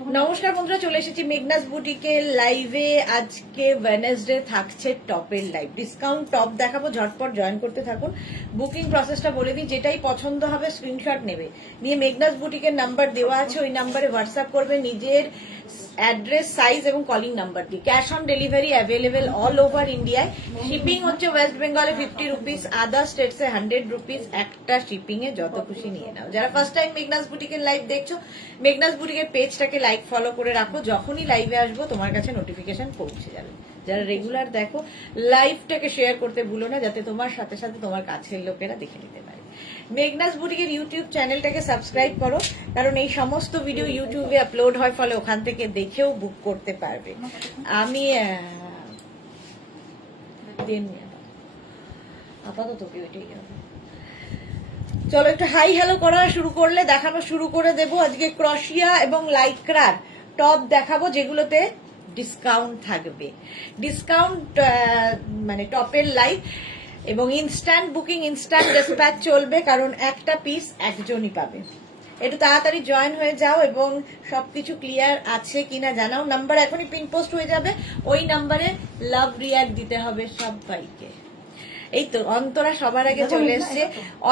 নমস্কার বন্ধুরা, চলে এসেছি মেঘনাস বুটিকের লাইভে। আজকে ওয়েডনেসডে থাকছে টপের লাইভ। ডিসকাউন্ট টপ দেখাবো, ঝটপট জয়েন করতে থাকুন। বুকিং প্রসেসটা বলে দিই, যেটাই পছন্দ হবে স্ক্রিনশট নেবে, নিয়ে মেঘনাস বুটিকের নাম্বার দেওয়া আছে, ওই নাম্বারে হোয়াটসঅ্যাপ করবে নিজের অ্যাড্রেস, সাইজ এবং কলিং নাম্বার দিয়ে। Cash on delivery available all over ইন্ডিয়ায়। শিপিং হচ্ছে ওয়েস্ট বেঙ্গলে 50 রুপিস, আদার স্টেটসে 100 রুপিস। একটা শিপিং এ যত খুশি নিয়ে নাও। যারা ফার্স্ট টাইম মেঘনাস বুটিকের লাইভ দেখছো, মেঘনাস বুটিকের পেজটাকে লাইক ফলো করে রাখো, যখনই লাইভে আসবো তোমার কাছে নোটিফিকেশন পৌঁছে যাবে। যারা রেগুলার দেখো, লাইভটাকে শেয়ার করতে ভুলো না, যাতে তোমার সাথে সাথে তোমার কাছের লোকেরা দেখে নিতে পারে। মেঘনাস বুটিকের ইউটিউব চ্যানেলটাকে সাবস্ক্রাইব করো, কারণ এই সমস্ত ভিডিও ইউটিউবে আপলোড হয়, ফলে ওখান থেকে দেখেও বুক করতে পারবে। আমি আপাতত ওইটাই হবে। চলো একটু হাই হ্যালো করা শুরু করলে দেখানো শুরু করে দেবো। আজকে ক্রশিয়া এবং লাইক্রার টপ দেখাবো, যেগুলোতে ডিসকাউন্ট থাকবে। ডিসকাউন্ট মানে টপের লাইভ এবং ইনস্ট্যান্ট বুকিং, ইনস্ট্যান্ট ডিসপ্যাচ চলবে, কারণ একটা পিস একজনই পাবে। একটু তাড়াতাড়ি জয়েন হয়ে যাও এবং সবকিছু ক্লিয়ার আছে কিনা জানাও। নাম্বার এখনই পিন পোস্ট হয়ে যাবে, ওই নাম্বারে লাভ রিয়াক্ট দিতে হবে সবাইকে। এই তো অন্তরা সবার আগে চলে এসছে।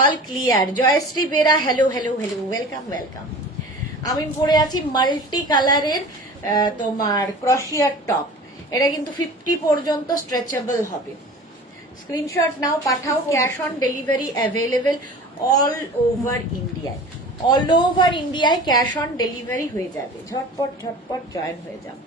All clear. Jayashree Bera, hello hello hello, welcome welcome. আমি পরে আছি মাল্টি কালারের তোমার ক্রশিয়ার টপ। এটা কিন্তু 50 পর্যন্ত স্ট্রেচেবল হবে। স্ক্রিনশট নাও, পাঠাও। Cash on delivery available all over ইন্ডিয়ায়। অল ওভার ইন্ডিয়ায় ক্যাশ অন ডেলিভারি হয়ে যাবে। ঝটপট ঝটপট জয়েন হয়ে যাও।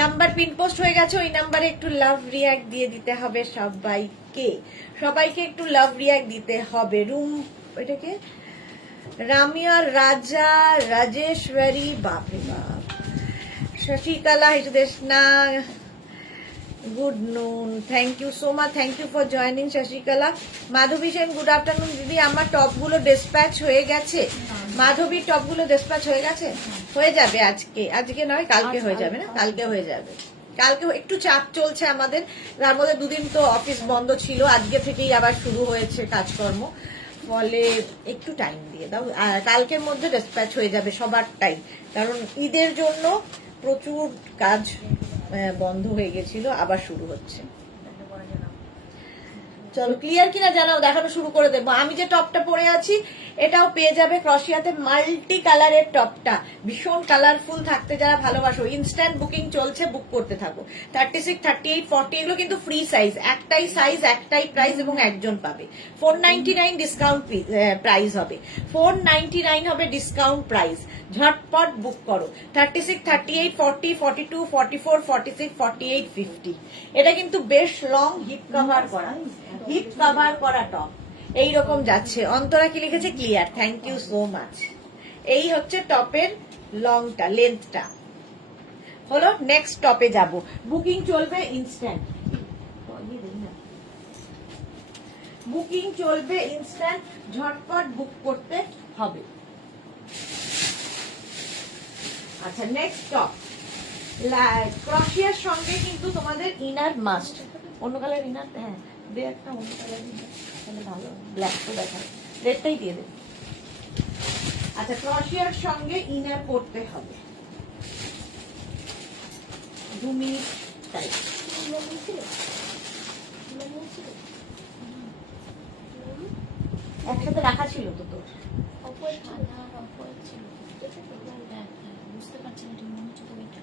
নাম্বার পিন পোস্ট হয়ে গেছে, ওই নাম্বারে একটু লাভ রিয়াক্ট দিয়ে দিতে হবে সবাইকে। সবাইকে একটু লাভ রিয়াক্ট দিতে হবে। রুম এটাকে রামিয়া রাজা রাজেশ্বরী, বাপরে বাপ। শশিকলা হিজদেশনা, good noon, thank you so much, thank you for joining Shashikala. Madhabi Sen, good afternoon দিদি। আমার টপগুলো ডিসপ্যাচ হয়ে গেছে। মাধবীর টপগুলো ডিসপ্যাচ হয়ে গেছে, হয়ে যাবে আজকে। আজকে নয়, কালকে হয়ে যাবে। না, কালকে হয়ে যাবে। কালকে একটু চাপ চলছে আমাদের, তার মধ্যে দুদিন তো অফিস বন্ধ ছিল, আজকে থেকেই আবার শুরু হয়েছে কাজকর্ম, ফলে একটু টাইম দিয়ে দাও। কালকের মধ্যে ডিসপ্যাচ হয়ে যাবে সবারটাই, কারণ ঈদের জন্য প্রচুর কাজ বন্ধ হয়ে গেছিল, আবার শুরু হচ্ছে। চলো ক্লিয়ার কিনা জানাও, দেখানো শুরু করে দেবো। আমি যে টপটা পরে আছি এটাও পেয়ে যাবে ক্রশিয়াতে। মাল্টি কালারের টপটা ভীষণ কালারফুল থাকতে যারা ভালোবাসো, ইনস্ট্যান্ট বুকিং চলছে, বুক করতে থাকো। 36, 38, 40 এগুলো কিন্তু ফ্রি সাইজ, একটাই সাইজ, একটাই প্রাইস এবং একজন পাবে। 499 ডিসকাউন্ট প্রাইস হবে, 499 হবে ডিসকাউন্ট প্রাইস। ঝটপট বুক করো। 36, 38, 40, 42, 44, 46, 48, 50। এটা কিন্তু বেশ লং হিপ কভার করা, হিপ কভার করা টপ এইরকম যাচ্ছে। অন্তরা কি লিখেছে? Clear, thank you so much. এই হচ্ছে টপের লংটা, লেন্থটা হলো। নেক্সট টপে যাব। বুকিং চলবে ইনস্ট্যান্ট, বুকিং চলবে ইনস্ট্যান্ট, ঝটপট বুক করতে হবে। আচ্ছা, নেক্সট টপ ক্রশিয়ার সঙ্গে কিন্তু তোমাদের ইনার মাস্ট। অন্য কালার ইনার, হ্যাঁ দে একটা অন্য কালার ইনার, তাহলে ভালো। ব্ল্যাক তো দেখায়, রেডটাই দিয়ে দে। আচ্ছা, ক্রশিয়ার সঙ্গে ইনার করতে হবে। 2 মিনিট টাইম। একসাথে রাখা ছিল তো তোর? বুঝতে পারছি না, মনে হচ্ছে তো ওইটা।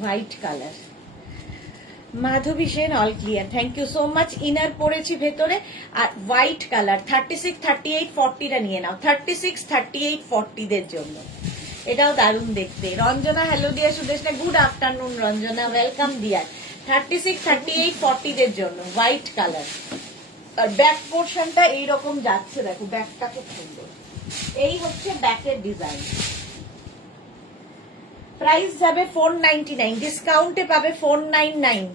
White colour, Madhabi Sen, all clear, thank you so much. Inner পরেছি ভেতরে, আর হোয়াইট কালার। 36, 38, 40টা নিয়ে নাও। 36, 38, 40 দের জন্য এটাও দারুণ দেখতে। Ranjana, hello dear Sudeshna, good afternoon Ranjana, welcome deer. 36, 38, 40 দের জন্য হোয়াইট কালার। আর ব্যাক পোর্শনটা এইরকম যাচ্ছে, দেখো ব্যাকটা খুব সুন্দর। এই হচ্ছে ব্যাকের ডিজাইন। প্রাইস যাবে 499, ডিসকাউন্টে পাবে 499।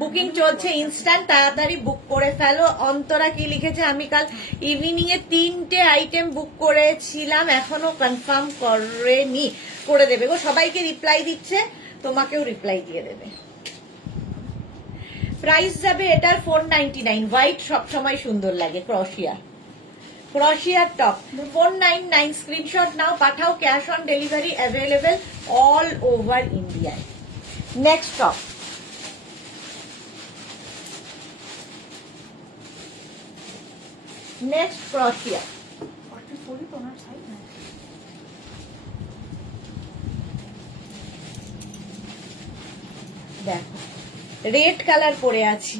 বুকিং চলছে ইনস্ট্যান্ট, তাড়াতাড়ি বুক করে ফেলো। অন্তরা কি লিখেছে, আমি কাল ইভিনিং এ 3টে আইটেম বুক করেছিলাম, এখনো কনফার্ম করেনি। করে দেবে গো, সবাইকে রিপ্লাই দিচ্ছে, তোমাকেও রিপ্লাই দিয়ে দেবে। প্রাইস যাবে এটার 499। হোয়াইট সবসময় সুন্দর লাগে। ক্রশিয়ার টপ 499। স্ক্রিনশট নাও, পাঠাও। Cash on delivery available all over ইন্ডিয়ায়। Next top, next crochet. দেখো রেড কালার পরে আছি।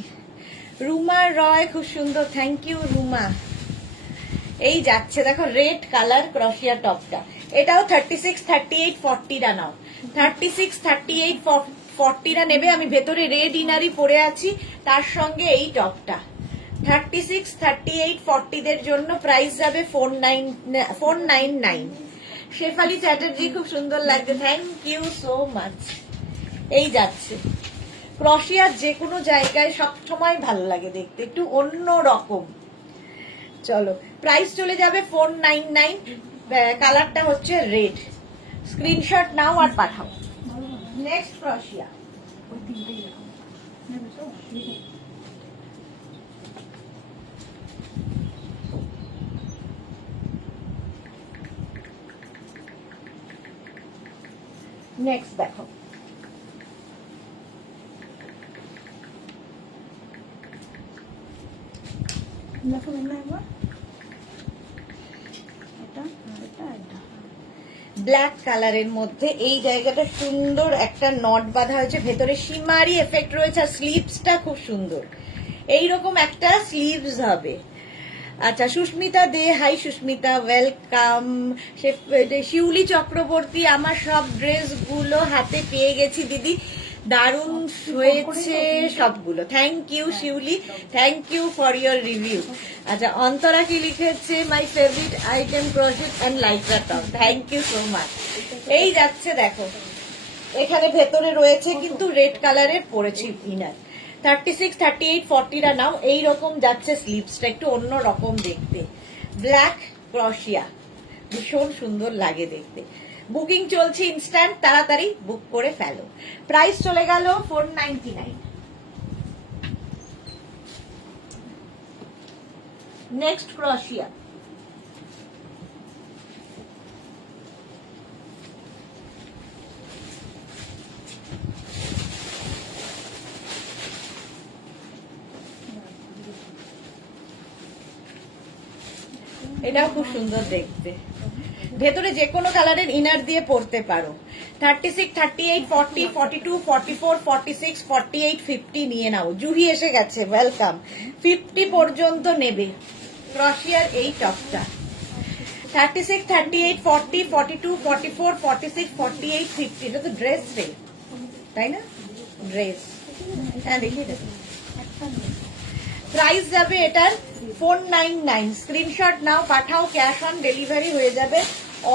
রুমা রয় খুব সুন্দর, থ্যাংক ইউ রুমা। এই যাচ্ছে দেখো রেড কালার ক্রশিয়া টপটা। এটাও 36, 38, 40টা নাও। 36, 38, 40টা নেবে। আমি ভেতরে রেড ইনারি পরে আছি, তার সঙ্গে এই টপটা। 36, 38, 40দের জন্য প্রাইস যাবে 499। শেফালি চ্যাটার্জি খুব সুন্দর লাগছে, থ্যাংক ইউ সো মাচ। এই যাচ্ছে ক্রশিয়ার যে কোনো জায়গায় সবসময় ভালো লাগে দেখতে, একটু অন্য রকম। চলো প্রাইস চলে যাবে 499। কালারটা হচ্ছে রেড। স্ক্রিনশট নাও আর পাঠাও। নেক্সট ক্রশিয়া। নেক্সট দেখো, ব্ল্যাক কালারের মধ্যে এই জায়গাটা সুন্দর একটা নট বাঁধা হয়েছে, ভেতরে সীমারি এফেক্ট রয়েছে, আর স্লিভসটা খুব সুন্দর। এইরকম একটা স্লিভস হবে। আচ্ছা সুস্মিতা দে, হাই সুস্মিতা, ওয়েলকাম। শিউলি চক্রবর্তী, আমার সব ড্রেসগুলো হাতে পেয়ে গেছি দিদি, দারুণ হয়েছে সবগুলো। Thank you Shiuli, thank you for your review. আচ্ছা অন্তরা কি লিখেছে, my favourite item crochet and lycra top, thank you so much. এই যাচ্ছে দেখো, এখানে ভেতরে রয়েছে কিন্তু রেড কালারের পরেছি ইনার। 36, 38, 40টা নাও। এইরকম যাচ্ছে স্লিভসটা, একটু অন্য রকম দেখতে। ব্ল্যাক ক্রশিয়া, ভীষণ সুন্দর লাগে দেখতে। বুকিং চলছে ইনস্ট্যান্ট, তাড়াতাড়ি বুক করে ফেলো। প্রাইস চলে গেল 499। নেক্সট ক্রশিয়া। এটাও খুব সুন্দর দেখতে, ভেতরে যে কোনো কালারের ইনার দিয়ে পরতে পারো। 36, 38, 40, 42, 44, 46, 48, 50 নিয়ে নাও। জুহি এসে গেছে, ওয়েলকাম। 50 পর্যন্ত নেবে ক্রশিয়ার এই টপটা। 36, 38, 40, 42, 44, 46, 48, 50। এটা তো ড্রেস রে, তাই না? ড্রেস, হ্যাঁ দেখিয়ে দেবে। প্রাইস যাবে এটার 499। স্ক্রিনশট নাও, পাঠাও। ক্যাশ অন ডেলিভারি হয়ে যাবে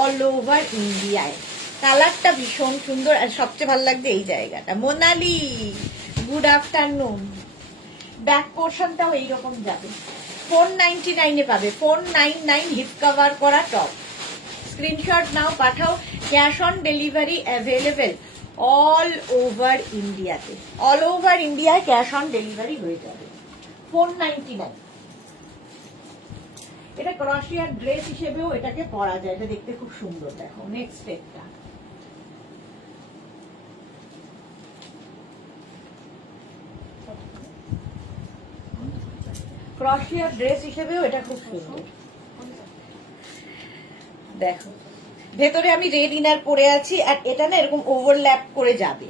অল ওভার ইন্ডিয়ায়। কালারটা ভীষণ সুন্দর, আর সবচেয়ে ভালো লাগবে এই জায়গাটা। Monali good afternoon. ব্যাক পোর্শনটাও এইরকম যাবে। 499 পাবে। 499 হিপ কভার করা টপ। স্ক্রিনশট নাও, পাঠাও। Cash on delivery available all over ইন্ডিয়াতে। অল ওভার ইন্ডিয়ায় ক্যাশ অন ডেলিভারি হয়ে যাবে। 499। এটা ক্রশিয়ার ড্রেস হিসেবেও এটাকে পরা যায়, এটা দেখতে খুব সুন্দর। দেখো নেক্সট একটা ক্রশিয়ার ড্রেস হিসেবেও এটা খুব সুন্দর। দেখো ভেতরে আমি রেড ইনার পরে আছি, আর এটা না এরকম ওভারল্যাপ করে যাবে,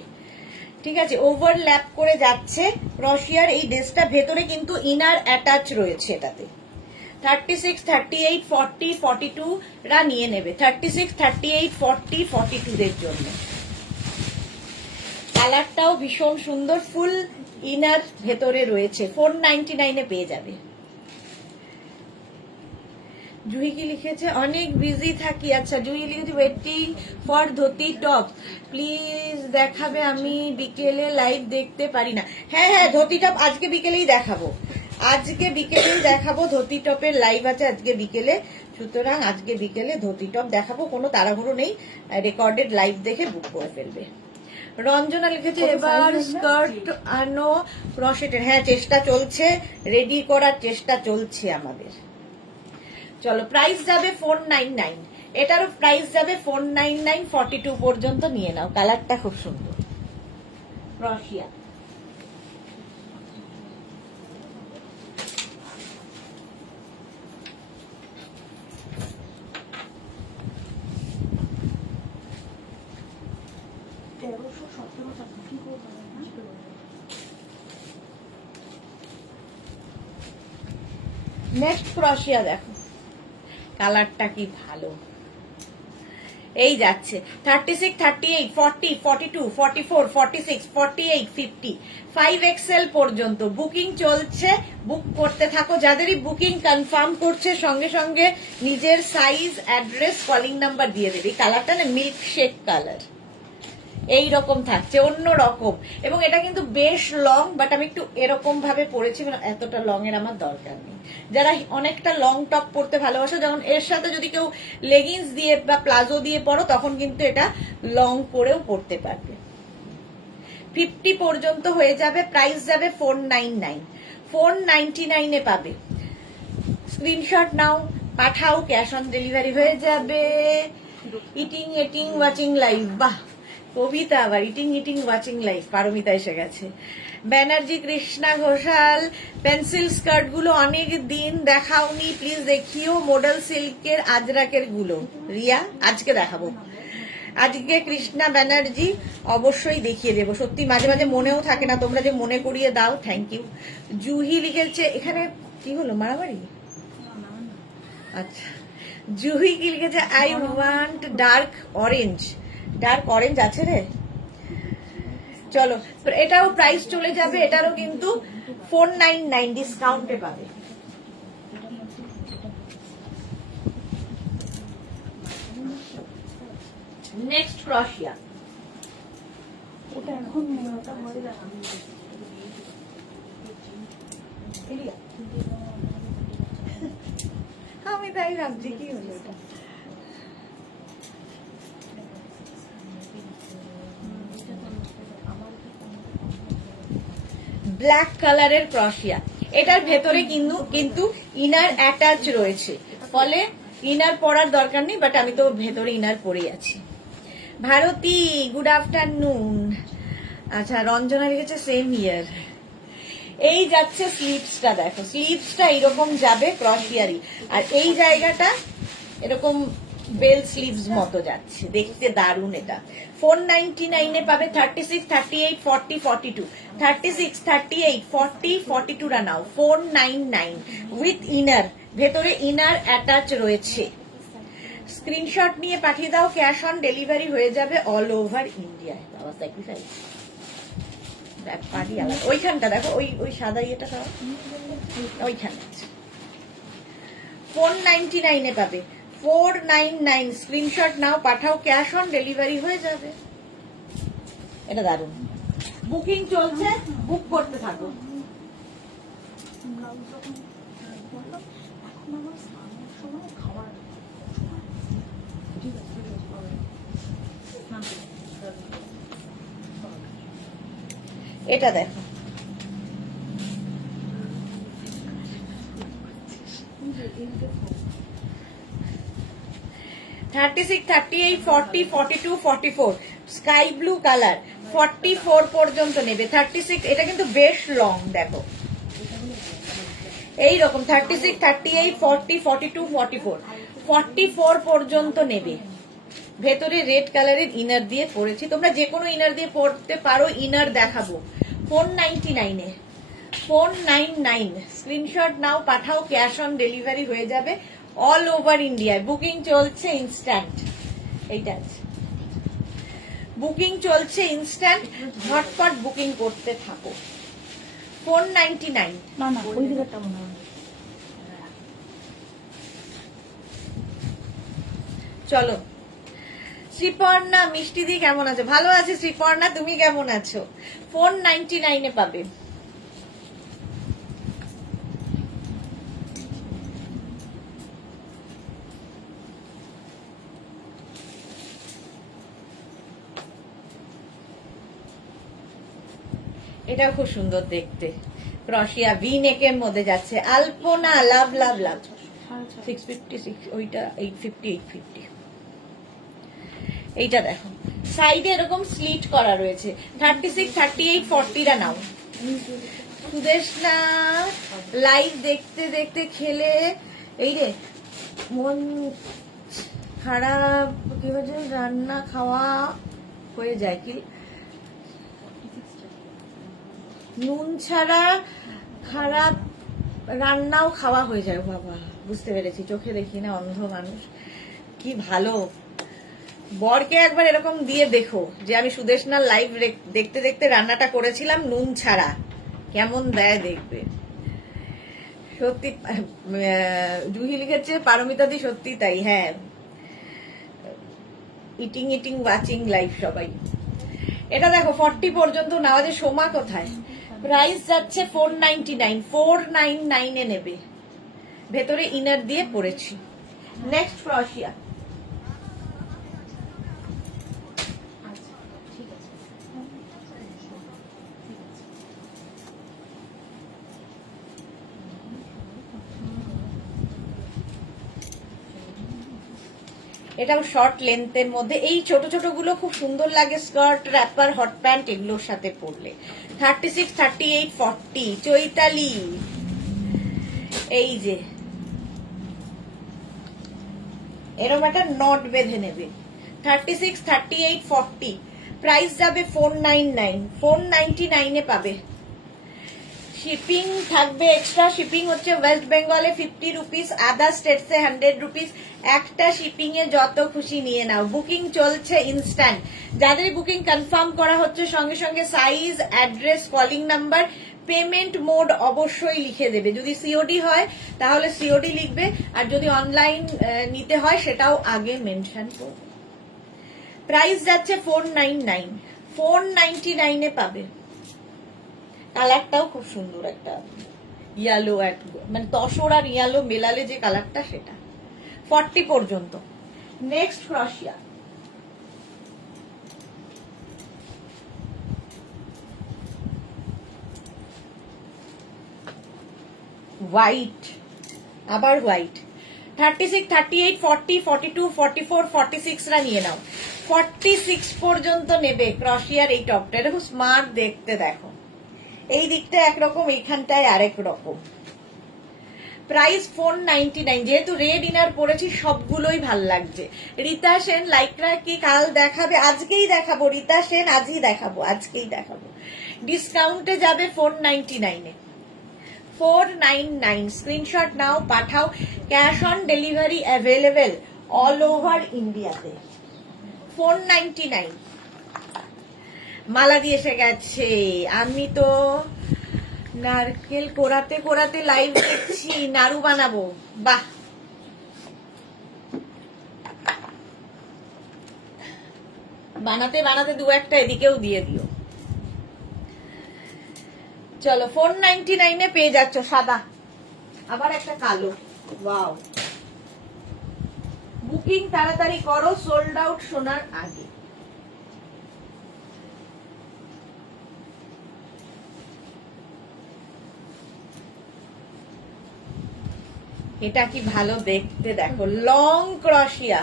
ঠিক আছে? ওভারল্যাপ করে যাচ্ছে ক্রশিয়ার এই ড্রেসটা। ভেতরে কিন্তু ইনার অ্যাটাচ রয়েছে এটাতে। 36, 38, 40, 42 রা নিয়ে নেবে। 36, 38, 40, 42 দের জন্য। কালারটাও ভীষণ সুন্দর, ফুল ইনার ভেতরে রয়েছে। 499 পেয়ে যাবে। জুহি কি লিখেছে? অনেক বিজি থাকি। আচ্ছা, জুহি লিখেছে waiting for dhoti top, please দেখাবে, আমি বিকেলে লাইভ দেখতে পারি না। হ্যাঁ হ্যাঁ, ধুতি টপ আজকে বিকেলেই দেখাবো, আজকে বিকেলেই দেখাবো। ধুতি টপের লাইভ আছে আজকে বিকেলে, সুতরাং আজকে বিকেলে ধুতি টপ দেখাবো, কোনো তাড়াহুড়ো নেই, রেকর্ডেড লাইভ দেখে বুক করে ফেলবে। রঞ্জনা লিখেছে এবার স্কার্ট আনো ক্রশেটের। হ্যাঁ, চেষ্টা চলছে, রেডি করার চেষ্টা চলছে আমাদের। চলো, প্রাইস যাবে 499, এটারও প্রাইস যাবে 499, 42 পর্যন্ত নিয়ে নাও। কালারটা খুব সুন্দর, ক্রশিয়া। নেক্সট ক্রশিয়া দেখো, কালারটা কি ভালো। এই যাচ্ছে 36, 38, 40, 42, 44, 46, 48, 50, 5XL পর্যন্ত বুকিং চলছে। বুক করতে থাকো, যাদেরই বুকিং কনফার্ম করছে সঙ্গে সঙ্গে নিজের সাইজ, অ্যাড্রেস, কলিং নাম্বার দিয়ে দেবে। এই কালারটা না মিল্ক শেক কালার, এই রকম থাকছে, অন্য রকম। এবং এটা কিন্তু বেশ লং, বাট আমি একটু এরকম ভাবে পরেছি, এতটা লং এর আমার দরকার নেই। যারা অনেকটা লং টপ পরতে ভালোবাসো, যেমন এর সাথে যদি কেউ লেগিংস দিয়ে বা প্লাজো দিয়ে পরো, তখন কিন্তু এটা লং করেও পরতে পারবে। 50 পর্যন্ত হয়ে যাবে, প্রাইস যাবে 499, 499 এ পাবে। স্ক্রিনশট নাও, পাঠাও, ক্যাশ অন ডেলিভারি হয়ে যাবে। ইটিং এটিং ওয়াচিং লাইভ, বাহ কবিতা আবার eating eating watching live, Paromita এসে গেছে। ব্যানার্জি কৃষ্ণা ঘোষাল, পেন্সিল স্কার্ট গুলো অনেক দিন দেখাওনি, প্লিজ দেখিও। মডেল সিল্কের আজরাকের গুলো, রিয়া আজকে দেখাবো। আজকে কৃষ্ণা ব্যানার্জি অবশ্যই দেখিয়ে দেবো। সত্যি মাঝে মাঝে মনেও থাকে না, তোমরা যে মনে করিয়ে দাও, থ্যাংক ইউ। জুহি লিখেছে, এখানে কি হলো মারামারি? আচ্ছা, জুহি কি লিখেছে? I want dark orange. Dark orange আছে রে। চলো, এটাও প্রাইস চলে যাবে, এটারও কিন্তু 499 ডিসকাউন্টে পাবে। নেক্সট ক্রশিয়া, ওটা এখন ওটা হয়ে যাবে। আমি তাই ভাবছি কি হলো এটা। ব্ল্যাক কালারের ক্রশিয়া, এটার ভেতরে কিন্তু ইনার অ্যাটাচ রয়েছে, ফলে ইনার পরার দরকার নেই, বাট আমি তো ভেতরে ইনার পরে আছি। Bharati good afternoon. আচ্ছা, রঞ্জনা লিখেছে সেম ইয়ার। এই যাচ্ছে স্লিভসটা, দেখো স্লিভসটা এইরকম যাবে ক্রশিয়ারি, আর এই জায়গাটা এরকম বেল স্লিভস মতো যাচ্ছে, দেখতে দারুণ। এটা 499 এ পাবে। 36, 38, 40, 42, 36, 38, 40, 42 রা নাও 499 উইথ ইনার, ভেতরে ইনার অ্যাটাচ রয়েছে। স্ক্রিনশট নিয়ে পাঠিয়ে দাও, ক্যাশ অন ডেলিভারি হয়ে যাবে অল ওভার ইন্ডিয়ায়। বাবা স্যাক্রিফাইস, ব্যাপারই আলাদা। ওইখানটা দেখো, ওই সাদা ইয়েটা সব ওইখানে আছে। 499 এ পাবে, 499। স্ক্রিনশট নাও, পাঠাও, ক্যাশ অন ডেলিভারি হয়ে যাবে। এটা দারুণ, বুকিং চলছে, বুক করতে থাকো। এটা দেখো, $36, $38, $40, $42, $44, স্কাই ব্লু কালার, 44 পর্যন্ত নেবে। 36, এটা কিন্তু বেশ লং, দেখো এইরকম 36, 38, 40, 42, 44, 44 পর্যন্ত নেবে। ভেতরে রেড কালারের ইনার দিয়ে পরেছি, তোমরা যে কোনো ইনার দিয়ে পরতে পারো। ইনার দেখাবো 499 এ, 499। স্ক্রিনশট নাও, পাঠাও, ক্যাশ অন ডেলিভারি হয়ে যাবে অল ওভার ইন্ডিয়ায়। বুকিং চলছে ইনস্ট্যান্ট, এইটা আছে, বুকিং চলছে ইনস্ট্যান্ট, ঝটপট বুকিং করতে থাকো। 499। চলো শ্রীপর্ণা মিষ্টি দি কেমন আছো? ভালো আছে শ্রীপর্ণা, তুমি কেমন আছো? 499 পাবে। এটাও খুব সুন্দর দেখতে, ক্রশিয়া ভি নেকের মধ্যে যাচ্ছে। আলপনা লাভ লাভ লাভ 656, ওইটা 850 850। এইটা দেখো সাইডে এরকম স্লিট করা রয়েছে। 36 38 40টা নাও। সুদেশনা লাইভ দেখতে দেখতে খেলে এই রে মন খারাপ কি হচ্ছে, রান্না খাওয়া হয়ে যায় কি, নুন ছাড়া খারাপ রান্নাও খাওয়া হয়ে যায়। বাবা বুঝতে পেরেছি, চোখে দেখি না, অন্ধ মানুষ। কি ভালো, বরকে একবার এরকম দিয়ে দেখো যে আমি সুদেশনার লাইভ দেখতে দেখতে রান্নাটা করেছিলাম নুন ছাড়া, কেমন দেয় দেখবে। সত্যি জুহি লিখেছে পারমিতা দি, সত্যি তাই। হ্যাঁ, ইটিং ইটিং ওয়াচিং লাইভ সবাই। এটা দেখো 40 পর্যন্ত নেওয়া, যে সোমা কোথায়? প্রাইস যাচ্ছে 499, 499 এ নেবে। ভেতরে ইনার দিয়ে পরেছি। নেক্সট ক্রশিয়া। এটাও শর্ট লেন্থের মধ্যে, এই ছোট ছোট গুলো খুব সুন্দর লাগে, স্কার্ট র্যাপার হট প্যান্ট এগুলোর সাথে পরলে। 36 38 40 চৈতালি, এই যে এরকম একটা নট বেঁধে নেবে। 36 38 40, প্রাইস যাবে 499, 499 এ পাবে। শিপিং থাকবে এক্সট্রা, শিপিং হচ্ছে ওয়েস্ট বেঙ্গলে 50 রুপিস, আদার স্টেটসে 100 রুপিস। একটা শিপিং এ যত খুশি নিয়ে নাও। বুকিং চলছে ইনস্ট্যান্ট, যাদের বুকিং কনফার্ম করা হচ্ছে সঙ্গে সঙ্গে size, address, calling number, payment mode অবশ্যই লিখে দেবে। যদি সিওডি হয় তাহলে সিওডি লিখবে, আর যদি অনলাইন নিতে হয় সেটাও আগে মেনশন করবে। প্রাইস যাচ্ছে 499, 499 এ পাবে। কালারটাও খুব সুন্দর, একটা ইয়েলো, মানে তসর আর ইয়েলো মেলালে যে কালারটা, সেটা 40 পর্যন্ত। নেক্সট ক্রশিয়া। হোয়াইট, আবার হোয়াইট। 36 38 40 42 44 46 রা নিয়ে নাও। 46 পর্যন্ত নেবে ক্রশিয়ার এই টপটা। এটা খুব স্মার্ট দেখতে, দেখো এই দিকটা একরকম, এইখানটায় আরেক রকম। প্রাইস 499, যেহেতু রেড ইনার পরেছি সবগুলোই ভাল লাগছে। রীতা সেন লাইকরা কি কাল দেখাবে? আজকেই দেখাবো রীতা সেন, আজই দেখাবো, আজকেই দেখাবো। ডিসকাউন্টে যাবে 499 এ। 499, স্ক্রিনশট নাও, পাঠাও। Cash on delivery available all over ইন্ডিয়াতে। 499। মালা দিয়ে এসে গেছে। আমি তো নারকেল কোরাতে কোরাতে লাইভ দেখছি, নাড়ু বানাবো। বাহ, বানাতে বানাতে দু একটা এদিকেও দিয়ে দিও। চলো 499 এ পেয়ে যাচ্ছ সাদা, আবার একটা কালো। ওয়াও, বুকিং তাড়াতাড়ি করো, সোল্ড আউট শোনার আগে। এটা কি ভালো দেখতে, দেখো লং ক্রশিয়া,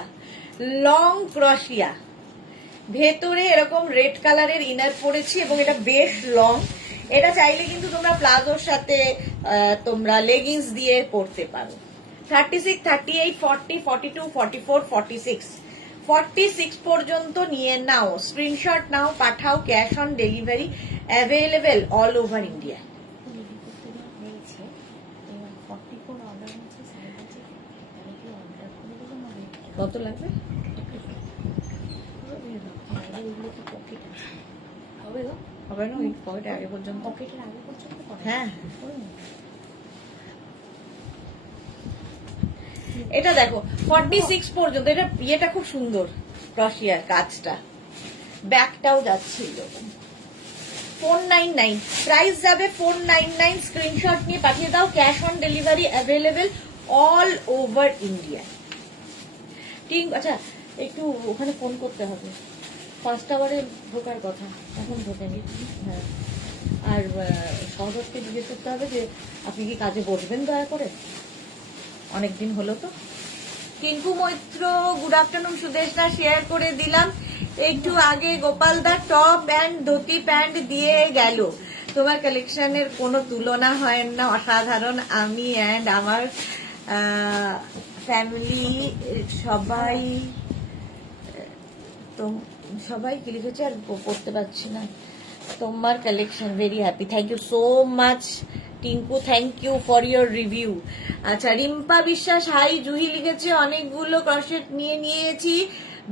লং ক্রশিয়া, ভেতরে এরকম রেড কালারের ইনার পরেছি এবং এটা বেশ লং। এটা চাইলে কিন্তু তোমরা প্লাজোর সাথে তোমরা লেগিংস দিয়ে পরতে পারো। 36 38 40 42 44 46, 46 পর্যন্ত নিয়ে নাও। স্ক্রিনশট নাও, পাঠাও। Cash on delivery available all over India. কত লাগবে? হবে না, ওই পকেটের আগে পর্যন্ত। হ্যাঁ, এটা দেখো 46 পর্যন্ত, এটা ইয়েটা খুব সুন্দর, ক্রশিয়ার কাজটা, ব্যাকটাও যাচ্ছে এরকম। 499 প্রাইস যাবে 499, স্ক্রিনশট নিয়ে পাঠিয়ে দাও, cash on delivery available all over India. ঠিক, আচ্ছা একটু ওখানে ফোন করতে হবে, 1st আওয়ারে ঢোকার কথা, এখন ঢোকেনি। হ্যাঁ, আর সহজকে জিজ্ঞেস করতে হবে যে আপনি কি কাজে বসবেন দয়া করে, অনেকদিন হলো তো। Tinku Maitra good afternoon, Sudeshna share করে দিলাম একটু আগে, গোপালদা টপ অ্যান্ড ধুতি প্যান্ট দিয়ে গেল, তোমার কালেকশনের কোনো তুলনা হয় না, অসাধারণ। আমি অ্যান্ড আমার ফ্যামিলি সবাই, তো সবাই কি লিখেছে আর পড়তে পারছি না, তোমার collection very happy, thank you so much Tinku, thank you for your review. আচ্ছা রিম্পা বিশ্বাস হাই, জুহি লিখেছে অনেকগুলো ক্রশেট নিয়ে নিয়েছি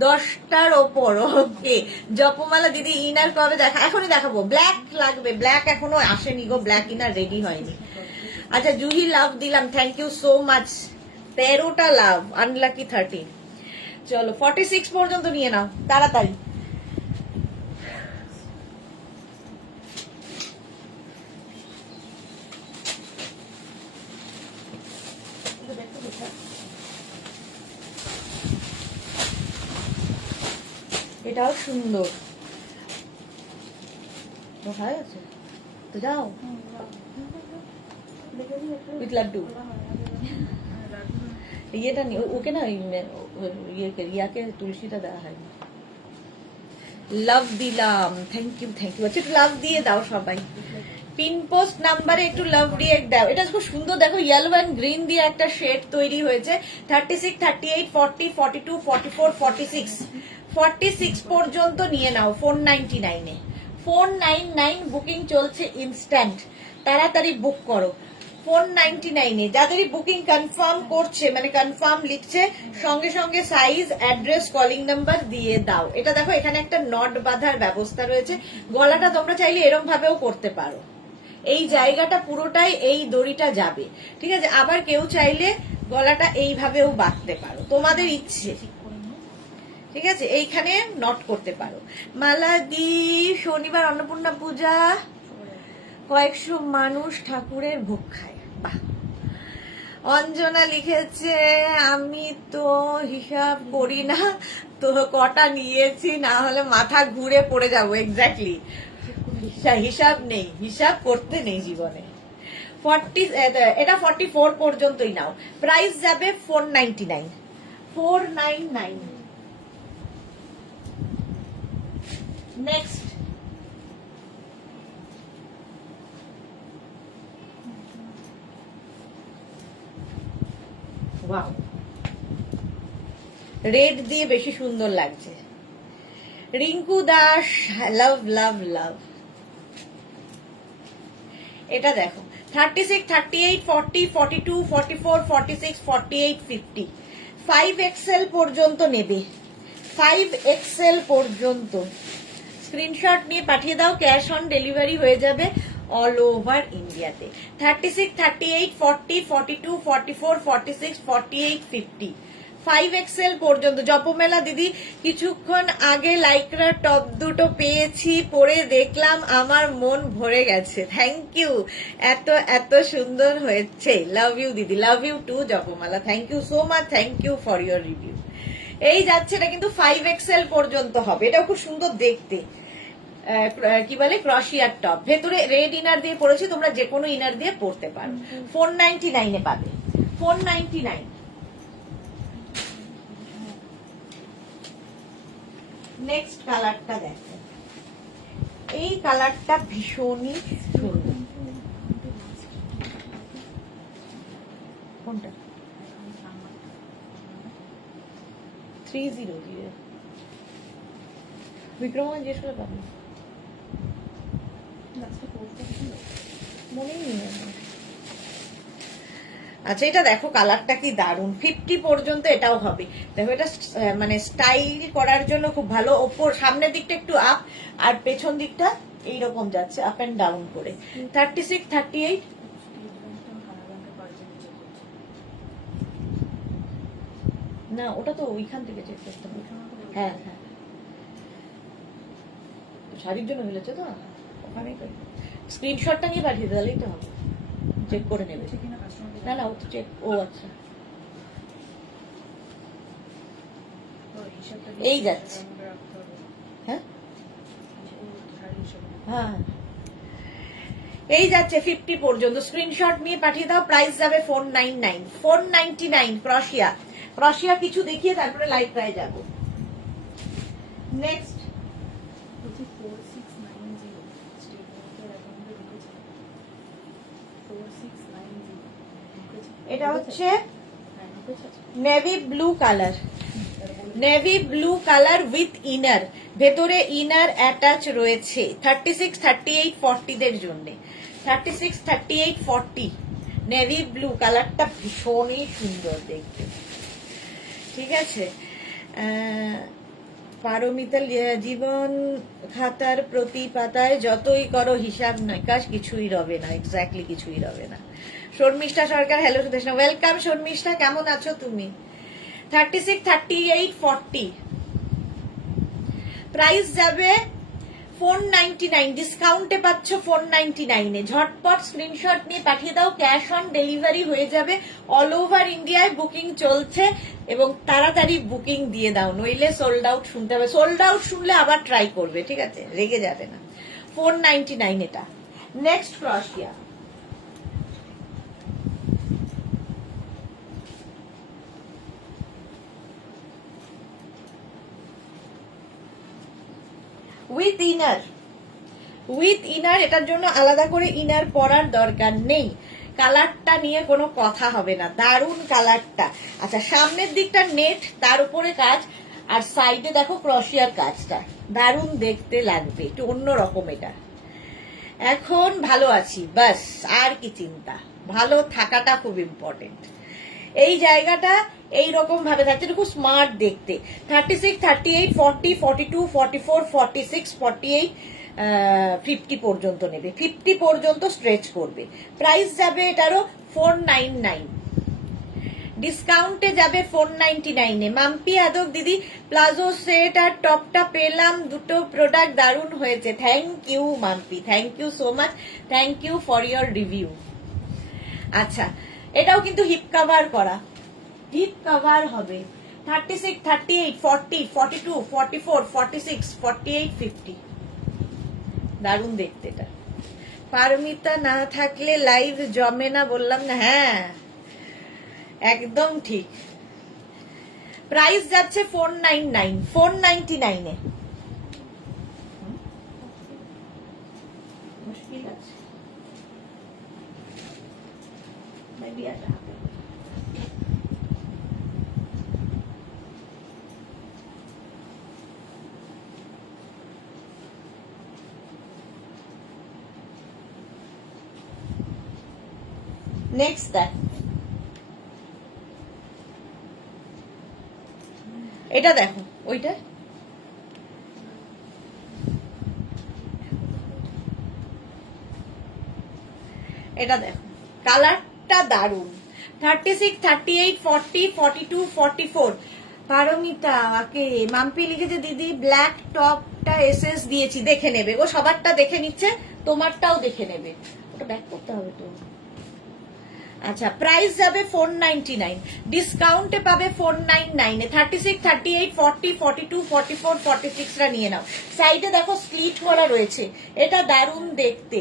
10টার ওপর, ওকে। জপমালা দিদি ইনার কবে দেখা, এখনই দেখাবো, ব্ল্যাক লাগবে, ব্ল্যাক এখনো আসেনি গো, ব্ল্যাক ইনার রেডি হয়নি। আচ্ছা জুহি লাভ দিলাম, থ্যাংক ইউ সো মাচ, 13টা লাভ, আনলাকি 13। চলো 46 পর্যন্ত নিয়ে নাও তাড়াতাড়ি। এটাও সুন্দর, কোথায় আছে তো যাও, উইথ লাড্ডু। ইয়েটা নি ওকে না, ইয়াকে তুলসীটা দেওয়া হয়নি। লাভ দিলাম, থ্যাংক ইউ থ্যাংক ইউ। আচ্ছা একটু লাভ দিয়ে দাও সবাই, পিন পোস্ট নাম্বারে একটু লাভ রিয়েক্ট দাও। এটা খুব সুন্দর, দেখো ইয়েলো অ্যান্ড গ্রিন দিয়ে একটা শেড তৈরি হয়েছে। 36, 38, 40, 42, 44, 46, 46 পর্যন্ত নিয়ে নাও 499-এ। 499 বুকিং চলছে ইনস্ট্যান্ট, তাড়াতাড়ি বুক করো 499-এ। যাদেরই বুকিং কনফার্ম করছে, মানে কনফার্ম লিখছে, সঙ্গে সঙ্গে সাইজ, অ্যাড্রেস, কলিং নাম্বার দিয়ে দাও। এটা দেখো এখানে একটা নট বাঁধার ব্যবস্থা রয়েছে, গলাটা তোমরা চাইলে এরম ভাবেও করতে পারো, এই জায়গাটা পুরোটাই এই দড়িটা যাবে, ঠিক আছে। আবার কেউ চাইলে গলাটা এইভাবেও বাঁধতে পারো, তোমাদের ইচ্ছে, ঠিক আছে। এইখানে নট করতে পারো। মালা দি শনিবার অন্নপূর্ণা পূজা, কয়েকশো মানুষ ঠাকুরের ভোগ খায়, বাহ। অঞ্জনা লিখেছে আমি তো হিসাব করি না, তো কটা নিয়েছি, না হলে মাথা ঘুরে পড়ে যাবো। এক্স্যাক্টলি, হিসাব নেই, হিসাব করতে নেই জীবনে। 40, এটা 44 পর্যন্তই নাও, প্রাইস যাবে 499, 499। নেক্সট ওয়াও, রেড দিয়ে বেশি সুন্দর লাগছে। রিঙ্কু দাস লাভ লাভ লাভ। এটা দেখো 36, 38, 40, 42, 44, 46, 48, 50, 5XL পর্যন্ত নেবে, 5XL পর্যন্ত। স্ক্রিনশট নিয়ে পাঠিয়ে দাও, ক্যাশ অন ডেলিভারি হয়ে যাবে অল ওভার ইন্ডিয়াতে। 36, 38, 40, 42, 44, 46, 48, 50, 5XL পর্যন্ত। জপমেলা দিদি কিছুক্ষণ আগে লাইক্রা টপ দুটো পেয়েছি, পরে দেখলাম আমার মন ভরে গেছে, থ্যাংক ইউ, এত এত সুন্দর হয়েছে, লাভ ইউ দিদি, love you too Japamala, thank you so much, thank you for your review. এই যাচ্ছে, এটা কিন্তু 5XL পর্যন্ত হবে, এটাও খুব সুন্দর দেখতে, কি বলে ক্রশিয়ার টপ, ভেতরে রেড ইনার দিয়ে পরেছি, তোমরা যে কোনো ইনার দিয়ে পরতে পারো। 499-এ পাবে, 499। নেক্সট কালারটা দেখো, এই কালারটা ভীষণই সুন্দর। কোনটা? 300 বিক্রমা জিজ্ঞেস করে পাবো, মনেই নেই আমার। আচ্ছা এটা দেখো কালারটা কি দারুন, 50 পর্যন্ত এটাও হবে। দেখো এটা মানে স্টাইল করার জন্য খুব ভালো, ওপর সামনের দিকটা একটু আপ আর পেছন দিকটা এইরকম যাচ্ছে আপ এন্ড ডাউন করে। 36, 38, না ওটা তো ওইখান থেকে চেক করতে হবে। হ্যাঁ হ্যাঁ শাড়ির জন্য মিলেছে তো ওখানেই স্ক্রিনশটটা নিয়ে পাঠিয়ে দিলেই তো হবে, চেক করে নেবে। না না ও তো চেক, ও আচ্ছা এই যাচ্ছে। হ্যাঁ হ্যাঁ এই যাচ্ছে 50 পর্যন্ত, স্ক্রিনশট নিয়ে পাঠিয়ে দাও। প্রাইস যাবে 499, 499 ক্রশিয়া। ক্রশিয়া কিছু দেখিয়ে তারপরে লাইভ প্রায় যাব। নেক্সট এটা হচ্ছে navy blue colour, navy blue colour with inner, ভেতরে ইনার অ্যাটাচ রয়েছে। 36, 38, 40 দের জন্য। 36, 38, 40 নেভি ব্লু কালারটা ভীষণই সুন্দর দেখতে, ঠিক আছে। পারমিতা জীবন খাতার প্রতি পাতায় যতই করো হিসাব নিকাশ কিছুই রবে না, এক্স্যাক্টলি কিছুই রবে না। শর্মিষ্ঠা সরকার, হ্যালো সুদেশনা, ওয়েলকাম শর্মিষ্ঠা, কেমন আছো তুমি? 36, 38, 40 প্রাইস যাবে 499, ডিসকাউন্টে পাচ্ছ 499 এ। ঝটপট স্ক্রিনশট নিয়ে পাঠিয়ে দাও, ক্যাশ অন ডেলিভারি হয়ে যাবে। অল ওভার ইন্ডিয়ায় বুকিং চলছে এবং তাড়াতাড়ি বুকিং দিয়ে দাও, নইলে সোল্ড আউট শুনতে হবে। সোল্ড আউট শুনলে আবার ট্রাই করবে, ঠিক আছে, রেগে যাবে না। 499 এটা। Next crochet, with inner, with inner. এটার জন্য আলাদা করে ইনার পরার দরকার নেই। কালারটা নিয়ে কোনো কথা হবে না, দারুন কালারটা। আচ্ছা সামনের দিকটা নেট, তার উপরে কাজ, আর সাইডে দেখো ক্রশিয়ার কাজটা, দারুন দেখতে লাগবে, একটু অন্যরকম এটা। এখন ভালো আছি, বাস আর কি চিন্তা, ভালো থাকাটা খুব ইম্পর্টেন্ট। এই জায়গাটা এইরকম ভাবে থাকছে, এটা খুব স্মার্ট দেখতে। 36, 38, 40, 42, 44, 46, 48, 50 পর্যন্ত নেবে, 50 পর্যন্ত স্ট্রেচ করবে। প্রাইস যাবে এটারও 499, ডিসকাউন্টে যাবে 499 এ। মাম্পি আদব দিদি, প্লাজো সেট আর টপটা পেলাম, দুটো প্রোডাক্ট দারুণ হয়েছে। Thank you Mampi, thank you so much, thank you for your review. আচ্ছা এটাও কিন্তু হিপ কভার করা, হিপ কভার হবে। 36, 38, 40, 42, 44, 46, 48, 50 দারুণ দেখতে এটা। পারমিতা না থাকলে লাইভ জমে না, বললাম না? হ্যাঁ একদম ঠিক। প্রাইস যাচ্ছে 499, 499 এ। মুশকিল আছে মেবি এটা। নেক্সট দেখ, এটা দেখো, ওইটা এটা দেখো, কালারটা দারুন। 36, 38, 40, 42, 44 পারমিতা কে মাম্পি লিখেছে দিদি ব্ল্যাক টপটা এসএস দিয়েছি, দেখে নেবে। ও সবারটা দেখে নিচ্ছে, তোমারটাও দেখে নেবে, ওটা ব্যাক করতে হবে তো। আচ্ছা প্রাইস যাবে 499, ডিসকাউন্টে পাবে 499 এ। 36, 38, 40, 42, 44, 46 রা নিয়ে নাও। সাইডে দেখো স্লিট করা রয়েছে, এটা দারুণ দেখতে,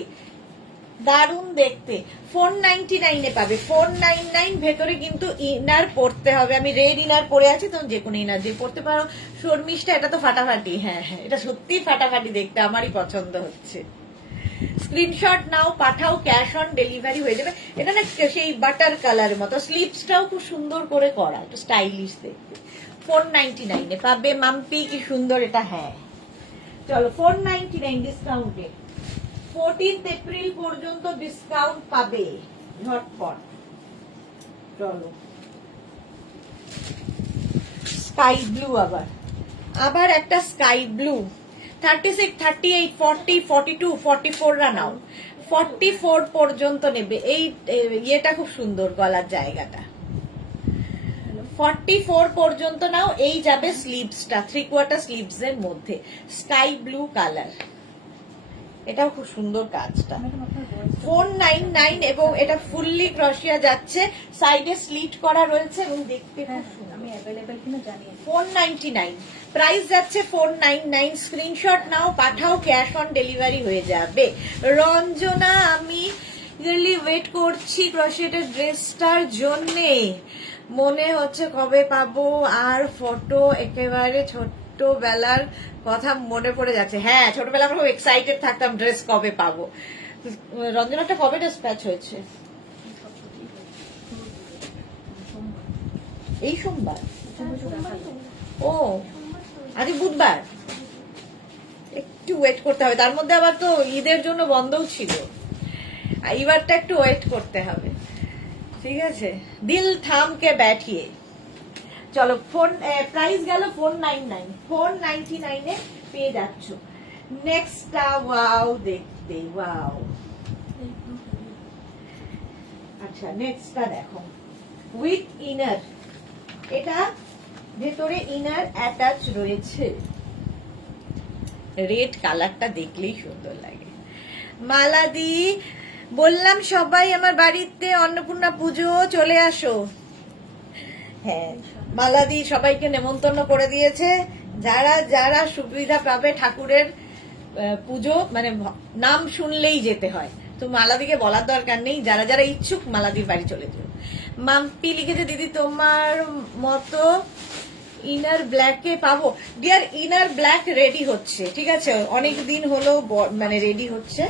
দারুণ দেখতে। 499 এ পাবে, 499। ভেতরে কিন্তু ইনার পরতে হবে, আমি রেড ইনার পরে আছি, তো যে কোনো ইনার যে পরতে পারো। শর্মিষ্ঠা এটা তো ফাটাফাটি, হ্যাঁ হ্যাঁ এটা সত্যি ফাটাফাটি দেখতে, আমারই পছন্দ হচ্ছে। স্ক্রিনশট নাও, পাঠাও, ক্যাশ অন ডেলিভারি হয়ে যাবে। এটা না সেই বাটার কালার মতো, স্লিপসটাও খুব সুন্দর করে করা, একটু স্টাইলিশ দেখতে। 499 এ পাবে মাম্পি, কি সুন্দর এটা। হ্যাঁ চলো 499 ডিসকাউন্টে, 14 এপ্রিল পর্যন্ত ডিসকাউন্ট পাবে, ঝটপট চলো। স্কাই ব্লু, আবার আবার একটা স্কাই ব্লু। 36, 38, 40, 42, 44 রা নাও, 44 পর্যন্ত নেবে। এই ইয়েটা খুব সুন্দর, গলার জায়গাটা 44 পর্যন্ত নাও। এই যাবে স্লিভসটা, 3/4 স্লিভস এর মধ্যে স্কাই ব্লু কালার। এটাও খুব সুন্দর কাজটা। 499 এবং এটা ফুললি ক্রোশিয়া যাচ্ছে, সাইডে স্লিট করা রয়েছে এবং দেখতে খুব সুন্দর। আমি अवेलेबल কিনা জানি। 499 প্রাইস যাচ্ছে 499। স্ক্রিনশট নাও, পাঠাও, ক্যাশ অন ডেলিভারি হয়ে যাবে। রঞ্জনা, আমি ওয়েট করছি ক্রোশেটের ড্রেসটার জন্যে, মনে হচ্ছে কবে পাবো। আর ফটো একেবারে ছোট্টবেলার কথা মনে পড়ে যাচ্ছে। হ্যাঁ, ছোটবেলা আমরা খুব এক্সাইটেড থাকতাম ড্রেস কবে পাবো। রঞ্জনাটা কবে ডিসপ্যাচ হয়েছে? এই সোমবার। ও আজ বুধবার, একটু ওয়েট করতে হবে। তার মধ্যে আবার তো ঈদের জন্য বন্ধও ছিল, এইবারটা একটু ওয়েট করতে হবে। ঠিক আছে, দিল থাম কে ব্যাঠিয়ে। চলো, ফোন প্রাইস গেল 499, 499 এ পেয়ে যাচ্ছ। নেক্সটটা ওয়াও দেখতে, ওয়াও। আচ্ছা, নেক্সটটা দেখো, উইথ ইনার। এটা ভেতরে ইনার অ্যাটাচ রয়েছে। রেড কালারটা দেখলেই সুন্দর লাগে। মালাদি, বললাম সবাই আমার বাড়িতে অন্নপূর্ণা পুজো, চলে আসো। হ্যাঁ, মালাদি সবাইকে নেমন্তন্ন করে দিয়েছে। যারা যারা সুবিধা পাবে ঠাকুরের পুজো, মানে নাম শুনলেই যেতে হয়, তো মালাদিকে বলার দরকার নেই। যারা যারা ইচ্ছুক মালাদির বাড়ি চলে যাও। মাম্পি লিখেছে, দিদি তোমার মতো ইনার ব্ল্যাকে পাবো? ডিয়ার, ইনার ব্ল্যাক রেডি হচ্ছে, ঠিক আছে, অনেক দিন হলো মানে রেডি হচ্ছে,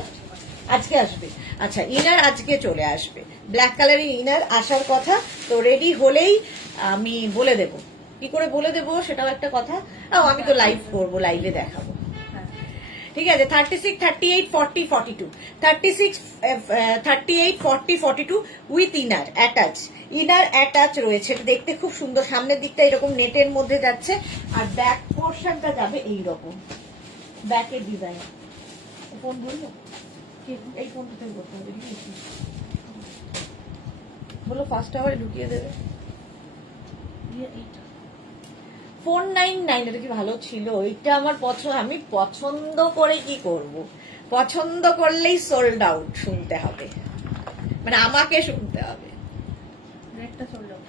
আজকে আসবে। আচ্ছা, ইনার আজকে চলে আসবে, ব্ল্যাক কালারের ইনার আসার কথা। তো রেডি হলেই আমি বলে দেব। কি করে বলে দেব সেটাও একটা কথা। আমি তো লাইভ করবো, লাইভে দেখাবো। ঠিক আছে, 36, 38, 40, 42, 36, 38, 40, 42 with inner attach. Inner attach রয়েছে, দেখতে খুব সুন্দর। সামনের দিকটা এরকম নেটের মধ্যে যাচ্ছে, আর ব্যাক পোর্শনটা যাবে এইরকম, ব্যাকের ডিজাইন। ফোন বললো, এই ফোনটা থেকে করতে হবে, বলো ফার্স্ট আওয়ারে ঢুকিয়ে দেবে। 499, এটা কি ভালো ছিল? এটা আমার পছন্দ, আমি পছন্দ করে কি করব, পছন্দ করলেই সোল্ড আউট শুনতে হবে, মানে আমাকে শুনতে হবে। রেটটা সোল্ড আউট।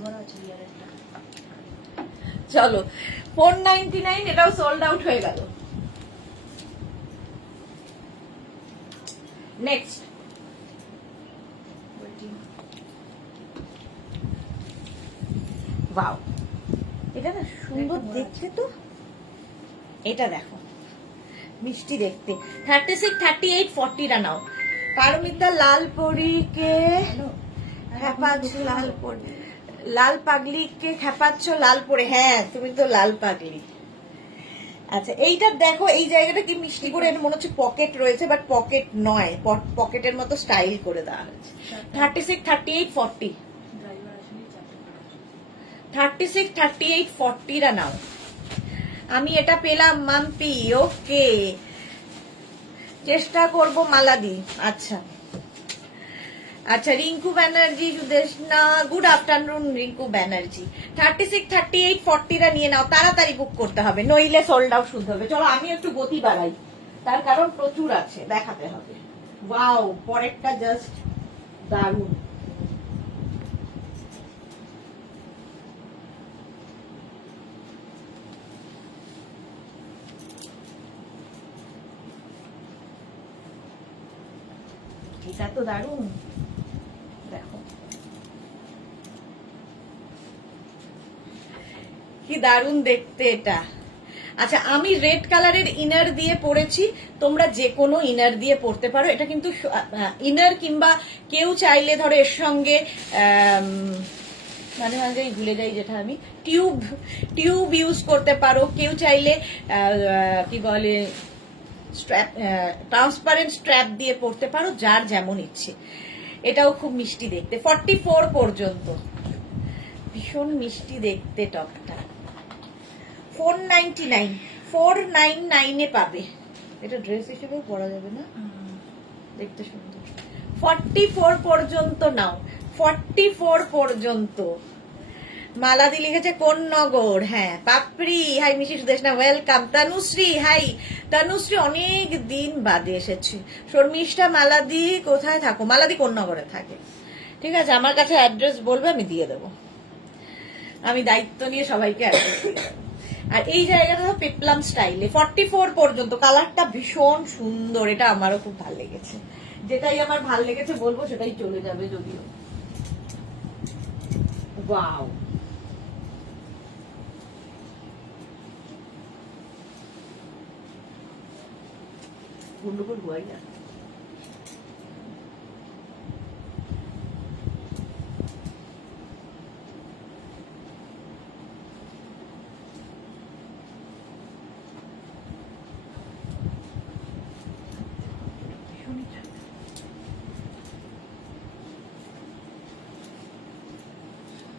বড় আছে রেটটা। চলো, 499 এটাও সোল্ড আউট হয়ে গেল। নেক্সট, ওয়াও, এটা না সুন্দর দেখতে তো। এটা দেখো, মিষ্টি দেখতে। 36, 38, 40 টা নাও। পারমিতা, লাল পরীকে খেপাচ্ছ, লাল পাগলিকে খেপাচ্ছ লাল পরে। হ্যাঁ, তুমি তো লাল পাগলি। আচ্ছা, এইটা দেখো, এই জায়গাটা কি মিষ্টি করে, মনে হচ্ছে পকেট রয়েছে, বাট পকেট নয়, পকেটের মতো স্টাইল করে দেওয়া হয়েছে। 36, 38, 40, 36, 38, 40 টা নাও। আমি এটা পেলাম মাম্পি, ওকে, চেষ্টা করব মালাদি। আচ্ছা আচ্ছা, রিঙ্কু ব্যানার্জি, সুদেশনা, গুড আফটারনুন রিঙ্কু ব্যানার্জি। 36, 38, 40 টা নিয়ে নাও, তাড়াতাড়ি বুক করতে হবে, নইলে সোল্ড আউট শুনতে হবে। চলো, আমি একটু গতি বাড়াই, তার কারণ প্রচুর আছে, দেখাতে হবে। ওয়াও, পরেরটা জাস্ট দারুণ। এটা তো দারুণ, দেখো কি দারুণ দেখতে এটা। আচ্ছা, আমি রেড কালারের ইনার দিয়ে পরেছি, তোমরা যে কোনো ইনার দিয়ে পরতে পারো। এটা কিন্তু ইনার, কিংবা কেউ চাইলে ধরো এর সঙ্গে মাঝে মাঝে ভুলে যাই যেটা আমি, টিউব ইউজ করতে পারো। কেউ চাইলে কি বলে, স্ট্র্যাপ, ট্রান্সপারেন্ট স্ট্র্যাপ দিয়ে পরতে পারো, যার যেমন ইচ্ছে। এটাও খুব মিষ্টি দেখতে, 44 পর্যন্ত, ভীষণ মিষ্টি দেখতে টপটা। 499, 499 এ পাবে। এটা ড্রেস হিসেবে পরা যাবে না, দেখতে সুন্দর। 44 পর্যন্ত নাও, 44 পর্যন্ত। মালাদি লিখেছে কোন নগর, হ্যাঁ পাপড়ি, হাই মিশি সুদেশনা ওয়েলকাম। তনুশ্রী হাই, তনুশ্রী অনেক দিন বাদে এসেছে। শর্মিষ্ঠা মালাদি কোথায় থাকো? মালাদি কোন নগরে থাকে? ঠিক আছে, আমার কাছে অ্যাড্রেস বলবে, আমি দিয়ে দেবো। আমি দায়িত্ব নিয়ে সবাইকে অ্যাড্রেস দিয়ে দেবো। আর এই জায়গাটা পেপলাম স্টাইলে 44 পর্যন্ত। কালারটা ভীষণ সুন্দর, এটা আমারও খুব ভালো লেগেছে। যেটাই আমার ভালো লেগেছে বলবো সেটাই চলে যাবে যদিও। ওয়াও, গন্ডগোল হওয়াই না।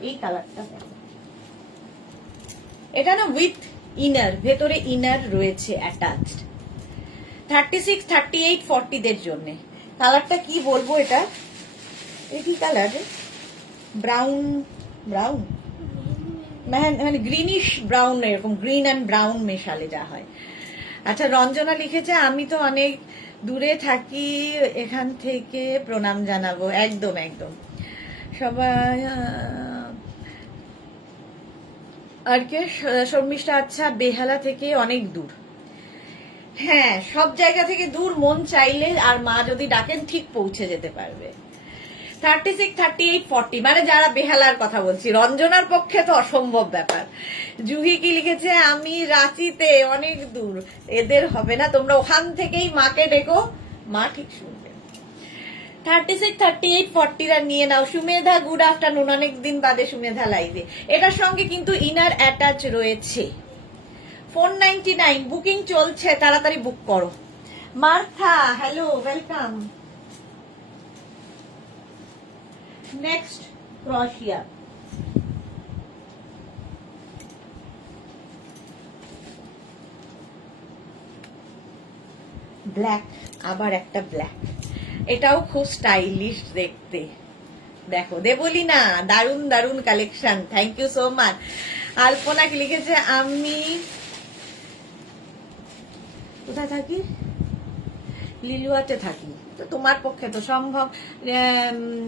এই কালারটা এটা না উইথ ইনার, ভেতরে ইনার রয়েছে অ্যাটাচড। 36, 38, 40 দের জন্য। কালারটা কি বলবো, এটা কি কালার? ব্রাউন ব্রাউন, মানে গ্রিনিশ ব্রাউন, এরকম গ্রিন অ্যান্ড ব্রাউন মেশালে যা হয়। আচ্ছা, রঞ্জনা লিখেছে আমি তো অনেক দূরে থাকি, এখান থেকে প্রণাম জানাবো। একদম একদম সবাই। আর কে? শর্মিষ্ঠা আচ্ছা, বেহালা থেকে অনেক দূর। হ্যাঁ, সব জায়গা থেকে দূর, মন চাইলে আর মা যদি ডাকেন ঠিক পৌঁছে যেতে পারবে। 36, 38, 40 মানে যারা বেহালার কথা বলছি। রঞ্জনার পক্ষে তো অসম্ভব ব্যাপার। জুহি কি লিখেছে আমি রাঁচিতে, অনেক দূর, এদের হবে না, তোমরা ওখান থেকেই মাকে ডেকো, মা ঠিক শুনবে। 36, 38, 40 রা নিয়ে নাও। সুমেধা গুড আফটারনুন, অনেকদিন বাদে সুমেধা লাইভে। এটার সঙ্গে কিন্তু ইনার অ্যাটাচ রয়েছে। 499 বুকিং চলছে, তাড়াতাড়ি বুক করো। Martha hello, welcome. Next crochet, black, আবার একটা ব্ল্যাক। এটাও খুব স্টাইলিশ দেখতে। দেখো দেবলি না, দারুন দারুন collection, thank you so much. Alpana কি লিখেছে আমি কোথায় থাকি? লিলুয়াতে থাকি, তো তোমার পক্ষে তো সম্ভব।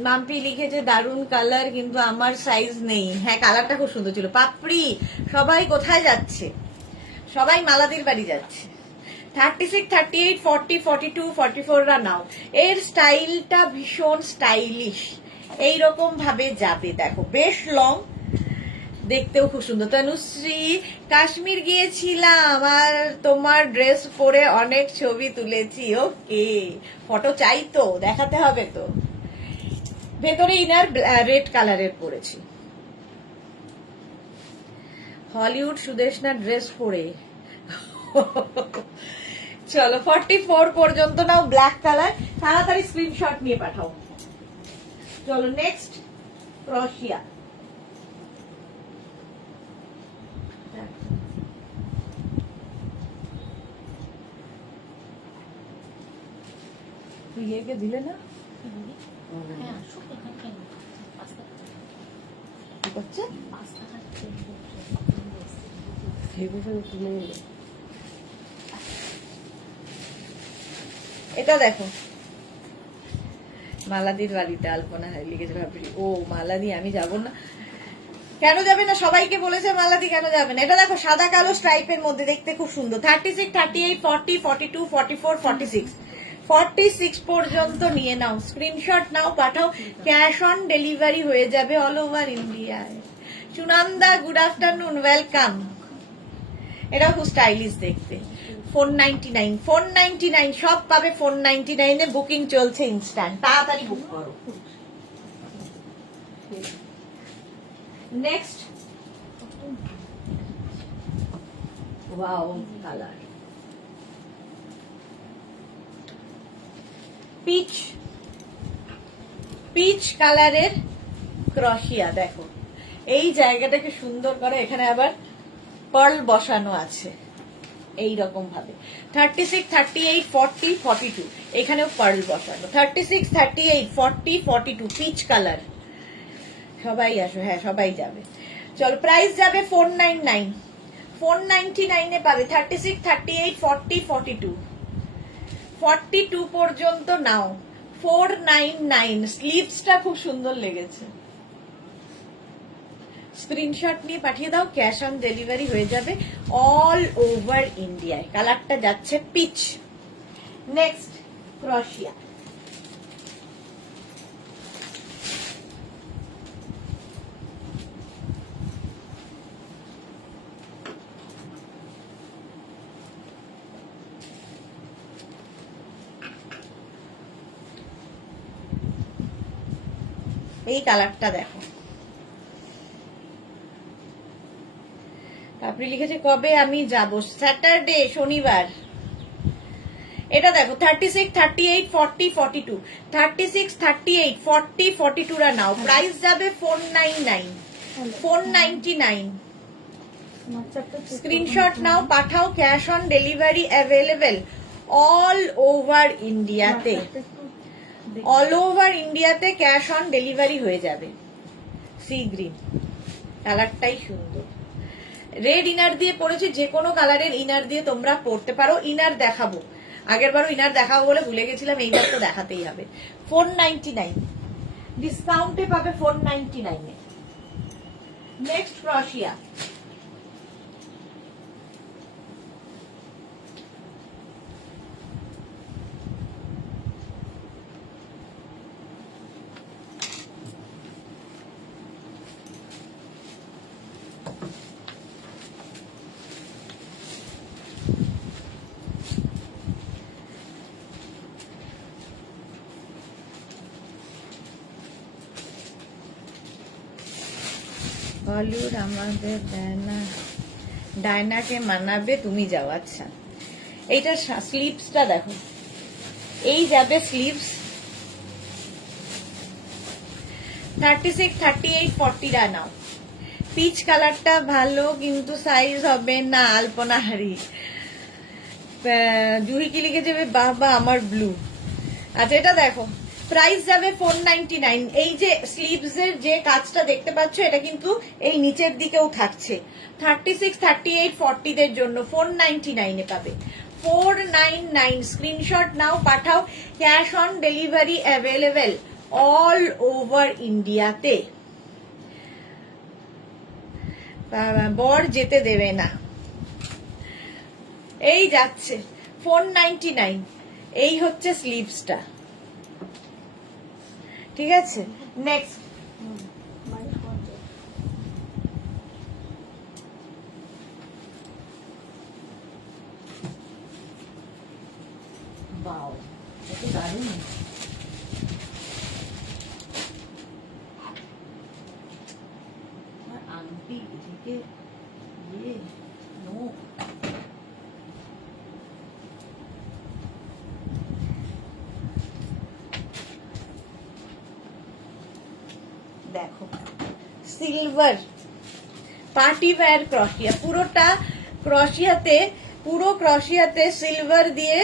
মাম্পি লিখেছে দারুন কালার, কিন্তু আমার সাইজ নেই। হ্যাঁ, কালারটা খুব সুন্দর ছিল। পাপড়ি, সবাই কোথায় যাচ্ছে? সবাই মালাদির বাড়ি যাচ্ছে। 36, 38, 40, 42, 44 রা নাও। এর স্টাইলটা ভীষণ স্টাইলিশ, এইরকম ভাবে যাবে। দেখো বেশ লং, দেখতেও খুব সুন্দর। তনুশ্রী কাশ্মীর গিয়েছিলাম আর তোমার ড্রেস পরে অনেক ছবি তুলেছি। ওকে, ফটো চাই তো, দেখাতে হবে তো। ভেতরে ইনার রেড কালারের পরেছি। হলিউড সুদেশনা ড্রেস পরে। চলো 44 পর্যন্ত নাও, ব্ল্যাক কালার। তাড়াতাড়ি স্ক্রিনশট নিয়ে পাঠাও। চলো নেক্সট ক্রোশিয়া। তুই ইয়েকে দিলে না? কি করছে? এটা দেখো, মালাদির বাড়িতে আলপনা লিখেছে ভাবছি। ও মালাদি, আমি যাব না। কেন যাবে না? সবাইকে বলেছে মালাদি, কেন যাবে না? এটা দেখো সাদা কালো স্ট্রাইপের মধ্যে, দেখতে খুব সুন্দর। 36, 38, 40, 42, 44, 46, 46 পর্যন্ত নিয়ে নাও। স্ক্রিনশট নাও, পাঠাও। ক্যাশ অন ডেলিভারি হয়ে যাবে অল ওভার ইন্ডিয়ায়। Sunanda good afternoon, welcome. এটা খুব স্টাইলিশ দেখতে। 499, 499 সব পাবে 499 এ। বুকিং চলছে ইনস্ট্যান্ট, তাড়াতাড়ি বুক করো। Next wow colour, peach, peach কালারের ক্রোশিয়া। দেখো এই জায়গাটাকে সুন্দর করে, এখানে আবার পার্ল বসানো আছে এই রকম ভাবে। 36, 38, 40, 42 এখানেও পার্ল বসানো। 36, 38, 40, 42 পিচ কালার। সবাই আসো, হ্যাঁ সবাই যাবে। চলো প্রাইস যাবে 499, 499 এ পাবে 36, 38, 40, 42, 42 পর্যন্ত নাও। 499 স্লিভসটা খুব সুন্দর লেগেছে। স্ক্রিনশট নিয়ে পাঠিয়ে দাও, ক্যাশ অন ডেলিভারি হয়ে যাবে অল ওভার ইন্ডিয়ায়। কালারটা যাচ্ছে পিচ। নেক্সট ক্রোশিয়া। এই কালারটা দেখো। তারপরে লিখেছে কবে আমি যাব, স্যাটারডে, শনিবার। এটা দেখো 36, 38, 40, 42, 36, 38, 40, 42 রা নাও। প্রাইস যাবে 499, 499। স্ক্রিনশট নাও, পাঠাও, cash on delivery available all over ইন্ডিয়াতে। অল ওভার ইন্ডিয়াতে ক্যাশ অন ডেলিভারি হয়ে যাবে। সি গ্রিন কালারটাই সুন্দর। রেড ইনার দিয়ে পরেছি, যে কোনো কালারের ইনার দিয়ে তোমরা পরতে পারো। ইনার দেখাবো, আগেরবারও ইনার দেখাবো বলে ভুলে গেছিলাম, এইবার তো দেখাতেই হবে। 499 ডিসকাউন্টে পাবে 499 এ। নেক্সট ক্রোশিয়া। বলিউড আমাদের ডায়নাকে মানাবে, তুমি যাও। আচ্ছা, এইটা স্লিভসটা দেখো, এই যাবে স্লিভস 36, 38, 40 রা নাও। পিচ কালারটা ভালো কিন্তু সাইজ হবে না। আলপনা হারি জুহি কি লিখে যাবে, বাবা আমার ব্লু। আচ্ছা এটা দেখো, প্রাইস যাবে 499। এই যে স্লিভস এর যে কাজটা দেখতে পাচ্ছ, এটা কিন্তু এই নিচের দিকেও থাকছে। 36, 38, 40 দের জন্য 499 এ পাবে। 499 স্ক্রিনশট নাও, পাঠাও, cash on delivery available all over ইন্ডিয়াতে। বর যেতে দেবে না। এই যাচ্ছে 499। এই হচ্ছে স্লিভসটা, ঠিক আছে। নেক্সট বাও, কত দারুণ। আংটি এদিকে ইয়ে নোক, দেখো সিলভার পার্টি ওয়্যার ক্রোশিয়া। পুরোটা ক্রোশিয়াতে, পুরো ক্রোশিয়াতে সিলভার দিয়ে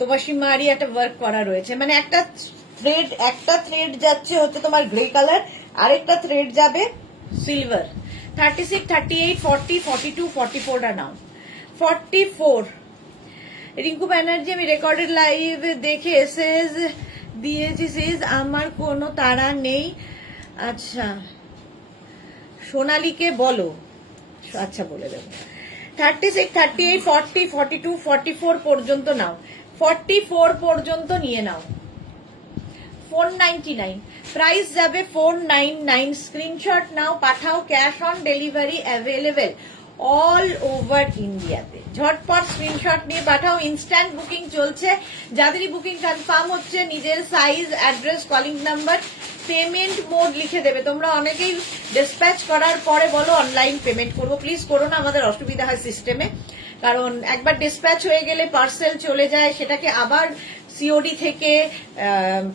তোমার সীমারি একটা ওয়ার্ক করা রয়েছে। মানে একটা থ্রেড যাচ্ছে হচ্ছে তোমার গ্রে কালার, আরেকটা থ্রেড যাবে সিলভার। 36, 38, 40, 42, 44 টা নাও। 44 রিঙ্কু ব্যানার্জি, আমি রেকর্ডেড লাইভ দেখে এসএস দিয়েছি, সিজ আমার কোনো তাড়া নেই। আচ্ছা সোনালীকে বলো, আচ্ছা বলে দেবো। 36, 38, 40, 42, 44 পর্যন্ত নাও। 44 পর্যন্ত নিয়ে নাও। 499 প্রাইস যাবে 499। স্ক্রিনশট নাও, পাঠাও, cash on delivery available all over ইন্ডিয়াতে। ঝটপট স্ক্রিনশট নিয়ে পাঠাও, ইনস্ট্যান্ট বুকিং চলছে। যাদেরই বুকিং কনফার্ম হচ্ছে, নিজের size, address, calling number, payment mode লিখে দেবে। তোমরা অনেকেই ডিসপ্যাচ করার পরে বলো অনলাইন পেমেন্ট করবো, প্লিজ করো না, আমাদের অসুবিধা হয় সিস্টেমে। কারণ একবার ডিসপ্যাচ হয়ে গেলে পার্সেল চলে যায়, সেটাকে আবার সিওডি থেকে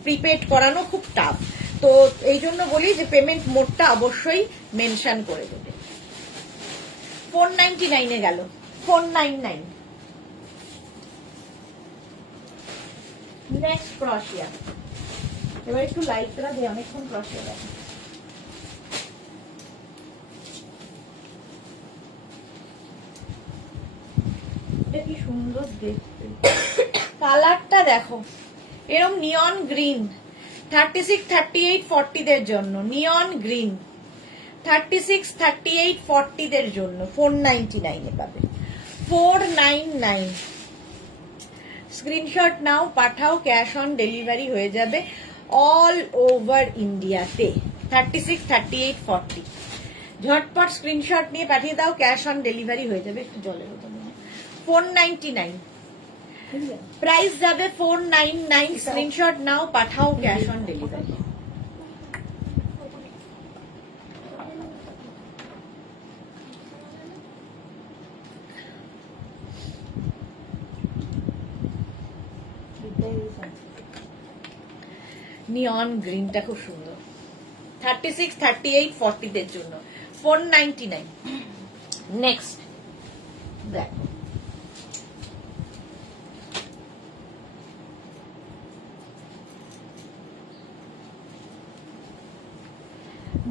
প্রিপেড করানো খুব টাফ। তো এই জন্য বলি যে পেমেন্ট মোডটা অবশ্যই মেনশন করে দেবে। 499 এ গেল। 499 নেক্সট ক্রোশিয়া। এবার একটু লাইটটা দিয়ে অনেকক্ষণ ক্রোশিয়া দেখো। কি সুন্দর দেখতে। কালারটা দেখো, এরকম নিয়ন গ্রিন। 36, 38, 40 দের জন্য নিয়ন গ্রিন। 36, 38, 40 দের জন্য 499 এ পাবে। 499। স্ক্রিনশট নাও, পাঠাও, ক্যাশ অন ডেলিভারি হয়ে যাবে অল ওভার ইন্ডিয়াতে। 36, 38, 40 ঝটপট স্ক্রিনশট নিয়ে পাঠিয়ে দাও, ক্যাশ অন ডেলিভারি হয়ে যাবে। একটু জলের মতো 499 প্রাইস যাবে। 499 স্ক্রিনশট নাও, পাঠাও, ক্যাশ অন ডেলিভারি। নিয়ন গ্রিনটা খুব সুন্দর। 36, 38, 40 দের জন্য 499। নেক্সট দেখো,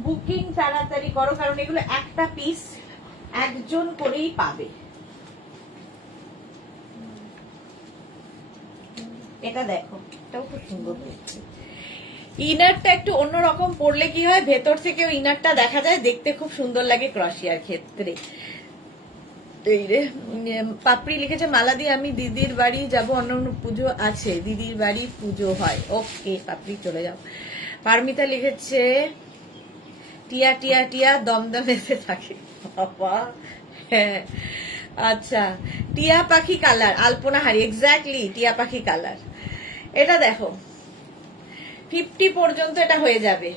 বুকিং তাড়াতাড়ি করো, কারণ এগুলো একটা পিস একজন করেই পাবে। এটা দেখো, এটাও খুব সুন্দর দেখতে। ইনারটা একটু অন্যরকম পরলে কি হয়, ভেতর থেকেও ইনারটা দেখা যায়, দেখতে খুব সুন্দর লাগে ক্রশিয়ার ক্ষেত্রে। এই রে, পাপড়ি লিখেছে মালা দিয়ে আমি দিদির বাড়ি যাব, অন্য পুজো আছে, দিদির বাড়ি পুজো হয়। ওকে পাপড়ি, চলে যাও। পারমিতা লিখেছে টিয়া টিয়া টিয়া দমদমেতে থাকে। বাবা, হ্যাঁ আচ্ছা, টিয়া পাখি কালার, আলপনা হারি, এক্স্যাক্টলি টিয়া পাখি কালার। এটা দেখো 50 পর্যন্ত এটা হয়ে যাবে।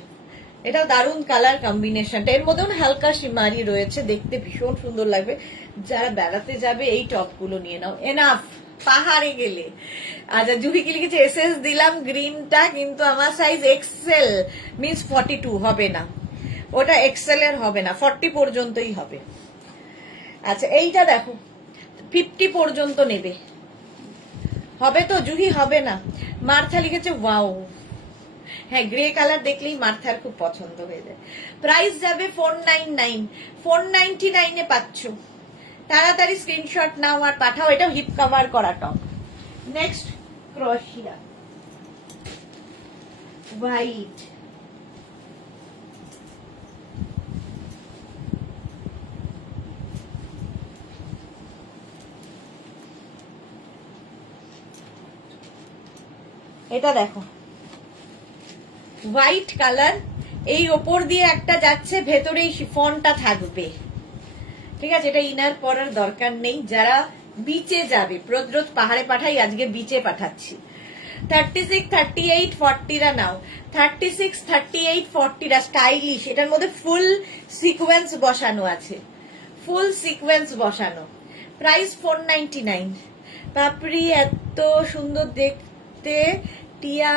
এটা দারুণ কালার কম্বিনেশনটা, এর মধ্যেও হালকা শিমারি রয়েছে, দেখতে ভীষণ সুন্দর লাগবে। যারা বেড়াতে যাবে এই টপগুলো নিয়ে নাও, এনাফ। পাহাড়ে গেলে। আচ্ছা, জুহি কি লিখেছে এসএস দিলাম গ্রিনটা, কিন্তু আমার সাইজ এক্সেল মিন্স 42 হবে না, ওটা এক্সেল এর হবে না, 40 পর্যন্তই হবে। আচ্ছা, এইটা দেখো 50 পর্যন্ত নেবে, হবে তো জুহি? হবে না। মার্থা লিখেছে ওয়াও, হ্যাঁ গ্রে কালার দেখলেই মার্থার খুব পছন্দ হয়ে যায়। প্রাইস যাবে 499। 499 এ পাচ্ছ। তাড়াতাড়ি স্ক্রিনশট নাও আর পাঠাও। এটা হিপ কভার করা টপ। Next crochet white. এটা দেখো হোয়াইট কালার, এই ওপর দিয়ে একটা যাচ্ছে, ভেতরে এই শিফনটা থাকবে। ঠিক আছে, এটা ইনার পরার দরকার নেই। যারা বিচে যাবে, প্রদ্রোত পাহাড়ে পাঠাই, আজকে বিচে পাঠাচ্ছি। 36, 38, 40 রা নাও। 36, 38, 40 রা স্টাইলিশ, এটার মধ্যে ফুল সিকোয়েন্স বসানো আছে, ফুল সিকোয়েন্স বসানো। প্রাইস 499। পাপড়ি এত সুন্দর দেখতে, টিয়া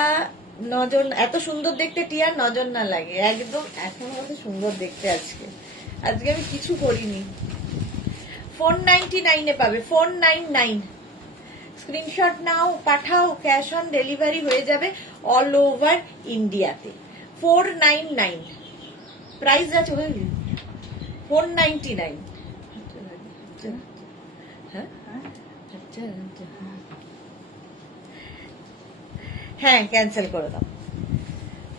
নজর, এত সুন্দর দেখতে টিয়ার নজর না লাগে, একদম এখন মতো সুন্দর দেখতে। আজকে আজকে আমি কিছু করিনি। 499 এ পাবে। 499 স্ক্রিনশট নাও, পাঠাও, ক্যাশ অন ডেলিভারি হয়ে যাবে অল ওভার ইন্ডিয়াতে। 499 প্রাইস আছে। 499। হ্যাঁ হ্যাঁ, ক্যান্সেল করে দাও।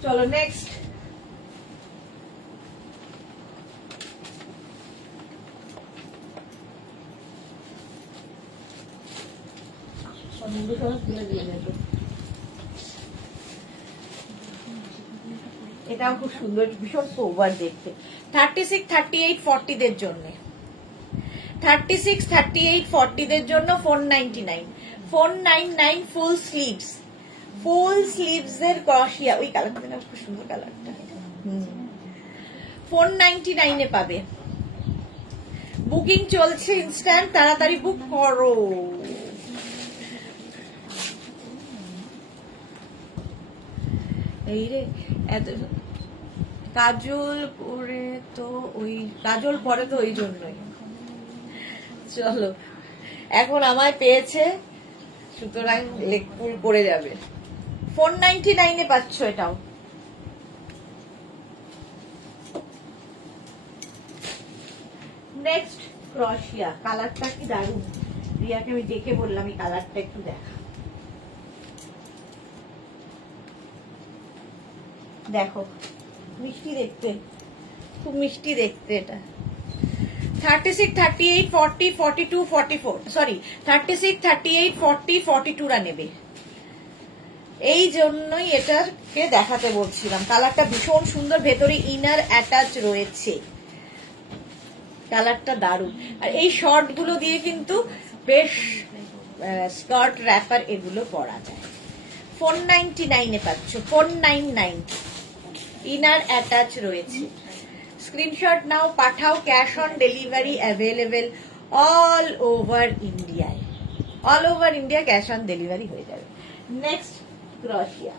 চলো নেক্সট। এটাও খুব সুন্দর, ভীষণ সোবার দেখতে। 36, 38, 40 দের জন্য। 36, 38, 40 দের জন্য 499। 499 ফুল স্লিভস, ফুল স্লিভস এর ক্রশিয়া। ওই কালারটা খুব সুন্দর, কালারটা 499 এ পাবে। বুকিং চলছে ইনস্ট্যান্ট, তাড়াতাড়ি বুক করো। এই রে, এত কাজল পরে তো ওই কাজল পরে তো ওই জন্যই। চলো, এখন আমায় পেয়েছে, সুতরাং লেগ পুল করে যাবে। 499 এ পাচ্ছ এটাও। নেক্সট ক্রশিয়া, কালারটা কি দারুণ, রিয়াকে আমি ডেকে বললাম এই কালারটা একটু দেখা। দেখো মিষ্টি দেখতে, খুব মিষ্টি দেখতে এটা। 36, 38, 40, 42, 44, সরি 36, 38, 40, 42 রা নেবে। এই জন্যই এটাকে দেখাতে বলছিলাম। কালারটা ভীষণ সুন্দর, ভেতরে ইনার অ্যাটাচ রয়েছে, কালারটা দারুণ। আর এই শর্ট গুলো দিয়ে কিন্তু বেশ স্কার্ট র্যাপার এগুলো পরা যায়। 499 এ পাচ্ছ, 499, ইনার অ্যাটাচ রয়েছে। স্ক্রিনশট নাও, পাঠাও, cash on delivery available all over ইন্ডিয়ায়। All over India cash on delivery হয়ে যাবে। Next crochet.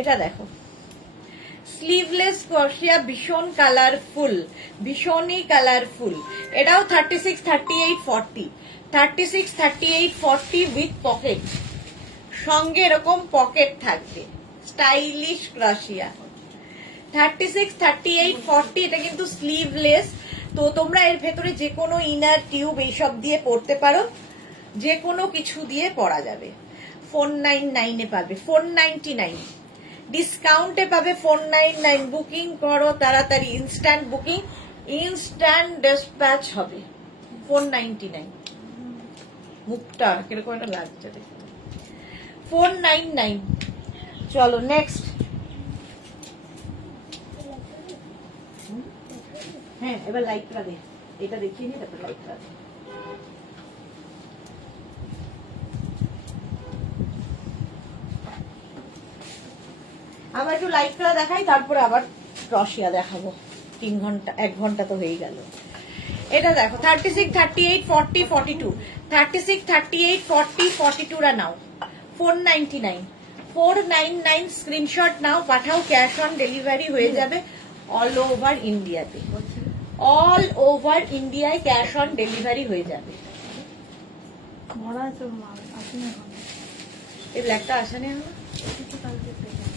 এটা দেখো স্লিভলেস ক্রোশিয়া, ভীষণ কালারফুল, ভীষণই কালারফুল। এটাও 36, 38, 40, 36, 38, 40 উইথ পকেট, সঙ্গে এরকম পকেট থাকবে। স্টাইলিশ ক্রোশিয়া 36, 38, 40, এটা কিন্তু স্লিভলেস। তো তোমরা এর ভেতরে যে কোনো ইনার টিউব এইসব দিয়ে পরতে পারো, যে কোনো কিছু দিয়ে পরা যাবে। 499 এ পাবে, 499 ডিসকাউন্টে পাবে, 499। বুকিং করো তাড়াতাড়ি, ইনস্ট্যান্ট বুকিং, ইনস্ট্যান্ট ডিসপ্যাচ হবে। 499, মুখটা কিরকম একটা লাগছে দেখো। 499। চলো নেক্সট। হ্যাঁ এবার লাইটটা দে, এটা দেখিয়ে নি, তারপর লাইটটা দে। আমরা একটু লাইটটা দেখাই, তারপরে আবার ক্রোশিয়া দেখাবো। 3 ঘন্টা 1 ঘন্টা তো হয়ে গেল। এটা দেখো 36, 38, 40, 42, 36, 38, 40, 42 রা নাও। 499, 499 স্ক্রিনশট নাও, পাঠাও, ক্যাশ অন ডেলিভারি হয়ে যাবে অল ওভার ইন্ডিয়াতে। অল ওভার ইন্ডিয়ায় ক্যাশ অন ডেলিভারি হয়ে যাবে। ভরা আছে মাল, আসে না এখন। এই ব্ল্যাকটা আসে না আমার? কিছু কালকে পেয়ে যাবে।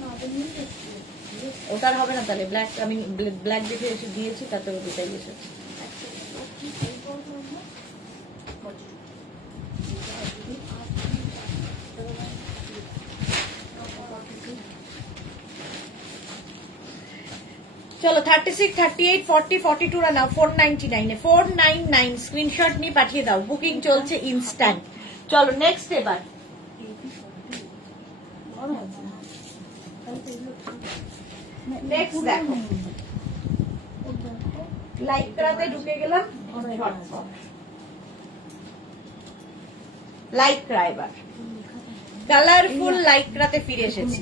না, ওটা নিয়ে এসেছি। ওটার হবে না তাহলে, ব্ল্যাক আমি ব্ল্যাক দেখে এসে দিয়েছি, তাতে ওটাই এসেছে। চলো 36, 38, 40, 42 রা নাও 499 এ। 499 স্ক্রিনশট নিয়ে পাঠিয়ে দাও, বুকিং চলছে ইনস্ট্যান্ট। চলো নেক্সট। এবার বড় আছে না। কালকে এগুলো নেক্সট দেখো, লাইকরাতে ঢুকে গেলাম। লাইকরা এবার কালারফুল লাইকরাতে ফিরে এসেছি।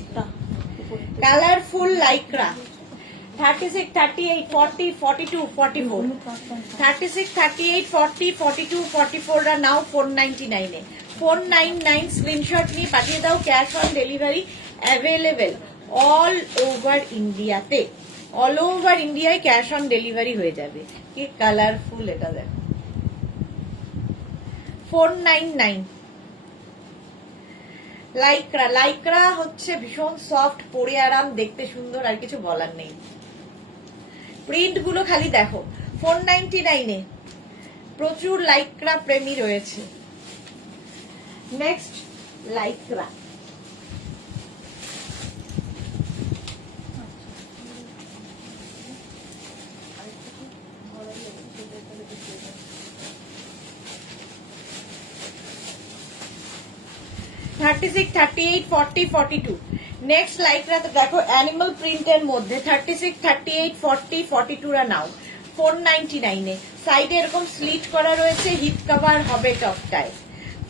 কালারফুল লাইকরা 36, 38, 40, 42, 44, 36, 38, 40, 42, 44 রা নাও 499 এ। 499 স্ক্রিনশট নিয়ে পাঠিয়ে দাও, cash on delivery available all over ইন্ডিয়াতে। অল ওভার ইন্ডিয়ায় ক্যাশ অন ডেলিভারি হয়ে যাবে। কি কালারফুল এটা দেখো। 499 লাইকরা। লাইকরা হচ্ছে ভীষণ সফট, পরে আরাম, দেখতে সুন্দর, আর কিছু বলার নেই। প্রিন্ট গুলো খালি দেখো। 499 এ প্রচুর লাইকরা প্রেমী রয়েছে। Next lycra. Thirty six, 38, 40, 42। Next lycra তো দেখো অ্যানিমাল প্রিন্টের মধ্যে 36, 38, 40, 42 রা নাও 499 এ। সাইডে এরকম স্লিট করা রয়েছে, হিপ কভার হবে টপটায়।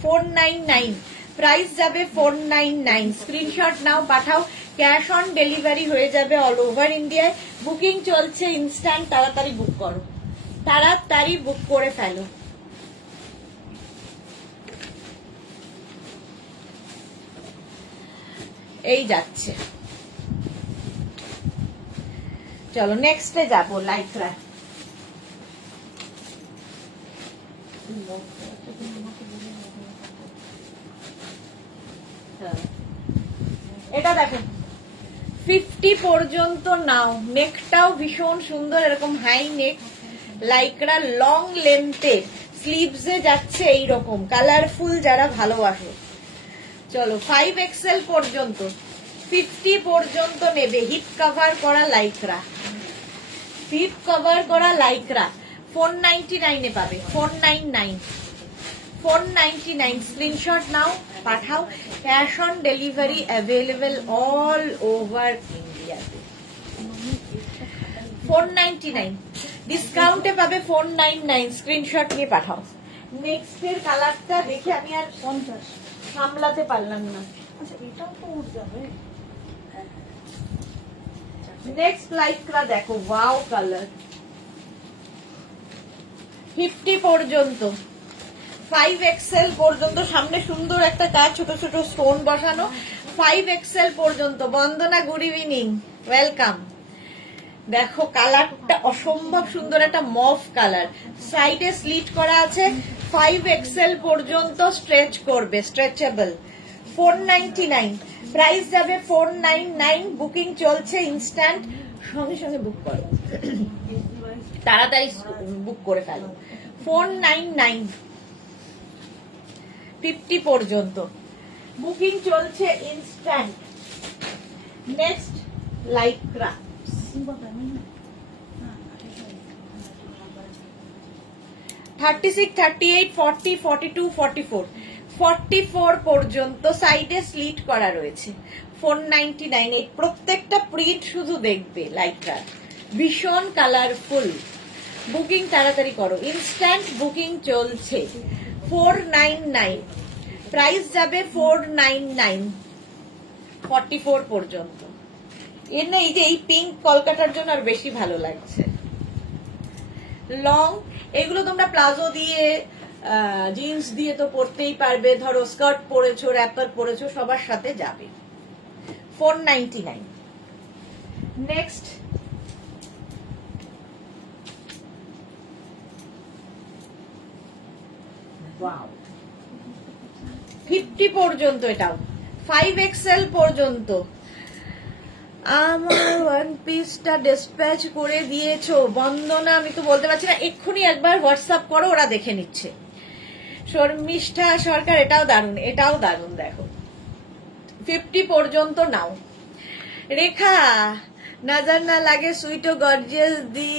499 প্রাইস যাবে 499। স্ক্রিনশট নাও, পাঠাও, ক্যাশ অন ডেলিভারি হয়ে যাবে অল ওভার ইন্ডিয়ায়। বুকিং চলছে ইনস্ট্যান্ট, তাড়াতাড়ি বুক করো, তাড়াতাড়ি বুক করে ফেলো। এই যাচ্ছে চলো নেক্সটে যাবো, লাইক্রা। এটা দেখো 50 পর্যন্ত নাও, নেকটাও ভীষণ সুন্দর, এরকম হাই নেক, লাইক্রা লং লেন্থে, স্লিভসে যাচ্ছে এইরকম কালারফুল, যারা ভালোবাসো। চলো 5XL পর্যন্ত, 50 পর্যন্ত নেবে, হিপ কভার করা লাইক্রা, হিপ কভার করা লাইক্রা 499 এ পাবে, 499, 499। স্ক্রিনশট নাও, পাঠাও, cash on delivery available all over ইন্ডিয়াতে। 499 ডিসকাউন্টে পাবে, 499 স্ক্রিনশট নিয়ে পাঠাও। নেক্সট এর কালারটা দেখে আমি আর 50। সামলাতে পারলাম না। আচ্ছা এটাও তো উঠ যাবে। নেক্সট লাইক্রা দেখো, ওয়াও কালার, 50 পর্যন্ত, 5XL পর্যন্ত, সামনে সুন্দর একটা কাজ, ছোট ছোট স্টোন বসানো, 5XL পর্যন্ত। বন্দনা গুড ইভিনিং, ওয়েলকাম। দেখো কালারটা অসম্ভব সুন্দর, একটা মভ কালার, সাইডে স্লিট করা আছে, 5XL পর্যন্ত স্ট্রেচ করবে, স্ট্রেচেবল। 499 প্রাইস যাবে 499, বুকিং চলছে ইনস্ট্যান্ট, সঙ্গে সঙ্গে বুক করো, তাড়াতাড়ি বুক করে ফেলো। 499 50 পর্যন্ত, বুকিং চলছে ইনস্ট্যান্ট। নেক্সট লাইক্রা, 36, 38, 40, 42, 44, 44 পর্যন্ত সাইডে স্লিট করা রয়েছে, 499। এই প্রত্যেকটা প্রিন্ট শুধু দেখবে লাইক্রা, ভীষণ কালারফুল। বুকিং তাড়াতাড়ি করো, ইনস্ট্যান্ট বুকিং চলছে। 499 প্রাইস যাবে 499, 44 পর্যন্ত। এর না এই যে এই পিঙ্ক কলকাতার জন্য আর বেশি ভালো লাগছে। লং, এগুলো তোমরা প্লাজো দিয়ে, জিন্স দিয়ে তো পরতেই পারবে, ধরো স্কার্ট পরেছো, র্যাপার পরেছো, সবার সাথে যাবে। 499। নেক্সট ওয়াও, 50 পর্যন্ত, এটাও 5XL পর্যন্ত। আমার ওয়ান পিসটা ডিসপ্যাচ করে দিয়েছো বন্দনা, আমি তো বলতে পারছি না, এক্ষুনি একবার হোয়াটসঅ্যাপ করো, ওরা দেখে নিচ্ছে। শর্মিষ্ঠা সরকার, এটাও দারুন, এটাও দারুন, দেখো 50 পর্যন্ত নাও। রেখা, নজর না লাগে সুইট ও গর্জিয়াস দি,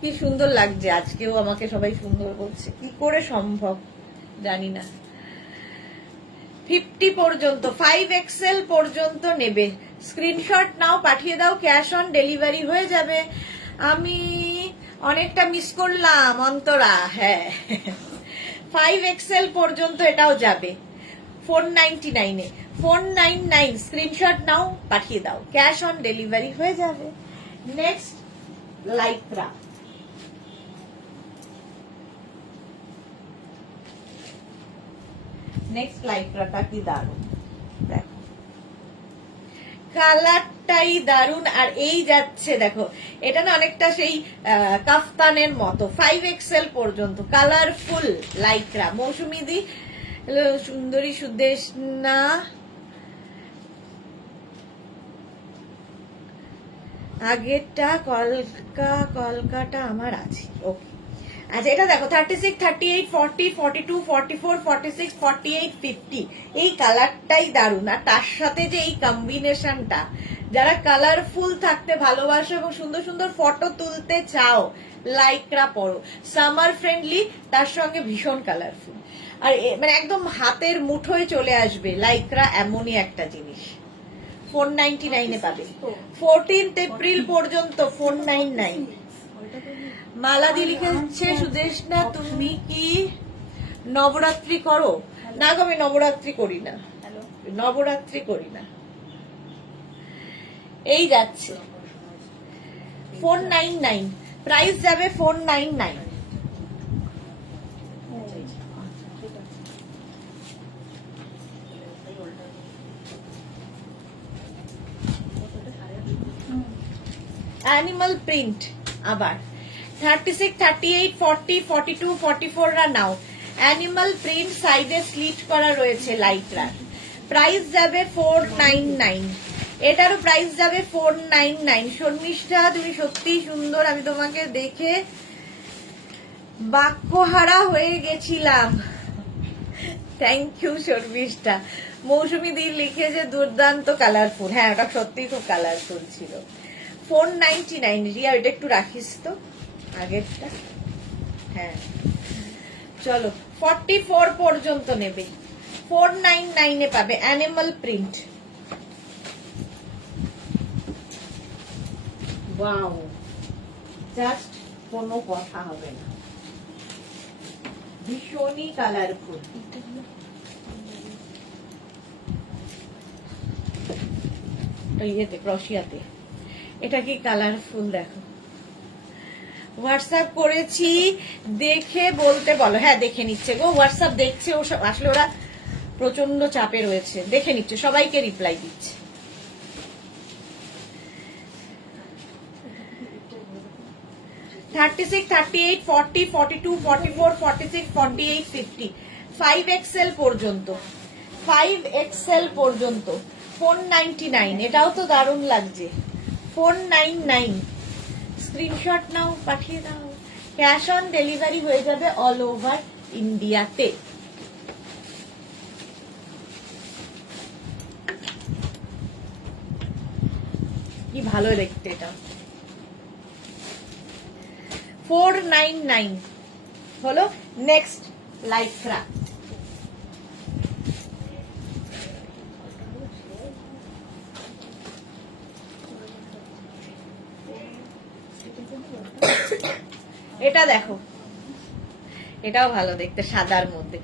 কি সুন্দর লাগছে আজকেও, আমাকে সবাই সুন্দর বলছে, কি করে সম্ভব জানি না। 50 পর্যন্ত, 5XL পর্যন্ত নেবে, স্ক্রিনশট নাও, পাঠিয়ে দাও, ক্যাশ অন ডেলিভারি হয়ে যাবে। আমি অনেকটা মিস করলাম অন্তরা, হ্যাঁ। 5XL পর্যন্ত এটাও যাবে 499 এ, 499 স্ক্রিনশট নাও, পাঠিয়ে দাও, ক্যাশ অন ডেলিভারি হয়ে যাবে। নেক্সট লাইক্রা, নেক্সট লাইক্রাটা কি দারুন, দেখো কালারটাই দারুন। আর এই যাচ্ছে দেখো, এটা না অনেকটা সেই কাফতানের মতো, 5XL পর্যন্ত, কালারফুল লাইক্রা। মৌসুমি দি, সুন্দরী সুদেশনা, আগেরটা কলকাতা আমার আছে, ওকে। আচ্ছা এটা দেখো 36, 38, 40, 42, 44, 46, 48, 50, এই কালারটাই দারুন। আর তার সাথে যে এই কম্বিনেশনটা, যারা কালারফুল থাকতে ভালোবাসো এবং সুন্দর সুন্দর ফটো তুলতে চাও, লাইক্রা পরো, সামার ফ্রেন্ডলি, তার সঙ্গে ভীষণ কালারফুল, আর মানে একদম হাতের মুঠোয় চলে আসবে। লাইক্রা এমনই একটা জিনিস। 499 এ পাবে, 14 এপ্রিল পর্যন্ত 499। মালাদি লিখেছে, সুদেশনা তুমি কি নবরাত্রি করো? না গো, আমি নবরাত্রি করি না, নবরাত্রি করি না। এই যাচ্ছে 499, প্রাইস যাবে 499। অ্যানিমাল প্রিন্ট আবার 36, 38, 40, 42, 44 রা নাও। অ্যানিমাল প্রিন্ট সাইডে স্লিট করা রয়েছে লাইকরার। প্রাইস যাবে 499। এটারও প্রাইস যাবে 499। শর্মিষ্ঠা তুমি সত্যিই সুন্দর, আমি তোমাকে দেখে বাক্যহারা হয়ে গেছিলাম। Thank you Sharmistha. মৌসুমী দি লিখেছে দুর্দান্ত কালারফুল। হ্যাঁ, ওটা সত্যি খুব কালারফুল ছিল। 499 রিয়া, এটা একটু রাখিস তো আগেরটা। হ্যাঁ চলো 44 পর্যন্ত নেবে। 499 এ পাবে অ্যানিমাল প্রিন্ট। ওয়াও, জাস্ট কোনো কথা হবে না, ভীষণই কালারফুল। ইয়েতে ক্রশিয়াতে এটা কি কালারফুল দেখো। হোয়াটসঅ্যাপ করেছি, দেখে বলতে বলো। হ্যাঁ দেখে নিচ্ছে গো, হোয়াটসঅ্যাপ দেখছে। আসলে ওরা প্রচন্ড চাপে রয়েছে, দেখে নিচ্ছে, সবাইকে রিপ্লাই দিচ্ছে। থার্টি সিক্স, 38, 40, 42, 44, 46, 48, 50, 5XL পর্যন্ত, 5XL পর্যন্ত 499। এটাও তো দারুণ লাগছে। 499 স্ক্রিনশট নাও, পাঠিয়ে দাও। ক্যাশ অন ডেলিভারি হয়ে যাবে অল ওভার ইন্ডিয়াতে। কি ভালো দেখতে এটা। 499 হলো। Next Lycra. এটা দেখো, এটাও ভালো দেখতে, সাদার মধ্যে।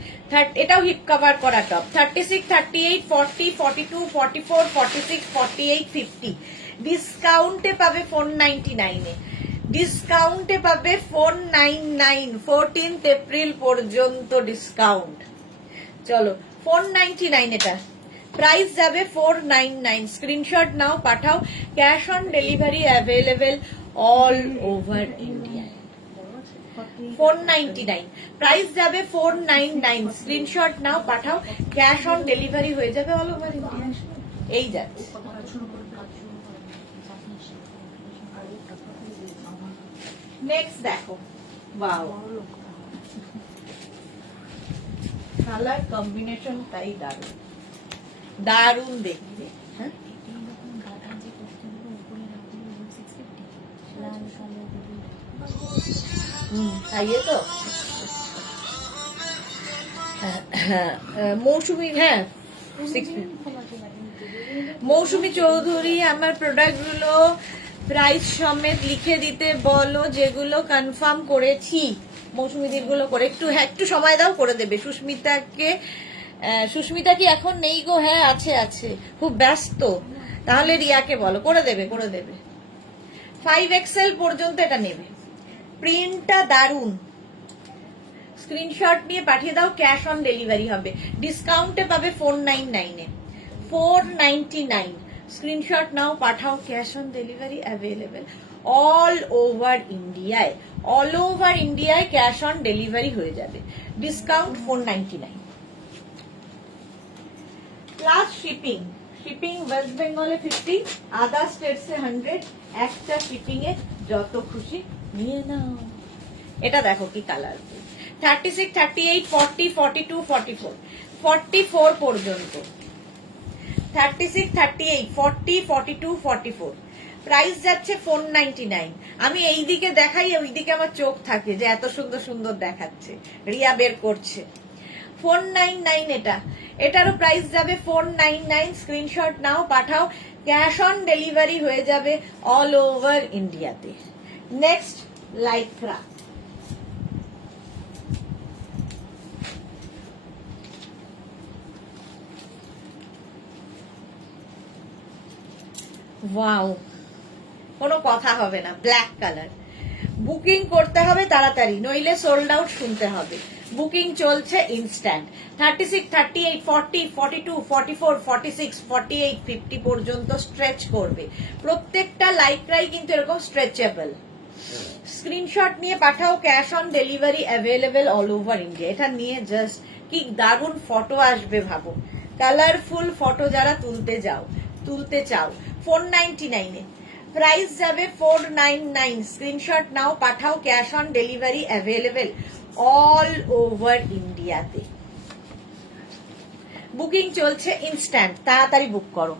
এটাও হিপ কভার করা টপ। 36, 38, 40, 42, 44, 46, 48, 50 ডিসকাউন্টে পাবে 499 এ। ডিসকাউন্টে পাবে 499। 14 এপ্রিল পর্যন্ত ডিসকাউন্ট। চলো 499 এটা প্রাইস যাবে 499। স্ক্রিনশট নাও, পাঠাও। Cash on delivery available all over India. 499 price যাবে 499। স্ক্রিনশট নাও, পাঠাও। ক্যাশ অন ডেলিভারি হয়ে যাবে অল ওভার ইন্ডিয়া। এই যাচ্ছে। নেক্সট দেখো, ওয়াও, কালার কম্বিনেশনটাই দারুণ, দারুণ দেখতে। হ্যাঁ তাই তো মৌসুমী। হ্যাঁ মৌসুমী চৌধুরী, আমার প্রোডাক্ট গুলো প্রাইস সমেত লিখে দিতে বলো, যেগুলো কনফার্ম করেছি। মৌসুমীদের গুলো করে একটু, হ্যাঁ একটু সময় দাও, করে দেবে। সুস্মিতাকে, সুস্মিতা কি এখন নেই গো? হ্যাঁ আছে, আছে, খুব ব্যস্ত। তাহলে রিয়াকে বলো, করে দেবে, করে দেবে। 5XL পর্যন্ত এটা নেবে। প্রিন্টটা দারুন। স্ক্রিনশট নিয়ে পাঠিয়ে দাও, ক্যাশ অন ডেলিভারি হবে। ডিসকাউন্টে পাবে 499 এ। 499 স্ক্রিনশট নাও, পাঠাও। Cash on delivery available all over ইন্ডিয়ায়। অল ওভার ইন্ডিয়ায় ক্যাশ অন ডেলিভারি হয়ে যাবে। Discount 499 plus shipping. Shipping West বেঙ্গলে 50, আদার স্টেটসে 100। একটা শিপিং এ যত খুশি নিয়ে নাও। এটা দেখো কি কালার। 36, 38, 40, 42, 44, 44 পর্যন্ত। 36, 38, 40, 42, 44 প্রাইস যাচ্ছে 499। আমি এই দিকে দেখাই, ওই দিকে আমার চোখ থাকে যে এত সুন্দর সুন্দর দেখাচ্ছে। রিয়া বের করছে। 499 এটা। এটারও প্রাইস যাবে 499। স্ক্রিনশট নাও, পাঠাও। ক্যাশ অন ডেলিভারি হয়ে যাবে অল ওভার ইন্ডিয়াতে। Next Lycra. ওয়াও, কোনো কথা হবে না। Black colour. বুকিং করতে হবে তাড়াতাড়ি, নইলে সোল্ড আউট শুনতে হবে। বুকিং চলছে ইনস্ট্যান্ট। 36, 38, 40, 42, 44, 46, 48, 50 পর্যন্ত স্ট্রেচ করবে। প্রত্যেকটা লাইকরাই কিন্তু এরকম স্ট্রেচেবল। স্ক্রিনশট নিয়ে পাঠাও, cash on delivery available all over India. এটা নিয়ে জাস্ট কি দারুণ ফটো আসবে ভাবো, কালারফুল ফটো যারা তুলতে চাও। 499 এ প্রাইস যাবে 499। স্ক্রিনশট নাও, পাঠাও, cash on delivery available all over ইন্ডিয়াতে। বুকিং চলছে ইনস্ট্যান্ট, তাড়াতাড়ি বুক করো,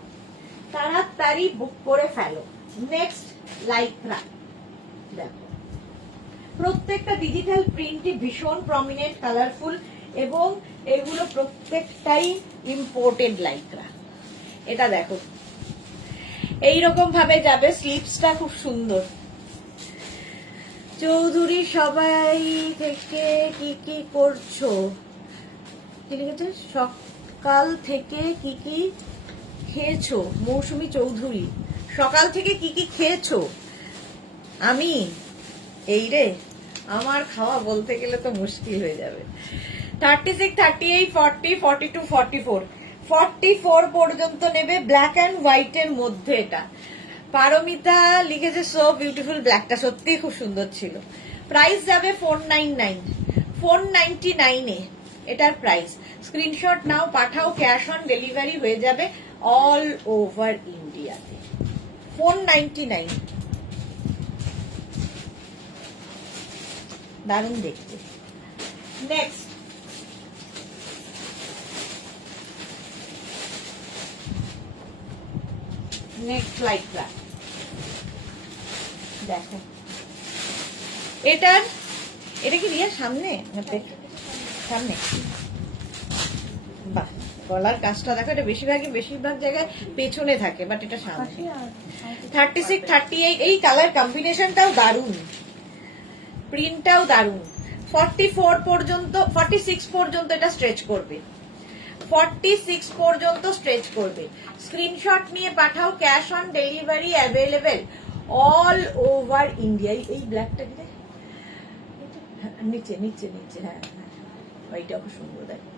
তাড়াতাড়ি বুক করে ফেলো। নেক্সট লাইক্রা দেখো, প্রত্যেকটা ডিজিটাল প্রিন্টই ভীষণ প্রমিনেন্ট, কালারফুল এবং এগুলো প্রত্যেকটাই ইম্পোর্টেড লাইক্রা। এটা দেখো এইরকম ভাবে যাবে, স্লিপসটা খুব সুন্দর। চৌধুরী সবাই থেকে কি কি করছো, কি লিখেছে, সকাল থেকে কি কি খেয়েছো? মৌসুমী চৌধুরী, সকাল থেকে কি কি খেয়েছো? আমি এই রে, আমার খাওয়া বলতে গেলে তো মুশকিল হয়ে যাবে। 36, 38, 40, 42, 44, 44 পর্যন্ত নেবে, ব্ল্যাক অ্যান্ড হোয়াইট এর মধ্যে। এটা পারমিতা লিখেছে সো বিউটিফুল, ব্ল্যাকটা সত্যি খুব সুন্দর ছিল। প্রাইস যাবে 499, 499 এ এটার প্রাইস। স্ক্রিনশট নাও, পাঠাও, ক্যাশ অন ডেলিভারি হয়ে যাবে অল ওভার ইন্ডিয়াতে। 499, দারুণ দেখতে। নেক্সট লাইক্রা দেখো, এটা কি রিয়া সামনে, সামনে, বাহ, গলার কাজটা দেখো, এটা বেশিরভাগ জায়গায় পেছনে থাকে, বাট এটা সামনে। 36, 38 এই কালার কম্বিনেশনটাও দারুণ, প্রিন্টটাও দারুণ। 44 পর্যন্ত, 46 পর্যন্ত এটা স্ট্রেচ করবে, 46 পর্যন্ত স্ট্রেচ করবে। স্ক্রিনশট নিয়ে পাঠাও, cash on delivery available all over India. এই ব্ল্যাকটা কি নিচে নিচে নিচে, হ্যাঁ ওইটা খুব সুন্দর দেখো।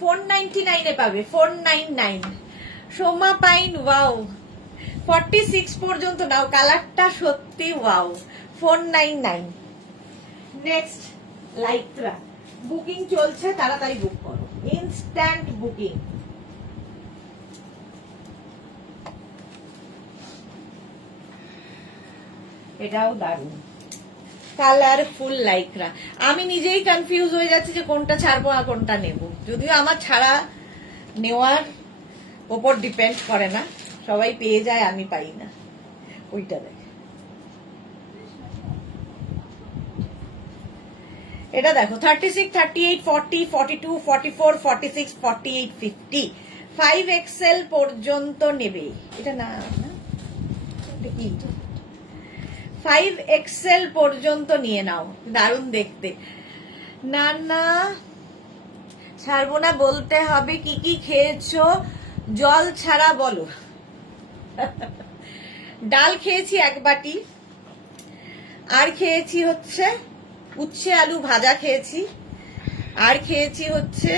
499 এ পাবে, 499। সোমা পাইন, ওয়াও, 46 পর্যন্ত নাও, কালারটা সত্যি ওয়াও। 499। নেক্সট লাইক্রা, বুকিং চলছে, তাড়াতাড়ি বুক করো, ইনস্ট্যান্ট বুকিং। এটাও দারুণ কালারফুল লাইক্রা। আমি নিজেই কনফিউজ হয়ে যাচ্ছি যে কোনটা ছাড়বো আর কোনটা নেব, যদিও আমার ছাড়া নেওয়ার ওপর ডিপেন্ড করে না, সবাই পেয়ে যায়, আমি পাই না। ওইটা দেখ, এটা দেখো 36, 38, 40, 42, 44, 46, 48, 50, 5XL পর্যন্ত নেবে। এটা না, এটা কি, 5XL পর্যন্ত নিয়ে নাও, দারুণ দেখতে। না না ছাড়বো না, বলতে হবে কি কি খেয়েছো, জল ছাড়া বলো। ডাল খেয়েছি 1 বাটি, আর খেয়েছি হচ্ছে উচ্ছে আলু ভাজা খেয়েছি, আর খেয়েছি হচ্ছে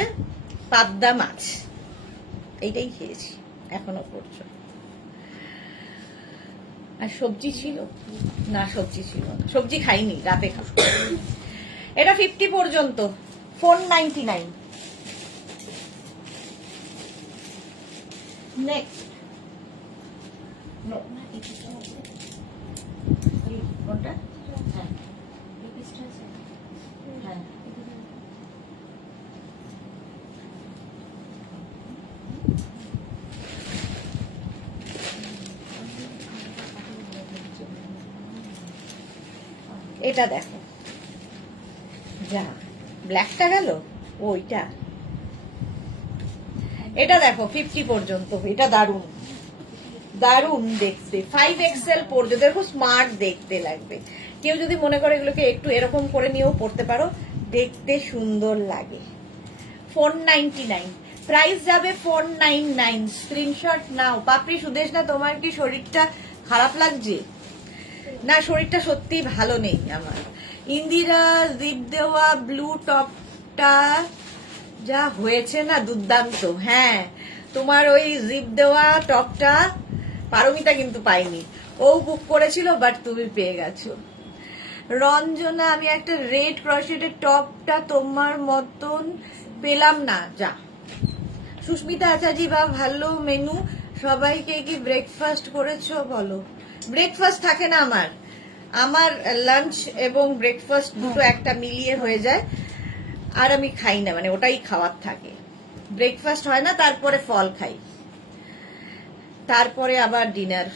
পাবদা মাছ, এইটাই খেয়েছি এখনো পর্যন্ত। আর সবজি ছিল না, সবজি ছিল না, সবজি খাইনি, রাতে খাবো। এটা 50 পর্যন্ত, 499। নেক্সট কোনটা, হ্যাঁ হ্যাঁ, এটা দেখো, যা ব্ল্যাকটা গেল, ওইটা, এটা দেখো 50 পর্যন্ত, এটা দারুণ দারুণ দেখতে। 5XL পর্যন্ত, দেখো স্মার্ট দেখতে লাগবে। কেউ যদি মনে করে এগুলোকে একটু এরকম করে নিয়েও পড়তে পারো, দেখতে সুন্দর লাগে। 499 প্রাইস যাবে, 499। স্ক্রিনশট নাও। পাপড়ি সুদেশ, না তোমার কি শরীরটা খারাপ লাগছে? না, শরীরটা সত্যি ভালো নেই আমার। ইন্দিরা জিপ দেওয়া ব্লু টপ টপটা যা হয়েছে না দুর্দান্ত। হ্যাঁ, তোমার ওই জিপ দেওয়া টপটা পারমিতা কিন্তু পাইনি, ও বুক করেছিল, বাট তুমি পেয়ে গেছো। রঞ্জনা, আমি একটা রেড ক্রশেটের টপটা তোমার মতন পেলাম না, যা। সুস্মিতা আচার্য, বা ভালো মেনু, সবাইকে কি ব্রেকফাস্ট করেছো বলো? ব্রেকফাস্ট থাকে না আমার, আমার লাঞ্চ এবং ব্রেকফাস্ট দুটো একটা মিলিয়ে হয়ে যায়, আর আমি খাই না, মানে ওটাই খাওয়ার থাকে। ব্রেকফাস্ট হয় না, তারপরে ফল খাই, তারপরে আবার ডিনার,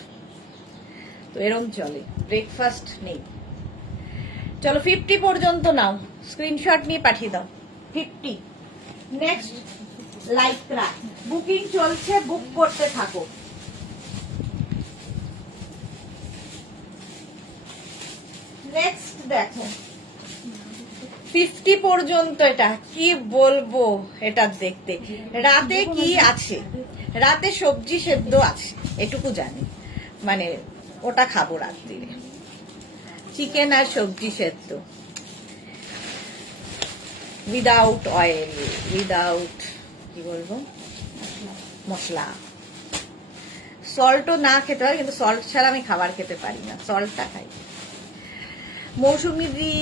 তো এরম চলে, ব্রেকফাস্ট নেই। চলো 50 পর্যন্ত নাও, স্ক্রিনশট নিয়ে পাঠিয়ে দাও। 50। নেক্সট লাইকরা, বুকিং চলছে, বুক করতে থাকো। নেক্সট দেখো 50 পর্যন্ত। এটা কি বলবো, এটা দেখতে রাতে কি আছে, রাতে সবজি সেদ্ধ আছে এটুকু জানি, মানে ওটা খাবো রাত্রিরে, চিকেন আর সবজি সেদ্ধ, উইদাউট অয়েল, উইদাউট কি বলবো মশলা। সল্টও না খেতে হয়, কিন্তু সল্ট ছাড়া আমি খাবার খেতে পারি না, সল্টটা খাই। মৌসুমি দি,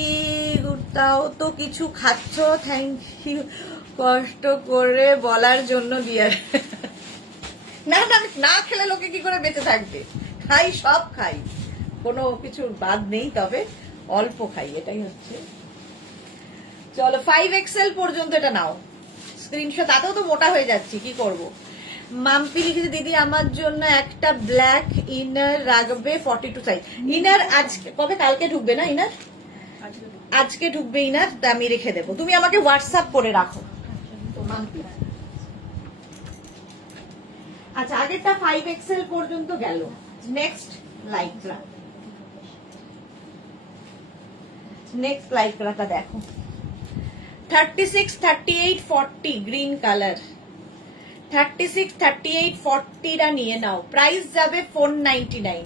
তাও তো কিছু খাচ্ছ, থ্যাংক ইউ, কষ্ট করে বলার জন্য ডিয়ার। না না, না খেলে লোকে কি করে বেঁচে থাকবে, খাই, সব খাই, কোনো কিছু বাদ নেই, তবে অল্প খাই, এটাই হচ্ছে। চলো 5XL পর্যন্ত এটা নাও, স্ক্রিনশট। তাতেও তো মোটা হয়ে যাচ্ছি, কি করব। মাম্পি লিখেছে, দিদি আমার জন্য একটা ব্ল্যাক ইনার রাখবে, 42 সাইজ। ইনার আজকে কবে, কালকে ঢুকবে না ইনার, আজকে ঢুকবে ইনার, তা আমি রেখে দেবো, তুমি আমাকে হোয়াটসঅ্যাপ করে রাখো। মাম্পি, আচ্ছা আগেরটা 5XL পর্যন্ত গেল। নেক্সট লাইকরা, নেক্সট লাইকরাটা দেখো 36, 38, 40 গ্রিন কালার। 36, 38, 40টা নিয়ে নাও, প্রাইস যাবে 499।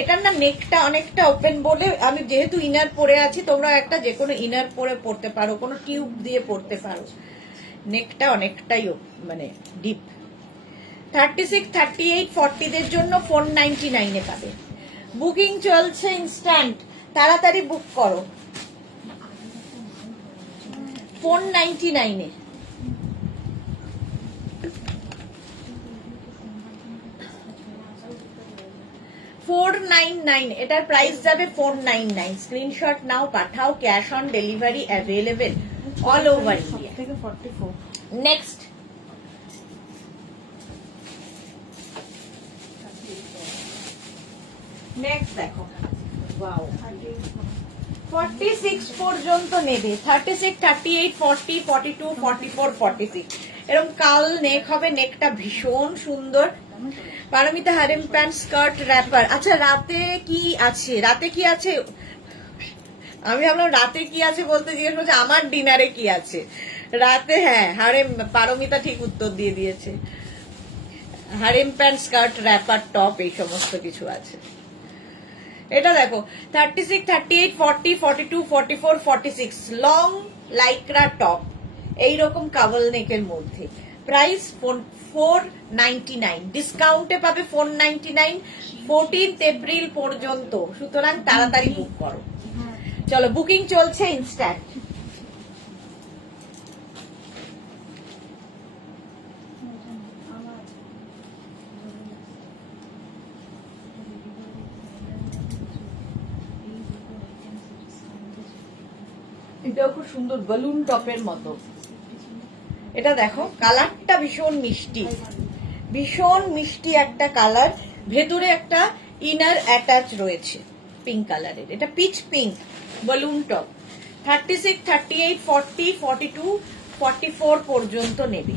এটার না নেকটা অনেকটা ওপেন বলে, আমি যেহেতু ইনার পরে আছি, তোমরা একটা যে কোনো ইনার পরে পড়তে পারো, কোনো টিউব দিয়ে পড়তে পারো, নেকটা অনেকটাই মানে ডিপ। 36, 38, 40 দের জন্য 499 এ পাবে। বুকিং চলছে ইনস্ট্যান্ট, তাড়াতাড়ি বুক করো। 499 এ। $499, এটার প্রাইস যাবে 499। স্ক্রিনশট নাও, পাঠাও, cash on delivery available all over India. থেকে 44। নেক্সট নেক্সট দেখো, ওয়াও 46 পর্যন্ত নেবে। 36, 38, 40, 42, 44, 46 এরকম কাল নেক হবে, নেকটা ভীষণ সুন্দর। Paromita, harem pant, skirt, wrapper. আচ্ছা রাতে কি আছে, রাতে কি আছে, আমি ভাবলাম রাতে কি আছে বলতে জিজ্ঞেস করছে আমার ডিনারে কি আছে রাতে। হ্যাঁ, হারেম, পারমিতা ঠিক উত্তর দিয়ে দিয়েছে, harem pant, skirt, wrapper, top, এই সমস্ত কিছু আছে। এটা দেখো 36, 38, 40, 42, 44, 46 লং লাইক্রা টপ, এইরকম কাবল নেকের মধ্যে। প্রাইস 499, ডিসকাউন্টে পাবে 499, 14 এপ্রিল পর্যন্ত, সুতরাং তাড়াতাড়ি বুক করো। চলো বুকিং চলছে ইনস্ট্যান্ট। এটাও খুব সুন্দর, বেলুন টপের মতো। এটা দেখো কালারটা ভীষণ মিষ্টি, ভীষণ মিষ্টি একটা কালার, ভেতরে একটা ইনার অ্যাটাচ রয়েছে পিঙ্ক কালারের, এটা পিচ পিঙ্ক বেলুন টপ। 36, 38, 40, 42, 44 পর্যন্ত নেবে।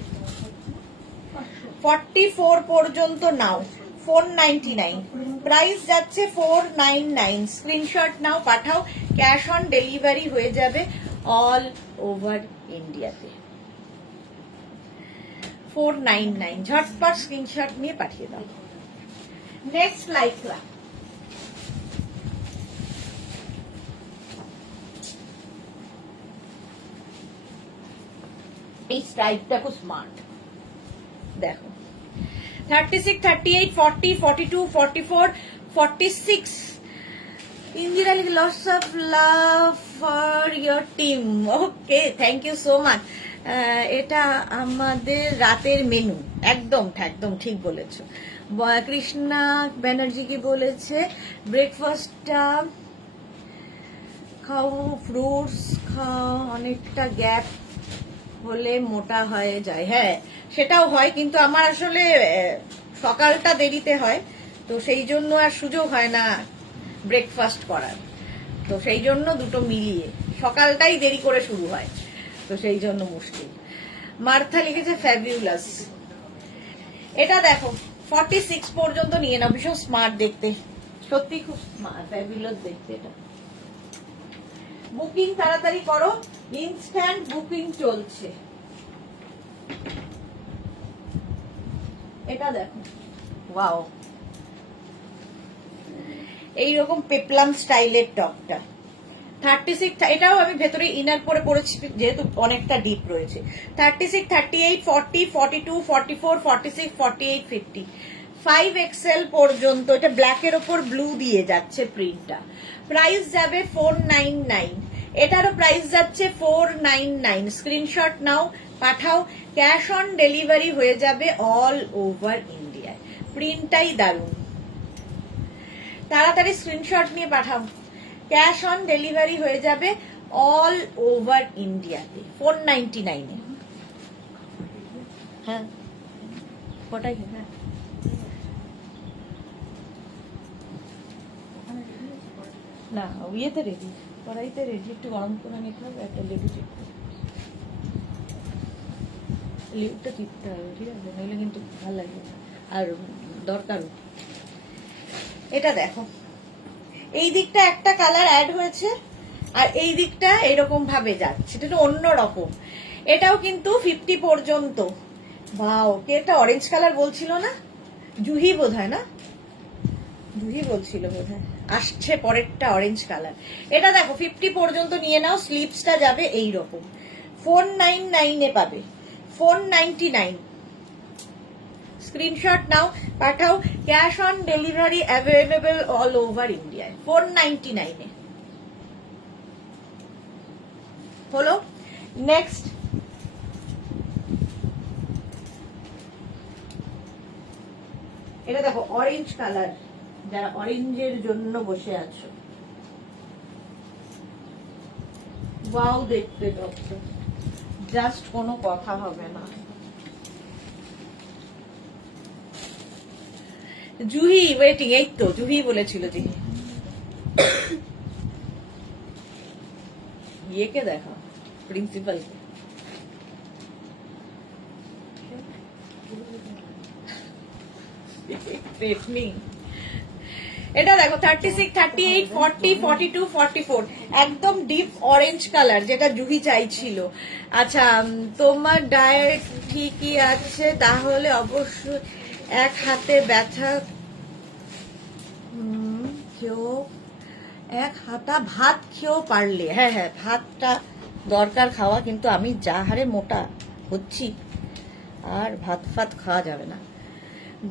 44 পর্যন্ত নাও, 499, প্রাইস যাচ্ছে 499। স্ক্রিনশট নাও, পাঠাও, ক্যাশ অন ডেলিভারি হয়ে যাবে অল ওভার ইন্ডিয়াতে। 499, ঝটপট স্ক্রিনশট নিয়ে পাঠিয়ে দাও। নেক্সট লাইকরা, স্ট্রাইপটা খুব স্মার্ট। দেখো 36, 38, 40, 42, 44, 46 ইন্দিরা লিখে lots of love for your team. Okay, thank you so much. এটা আমাদের রাতের মেনু, একদম একদম ঠিক বলেছো। কৃষ্ণা ব্যানার্জি কি বলেছে, ব্রেকফাস্টটা খাও, ফ্রুটস খাও, অনেকটা গ্যাপ হলে মোটা হয়ে যায়। হ্যাঁ সেটাও হয়, কিন্তু আমার আসলে সকালটা দেরিতে হয়, তো সেই জন্য আর সুযোগ হয় না ব্রেকফাস্ট করার, তো সেই জন্য দুটো মিলিয়ে সকালটাই দেরি করে শুরু হয়, তো সেই জন্য মুশকিল। মার্থা লিখেছে ফ্যাবিউলাস। এটা দেখো 46 পর্যন্ত নিয়ে নাও, ভীষণ স্মার্ট দেখতে, সত্যি খুব স্মার্ট, ফ্যাবিউলাস দেখতে। এটা বুকিং তাড়াতাড়ি করো, ইনস্ট্যান্ট বুকিং চলছে। এটা দেখো, ওয়াও, এইরকম পেপলাম স্টাইলের টপটা 36, এটাও আমি ভেতরে ইনার পরে পরেছি যেহেতু অনেকটা ডিপ রয়েছে। 36, 38, 40, 42, 44, 46, 48, 50, 5XL পর্যন্ত। এটা ব্ল্যাকের ওপর ব্লু দিয়ে যাচ্ছে প্রিন্টটা। প্রাইস যাবে 499, এটারও প্রাইস যাচ্ছে 499। স্ক্রিনশট নাও, পাঠাও, ক্যাশ অন ডেলিভারি হয়ে যাবে অল ওভার ইন্ডিয়ায়। প্রিন্টটাই দারুণ, তাড়াতাড়ি স্ক্রিনশট নিয়ে পাঠাও, ক্যাশ অন ডেলিভারি হয়ে যাবে অল ওভার ইন্ডিয়াতে 499-এ। হ্যাঁ ওটাই, হ্যাঁ না ইয়েতে রেডি, কড়াইতে রেডি, একটু গরম করে নিতে হবে, একটা লেবু চিপতে, লেবুটা চিপতে হবে, ঠিক আছে, নইলে কিন্তু ভালো লাগবে না, আর দরকারও। এটা দেখো, এই দিকটা একটা কালার অ্যাড হয়েছে, আর এই দিকটা এরকম ভাবে যাচ্ছে, এটা অন্য রকম। এটাও কিন্তু 50 পর্যন্ত। বাও, কে একটা অরেঞ্জ কালার বলছিল না, জুহি বোধহয়, না জুহি বলছিল বোধহয়, আসছে পরেরটা অরেঞ্জ কালার। এটা দেখো 50 পর্যন্ত নিয়ে নাও, স্লিপসটা যাবে এইরকম, 499-এ পাবে, 499। স্ক্রিনশট নাও, পাঠাও, cash on delivery available all over ইন্ডিয়ায় 499-এ। হলো, নেক্সট এটা দেখো অরেঞ্জ কালার, যারা অরেঞ্জের জন্য বসে আছো, ওয়াও দেখতে ডক্টর, জাস্ট কোনো কথা হবে না। জুহি ওয়েটিং, এই তো জুহি বলেছিল যে ইয়েকে দেখা, প্রিন্সিপাল এটা দেখো 36, 38, 40, 42, 44 একদম ডিপ অরেঞ্জ কালার, যেটা জুহি চাইছিল। আচ্ছা, তোমার ডায়েট ঠিকই আছে তাহলে অবশ্যই এক হাতে ব্যথা খেয়েও, এক হাতা ভাত খেয়েও পারলে, হ্যাঁ হ্যাঁ ভাতটা দরকার খাওয়া, কিন্তু আমি যা হারে মোটা হচ্ছি আর ভাত ফাত খাওয়া যাবে না,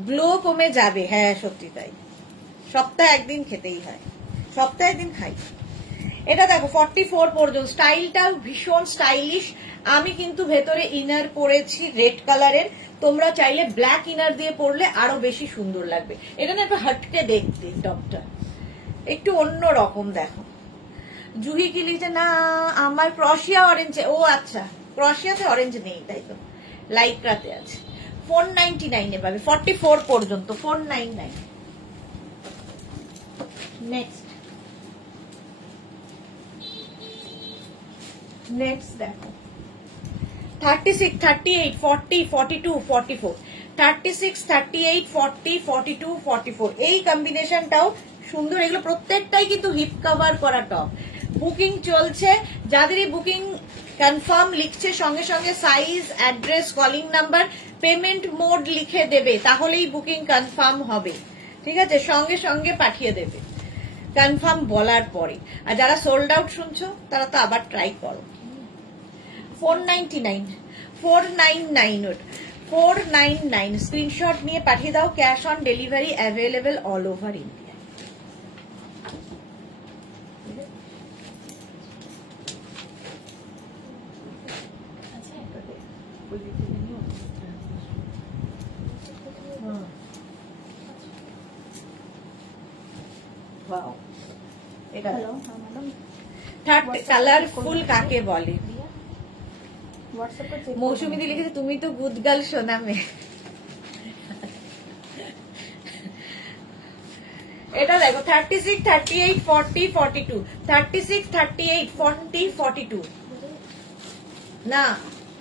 গ্লো কমে যাবে। হ্যাঁ সত্যি তাই, সপ্তাহে একদিন খেতেই হয়, সপ্তাহে একদিন খাই। এটা দেখো 44 পর্যন্ত, স্টাইলটাও ভীষণ স্টাইলিশ। আমি কিন্তু ভেতরে ইনার পরেছি রেড কালারের, তোমরা চাইলে ব্ল্যাক ইনার দিয়ে পরলে আরো বেশি সুন্দর লাগবে। এটা না একটু হটকে দেখতে, টপটা একটু অন্য রকম। দেখো জুহি কি লিখছে, না আমার ক্রশিয়া অরেঞ্জ, ও আচ্ছা ক্রশিয়াতে অরেঞ্জ নেই, তাই তো লাইক্রাতে আছে। 499-এ পাবে, 44 পর্যন্ত 499। নেক্সট দেখো 36, 38, 40, 42, 44, 36, 38, 40, 42, 44 এই কম্বিনেশনটাও সুন্দর। এগুলো প্রত্যেকটাই কিন্তু হিপ কভার করা টপ। বুকিং চলছে, যাদেরই বুকিং কনফার্ম লিখছে সঙ্গে সঙ্গে size, address, calling number, payment mode লিখে দেবে, তাহলেই বুকিং কনফার্ম হবে, ঠিক আছে, সঙ্গে সঙ্গে পাঠিয়ে দেবে কনফার্ম বলার পরে। আর যারা সোল্ড আউট শুনছো তারা তো আবার ট্রাই করো। 499, 499 499 স্ক্রিনশট নিয়ে পাঠিয়ে দাও। Cash on delivery available all over India. Wow. এটা হ্যালো হ্যাঁ ম্যাডাম, থার্ড কালারফুল কাকে বলে? হোয়াটসঅ্যাপে চেক মৌসুমী দি লিখেছে তুমি তো গুড গার্ল সোনা মে। এটা দেখো 36, 38, 40, 42, 36, 38, 40, 42 না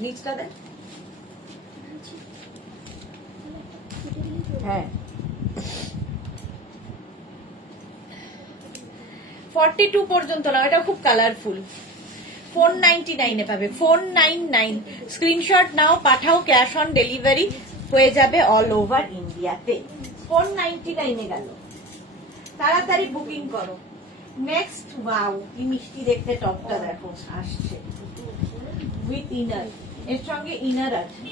নিচটা দেখ। হ্যাঁ 42 পর্যন্ত না, এটা খুব কালারফুল। 499 এ পাবে। 499 স্ক্রিনশট নাও, পাঠাও, ক্যাশ অন ডেলিভারি হয়ে যাবে অল ওভার ইন্ডিয়াতে। 499 এ গেল, তাড়াতাড়ি বুকিং করো। নেক্সট ওয়াও কি মিষ্টি দেখতে টপটা দেখো আসছে উইথ ইনার, এর সঙ্গে ইনার আছে।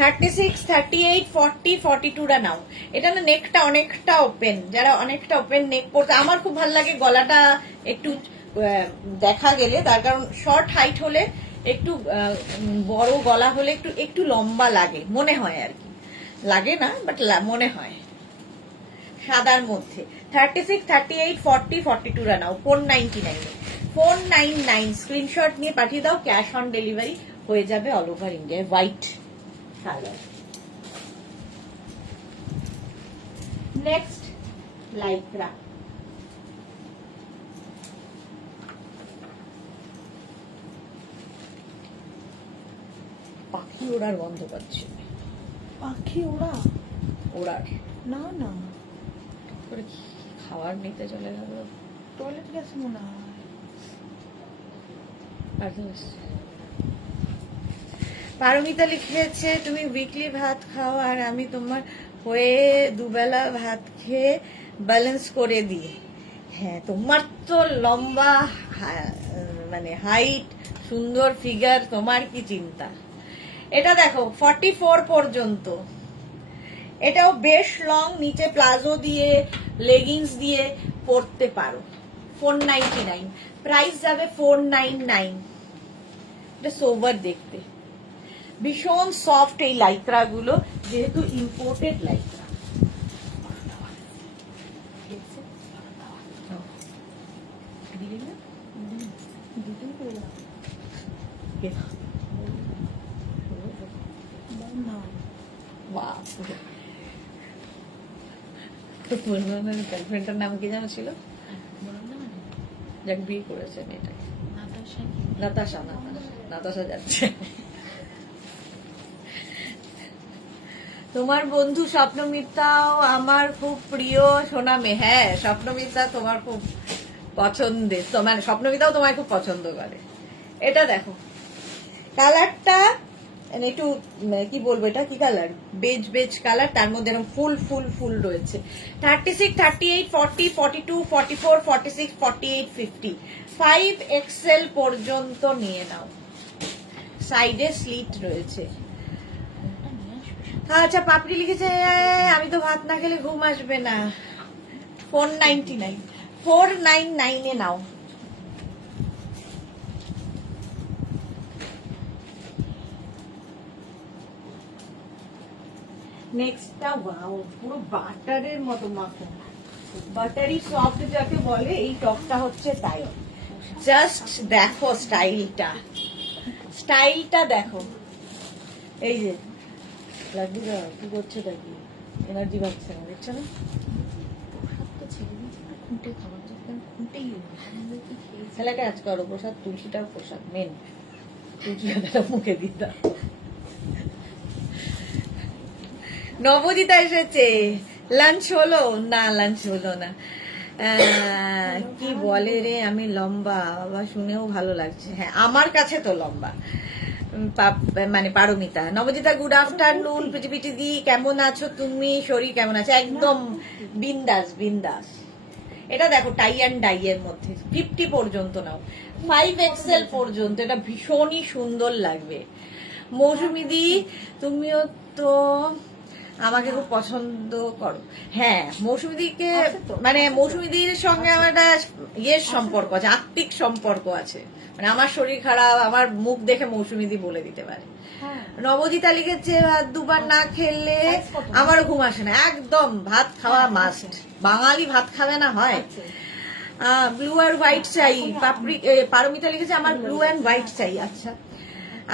36, 38, 40, 42 টা নাও। এটা না নেকটা অনেকটা ওপেন, যারা অনেকটা ওপেন নেক পড়তে, আমার খুব ভালো লাগে গলাটা একটু দেখা গেলে, তার কারণ শর্ট হাইট হলে একটু বড় গলা হলে একটু একটু লম্বা লাগে মনে হয় আর কি, লাগে না বাট মনে হয়। সাদার মধ্যে 36, 38, 40, 42 টা নাও 499 এ। 499 স্ক্রিনশট নিয়ে পাঠিয়ে দাও, ক্যাশ অন ডেলিভারি হয়ে যাবে all over India. White colour. Next Lycra. পাখি ওড়ার গন্ধ পাচ্ছি। পাখি ওরা ওড়ার না না, করে খাবার নিতে চলে গেল। টয়লেট গেছে মনে হয়। পারমিতা লিখেছে তুমি উইকলি ভাত খাও আর আমি তোমার হয়ে দুবেলা ভাত খেয়ে ব্যালেন্স করে দিই। হ্যাঁ তোমার তো লম্বা মানে হাইট, সুন্দর ফিগার, তোমার কি চিন্তা। এটা দেখো 44 পর্যন্ত, এটাও বেশ লং, নিচে প্লাজো দিয়ে লেগিংস দিয়ে পরতে পারো। 499 প্রাইস যাবে 499। এটা সোবার দেখতে, ভীষণ সফট এই লাইক্রা গুলো, যেহেতু ইম্পোর্টেড লাইক্রা। দুদিন করে না গার্লফ্রেন্ডটার নাম কি যেন ছিল, যাক বিয়ে করেছে মেয়েটাকে, নাতাশা। নাতাশা যাচ্ছে। তোমার বন্ধু স্বপ্নমিত্রাও আমার খুব প্রিয় সোনামে। হ্যাঁ স্বপ্নমিত্রা তোমার খুব পছন্দের, তোমার স্বপ্নমিত্রাও তোমায় খুব পছন্দ করে। এটা দেখো কালারটা একটু কি বলবো, এটা কি কালার, বেজ বেজ কালার, তার মধ্যে এরকম ফুল ফুল ফুল রয়েছে। 36, 38, 40, 42, 44, 46, 48, 50 5XL পর্যন্ত নিয়ে নাও। সাইডে স্লিট রয়েছে। আচ্ছা পাপড়ি লিখেছে আমি তো ভাত না খেলে ঘুম আসবে না। 499 499 এ নাও। নেক্সটটা ওয়াও, পুরো বাটারের মতো মাখো, বাটারি সফট যাকে বলে, এই টপটা হচ্ছে তাই। জাস্ট দেখো স্টাইলটা, স্টাইলটা দেখো। এই যে লাড্ডুরা কি করছে, দেখি এনার্জি পাচ্ছে না, দেখছো না? তাহলে কাজ করো, প্রসাদ তুলসীটার প্রসাদ মেন, তুলসী পাতাটা মুখে দিতা। নবদিতা এসেছে, লাঞ্চ হলো না? লাঞ্চ হলো না। কি বলে রে, আমি লম্বা, বাবা শুনেও ভালো লাগছে। হ্যাঁ আমার কাছে তো লম্বা, মানে পারমিতা। Nabajita good afternoon. পিটি দি কেমন আছো তুমি? শরীর কেমন আছে? একদম বিন্দাস বিন্দাস। এটা দেখো টাই অ্যান্ড ডাই এর মধ্যে 50 পর্যন্ত নাও, 5XL পর্যন্ত, এটা ভীষণই সুন্দর লাগবে। মৌসুমী দি তুমিও তো আমাকে খুব পছন্দ করো। হ্যাঁ, মৌসুমী দিকে মানে মৌসুমী দির সঙ্গে আমার একটা ইয়ের সম্পর্ক আছে, আত্মিক সম্পর্ক আছে। মানে আমার শরীর খারাপ, আমার মুখ দেখে মৌসুমী দি বলে দিতে পারে। নবজিতা লিখেছে ভাত দুবার না খেলে আমারও ঘুম আসে না। একদম ভাত খাওয়া মাস্ট, বাঙালি ভাত খাবে না হয়। ব্লু আর হোয়াইট চাই। পারমিতা লিখেছে আমার ব্লু অ্যান্ড হোয়াইট চাই। আচ্ছা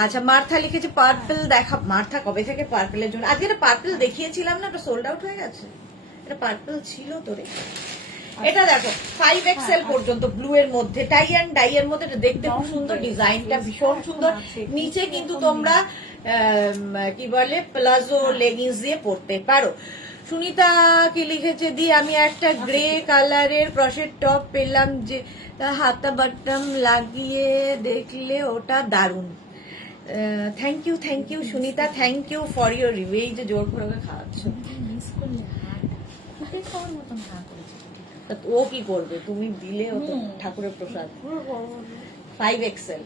আচ্ছা, মার্থা লিখেছে পার্পল দেখা। মার্থা কবে থেকে পার্পলের জন্য? আজকে একটা পার্পল দেখিয়েছিলাম না, ওটা সোল্ড আউট হয়ে গেছে। এটা পার্পল ছিল তো রে। এটা দেখো 5XL পর্যন্ত ব্লু এর মধ্যে, টাই অ্যান্ড ডাই এর মধ্যে। এটা দেখতে খুব সুন্দর, ডিজাইনটা ভীষণ সুন্দর। নিচে কিন্তু তোমরা কি বলে প্লাজো লেগিংস দিয়ে পরতে পারো। সুনিতা কি লিখেছে দি আমি একটা গ্রে কালারের ক্রশের টপ পেলাম, যে হাতা বাটম লাগিয়ে দেখলে ওটা দারুণ। Thank you Sunita, thank you for your review. এই যে জোর করে খাওয়াচ্ছ। ও কি করবে? তুমি দিলে ও তো ঠাকুরের প্রসাদ। 5XL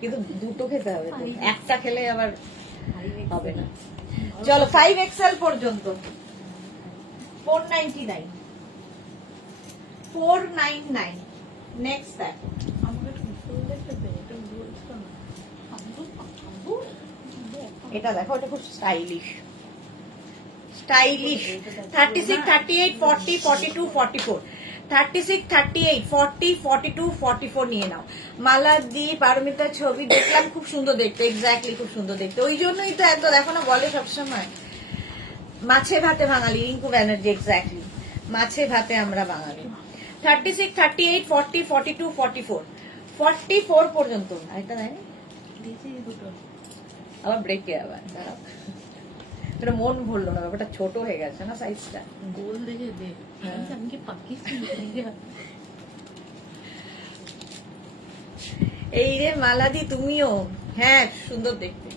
কিন্তু দুটো খেতে হবে তো, একটা খেলে আবার হবে না। চলো 5XL পর্যন্ত 499 499। নেক্সট দেখো, এটা দেখো, এটা খুব স্টাইলিশ 36, 38, 40, 42, 44। 36, 38, 40, 42, 44 নিয়ে নাও। মালা দি পারমিতার ছবি দেখলাম, খুব সুন্দর দেখতে। এক্স্যাক্টলি, খুব সুন্দর দেখতে। ওই জন্যই তো এত দেখো না বলে সবসময় মাছে ভাতে বাঙালি। রিঙ্কু ব্যানার্জি, এক্স্যাক্টলি মাছে ভাতে আমরা বাঙালি। 36, 38, 40, 42, 44, 44 পর্যন্ত। এটা দেয়নি আবার ব্রেকে, আবার দাঁড়াও, তোর মন ভরলো না, ব্যাপারটা ছোট হয়ে গেছে না সাইজটা। গোল দেখে দে, আমি কি পাকিস্তান। এই রে মালাদি তুমিও, হ্যাঁ সুন্দর দেখতে।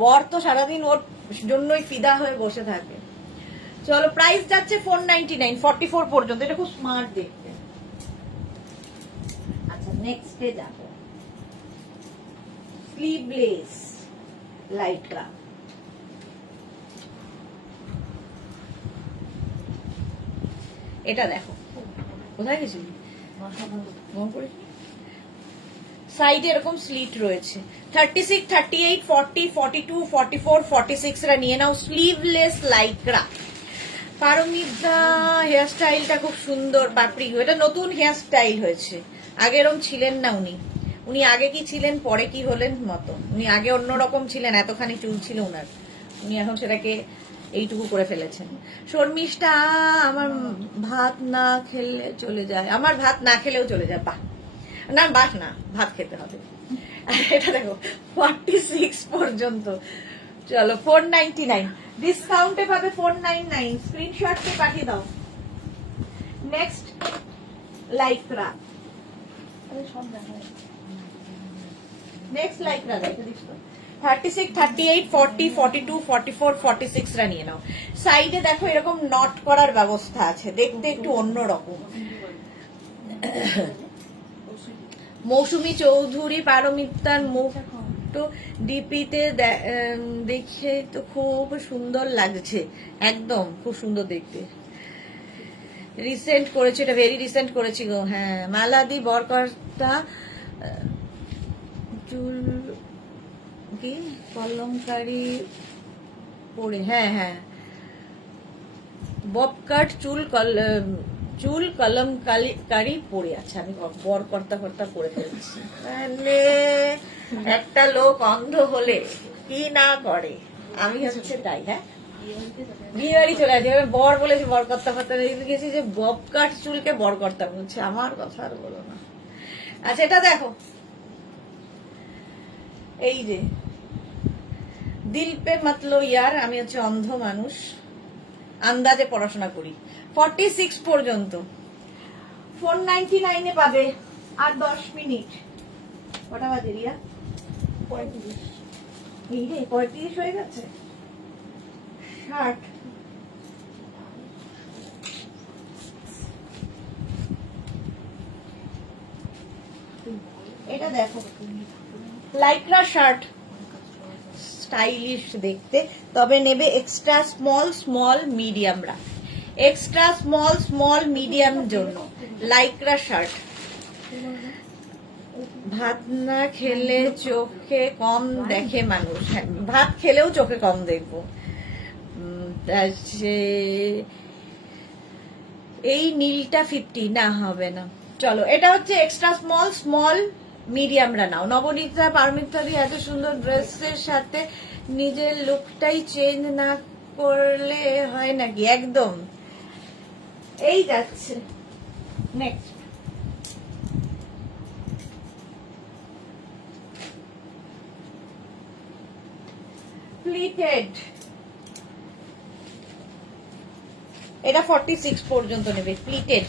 বর তো সারাদিন ওর জন্যই ফিদা হয়ে বসে থাকে। চলো প্রাইস যাচ্ছে 499, 44 পর্যন্ত। এটা খুব স্মার্ট দেখতে। আচ্ছা নেক্সটে যাবো, স্লিভলেস লাইক্রা। এটা দেখো, কোথায় গেছিলি? সাইডে এরকম স্লিট রয়েছে। 36, 38, 40, 42, 44, 46 রা নিয়ে নাও। Sleeveless lycra. পারমিতা হেয়ার স্টাইলটা খুব সুন্দর, পাপড়ি। এটা নতুন হেয়ার স্টাইল হয়েছে, আগে এরকম ছিলেন না উনি। উনি আগে কি ছিলেন পরে কি হলেন মতো। উনি আগে অন্যরকম ছিলেন, এতখানি চুল ছিল উনার। উনি এখন সেটাকে এইটুকু করে ফেলেছেন। শর্মিষ্ঠা আমার ভাত না খেলে চলে যায়। আমার ভাত না খেলেও চলে যায়। বাহ না, বাহ না, ভাত খেতে হবে। এটা দেখো 46 পর্যন্ত। চলো 499, ডিসকাউন্টে পাবে 499। স্ক্রিনশটকে পাঠিয়ে দাও। Next Lycra. সব দেখা নেক্সট লাইক্রা দেখো, 36, 38, 40, 42, 44, 46 রা নিয়ে নাও। সাইডে দেখো এরকম নট করার ব্যবস্থা আছে, দেখতে একটু অন্যরকম। মৌসুমী চৌধুরী পারমিতার মুখ তো ডিপিতে দেখে তো খুব সুন্দর লাগছে, একদম খুব সুন্দর দেখতে। রিসেন্ট করেছে, এটা ভেরি রিসেন্ট করেছি গো। হ্যাঁ মালাদি বরকর্তা চুল কি কলমকারি পরে, হ্যাঁ হ্যাঁ বব কাট চুল কলমকারি পরে আছে। আমি বর কর্তা করে ফেলছি। তাহলে একটা লোক অন্ধ হলে কি না করে, আমি হচ্ছে তাই। হ্যাঁ বিয়ে বাড়ি চলে আসে, বর বলেছে বর কর্তা গেছি যে বব কাট চুলকে বর কর্তা বলছে। আমার কথা আর বলো না। আচ্ছা এটা দেখো, এই যে দিল পে মতলো ইয়ার। আমি হচ্ছে অন্ধ মানুষ, আন্দাজে পড়াশোনা করি। 46 পর্যন্ত 499 পাবে। আর 10 মিনিট। কটা বাজে রিয়া? 35। এই রে 35 হয়ে গেছে। 60। এটা দেখো, লাইক্রা শার্ট, স্টাইলিশ দেখতে, তবে নেবে এক্সট্রা স্মল স্মল মিডিয়ামরা, এক্সট্রা স্মল স্মল মিডিয়াম জন্য লাইক্রা শার্ট। ভাত না খেলে চোখে কম দেখে মানুষ, হ্যাঁ, ভাত খেলেও চোখে কম দেখবো। এই নীলটা 50 না, হবে না। চলো, এটা হচ্ছে এক্সট্রা স্মল স্মল মিডিয়ামরা নাও। নবনীতা পারমিতাদি এত সুন্দর ড্রেসের সাথে নিজের লুকটাই চেঞ্জ না করলে হয় নাকি? একদম। এই যাচ্ছে নেক্সট। প্লিটেড, এটা 46 পর্যন্ত নেবে। প্লিটেড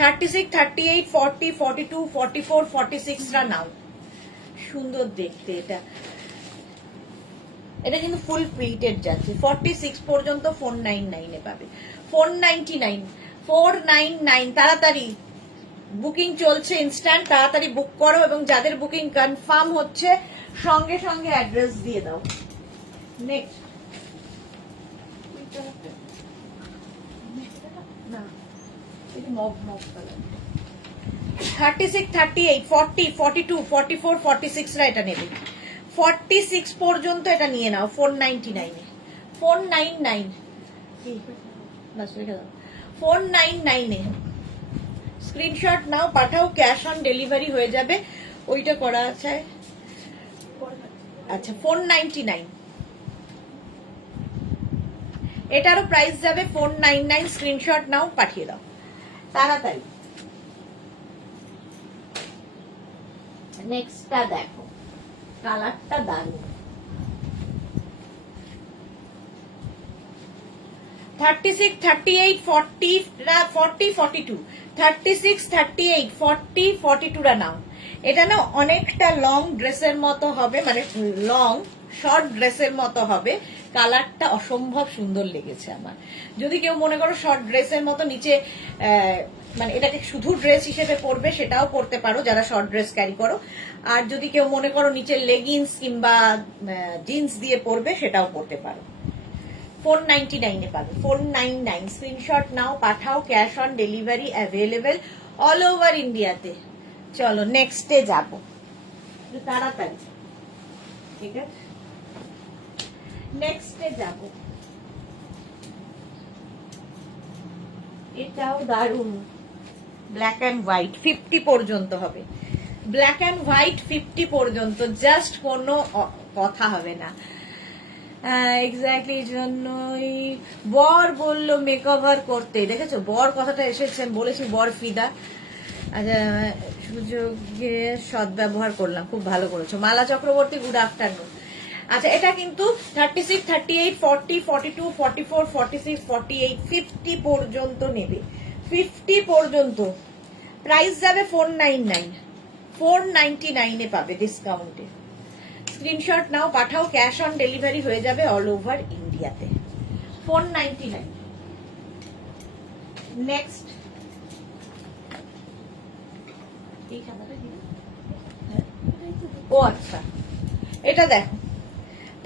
36, 38, 40, 42, 44, 46 রা নাও। সুন্দর দেখতে এটা। এটা কিন্তু ফুল প্লিটেড যাচ্ছে। 46 পর্যন্ত 499 এ পাবে। 499, 499। তাড়াতাড়ি বুকিং চলছে, ইনস্ট্যান্ট, তাড়াতাড়ি বুক করো, এবং যাদের বুকিং কনফার্ম হচ্ছে সঙ্গে সঙ্গে অ্যাড্রেস দিয়ে দাও। নেক্সট। না, এটা মগ মগ কালার। 36, 38, 40, 42, 44, 46 রা এটা নেবে। 46 পর্যন্ত এটা নিয়ে নাও 499 এ। 499, 499 এ স্ক্রিনশট নাও, পাঠাও, ক্যাশ অন ডেলিভারি হয়ে যাবে। ওইটা করা আছে। আচ্ছা, 499, এটারও প্রাইস যাবে 499। স্ক্রিনশট নাও, পাঠিয়ে দাও তাড়াতাড়ি। নেক্সটটা দেখো, কালারটা দারুণ। 36, 38, 40, 40, 42, 36, 38, 40, 42 রা নাও। এটা না অনেকটা লং ড্রেসের মতো হবে, মানে লং শর্ট ড্রেসের মতো হবে। কালারটা অসম্ভব সুন্দর লেগেছে আমার। যদি কেউ মনে করো শর্ট ড্রেসের মতো নিচে মানে এটাকে শুধু ড্রেস হিসেবে পরবে, সেটাও পরতে পারো যারা শর্ট ড্রেস ক্যারি করো। আর যদি কেউ মনে করো নিচে লেগিংস কিংবা জিন্স দিয়ে পরবে, সেটাও পরতে পারো। 499 এ পাবে। 499, স্ক্রিনশট নাও, পাঠাও, cash on delivery available all over ইন্ডিয়াতে। চলো নেক্সটে যাব তাড়াতাড়ি, ঠিক আছে? নেক্সটে যাব। এটাও দারুণ, ব্ল্যাক অ্যান্ড হোয়াইট, 50 পর্যন্ত হবে। ব্ল্যাক অ্যান্ড হোয়াইট 50 পর্যন্ত, জাস্ট কোনো কথা হবে না। এক্স্যাক্টলি, জন্যই বর বললো মেকওভার করতে। দেখেছো, বর কথাটা এসেছে, বলেছি বর ফিদা। আচ্ছা, সুযোগে সদ্ব্যবহার করলাম, খুব ভালো করেছো। মালা চক্রবর্তী, গুড আফটারনুন। আচ্ছা, এটা কিন্তু 36, 38, 40, 42, 44, 46, 48, 50 পর্যন্ত নেবে। 50 পর্যন্ত প্রাইস যাবে 499, 499 এ পাবে ডিসকাউন্টে। স্ক্রিনশট নাও, পাঠাও, ক্যাশ অন ডেলিভারি হয়ে যাবে অল ওভার ইন্ডিয়াতে। 499। নেক্সট। ও আচ্ছা, এটা দেখো,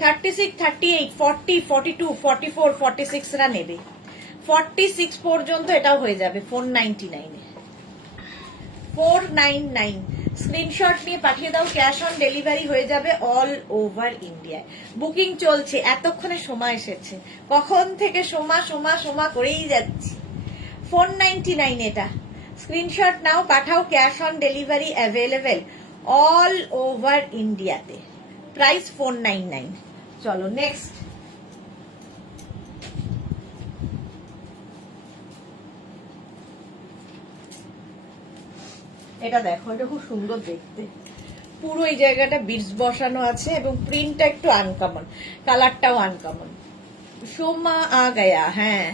36, 38, 40, 42, 44, 46 রা নেবে। 46 পর্যন্ত এটাও হয়ে যাবে 499 এ। 499, স্ক্রিনশট নিয়ে পাঠিয়ে দাও, ক্যাশ অন ডেলিভারি হয়ে যাবে অল ওভার ইন্ডিয়ায়। বুকিং চলছে, এতক্ষণে সময় এসেছে, কখন থেকে সোমা করেই যাচ্ছি। 499 এটা, স্ক্রিনশট নাও, পাঠাও, cash on delivery available all over ইন্ডিয়াতে। প্রাইস 499। চলো নেক্সট। এটা দেখো, এটা খুব সুন্দর দেখতে। পুরো এই জায়গাটা বিটস বসানো আছে এবং প্রিন্টটা একটু আনকমন, কালারটাও আনকমন। সোমা আ গয়া, হ্যাঁ।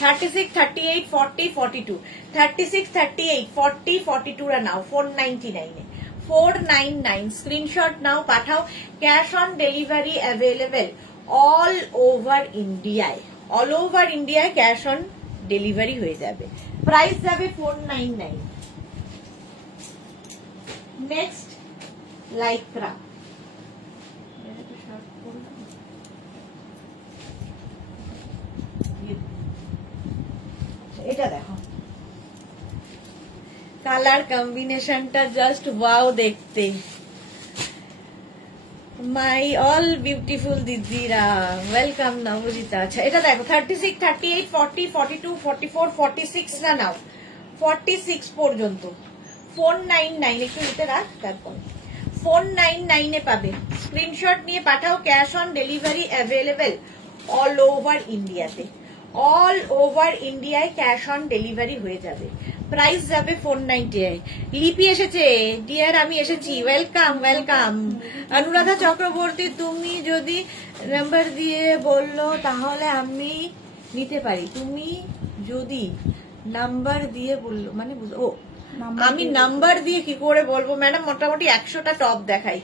36, 38, 40, 42, 36, 38, 40, 42 রা নাও 499 এ। 499 স্ক্রিনশট নাও, পাঠাও। Cash on delivery available all over ইন্ডিয়ায়, অল ওভার ইন্ডিয়ায় ক্যাশ অন ডেলিভারি হয়ে যাবে। প্রাইস যাবে 499। নেক্সট লাইক্রা, এটা দেখো কালার কম্বিনেশনটা জাস্ট ওয়াও দেখতে। মাই অল বিউটিফুল দিদিরা, ওয়েলকাম নবজিতা। আচ্ছা এটা দেখো 36, 38, 40, 42, 44, 46 না নাও 46 পর্যন্ত 499। একটু নিতে রাখ, তারপর 499 এ পাবে। স্ক্রিনশট নিয়ে পাঠাও। Cash on delivery available all over ইন্ডিয়াতে, অল ওভার ইন্ডিয়ায় ক্যাশ অন ডেলিভারি হয়ে যাবে। প্রাইস যাবে 490। লিপি এসেছে, ডিয়ার আমি এসেছি, ওয়েলকাম ওয়েলকাম। অনুরাধা চক্রবর্তী, তুমি যদি নাম্বার দিয়ে বললো তাহলে আমি নিতে পারি। তুমি যদি নাম্বার দিয়ে বললো মানে ও আমি নাম্বার দিয়ে কি করে বলবো ম্যাডাম? মোটামুটি 100টা টপ দেখাই,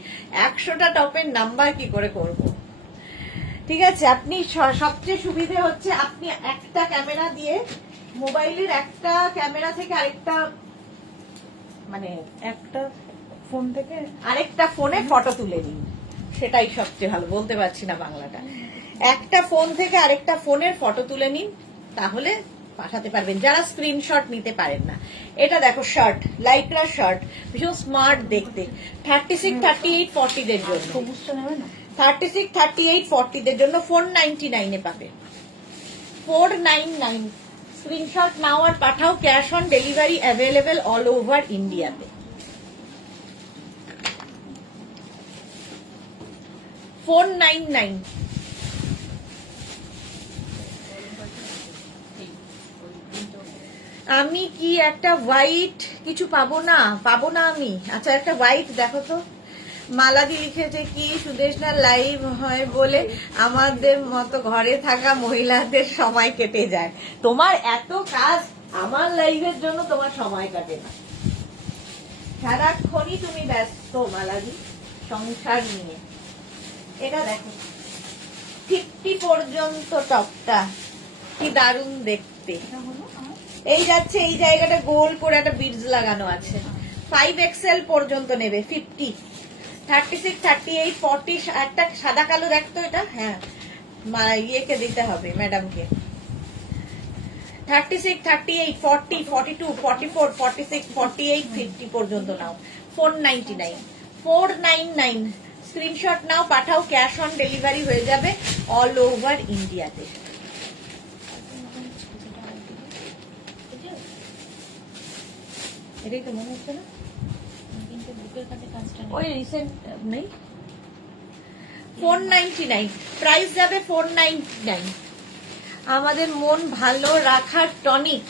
100টা টপের নাম্বার কি করে করব? ঠিক আছে, আপনি সবচেয়ে সুবিধে হচ্ছে আপনি একটা ক্যামেরা দিয়ে, মোবাইলের একটা ক্যামেরা থেকে আরেকটা, মানে একটা ফোন থেকে আরেকটা ফোনে ফটো তুলে নিন, সেটাই সবচেয়ে ভালো। বলতে পারছি না বাংলাটা। একটা ফোন থেকে আরেকটা ফোনের ফটো তুলে নিন, তাহলে পাঠাতে পারবেন যারা স্ক্রিনশট নিতে পারেন না। এটা দেখো শার্ট, লাইক্রা শার্ট, ভীষণ স্মার্ট দেখতে। 36, 38, 40 দের জন্য, সবুজটা নেবে না? 36, 38, 40 দের জন্য 499 এ পাবে। 499 স্ক্রিনশট নাও আর পাঠাও। Cash on delivery available all over ইন্ডিয়াতে। 499। আমি কি একটা হোয়াইট কিছু পাবো না? পাবো না আমি। আচ্ছা একটা হোয়াইট দেখো তো। মালাদি লিখেছে কি সুদেশনা লাইভ হয় বলে আমাদের মতো ঘরে থাকা মহিলাদের সময় কেটে যায়। তোমার এত কাজ, আমার লাইভের জন্য তোমার সময় কাটে না। সারাক্ষণই তুমি ব্যস্ত মালাদি সংসার নিয়ে। এটা দেখো 50 পর্যন্ত টপটা কি দারুণ দেখতে। এই যাচ্ছে, এই জায়গাটা গোল করে একটা বিডস লাগানো আছে। 5XL পর্যন্ত নেবে 50, 36, 38, 40। একটা সাদা কালো দেখতো এটা, হ্যাঁ ইয়েকে দিতে হবে ম্যাডামকে। 36, 38, 40, 42, 44, 46, 48, 50 পর্যন্ত নাও। 499, 499 স্ক্রিনশট নাও, পাঠাও। ক্যাশ অন ডেলিভারি হয়ে যাবে অল ওভার ইন্ডিয়াতে। এটাই তো মনে হচ্ছে না, ওই রিসেন্ট নেই। 499 প্রাইস যাবে 499। আমাদের মন ভালো রাখার টনিক,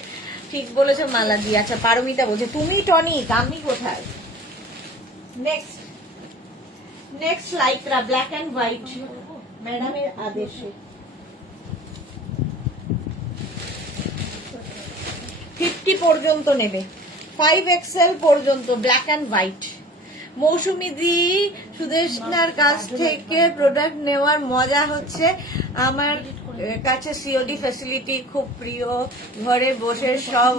ঠিক বলেছে মালাদি। আচ্ছা পারমিতা বলছে তুমি টনিক, আমি কোথায়? Next next lycra black and white ম্যাডামের আদেশে 50 পর্যন্ত নেবে, 5XL পর্যন্ত ব্ল্যাক এন্ড হোয়াইট। মৌসুমী দি, সুদেশনার কাছ থেকে প্রোডাক্ট নেওয়ার মজা হচ্ছে আমার কাছে সিওডি ফ্যাসিলিটি খুব প্রিয়, ঘরে বসে সব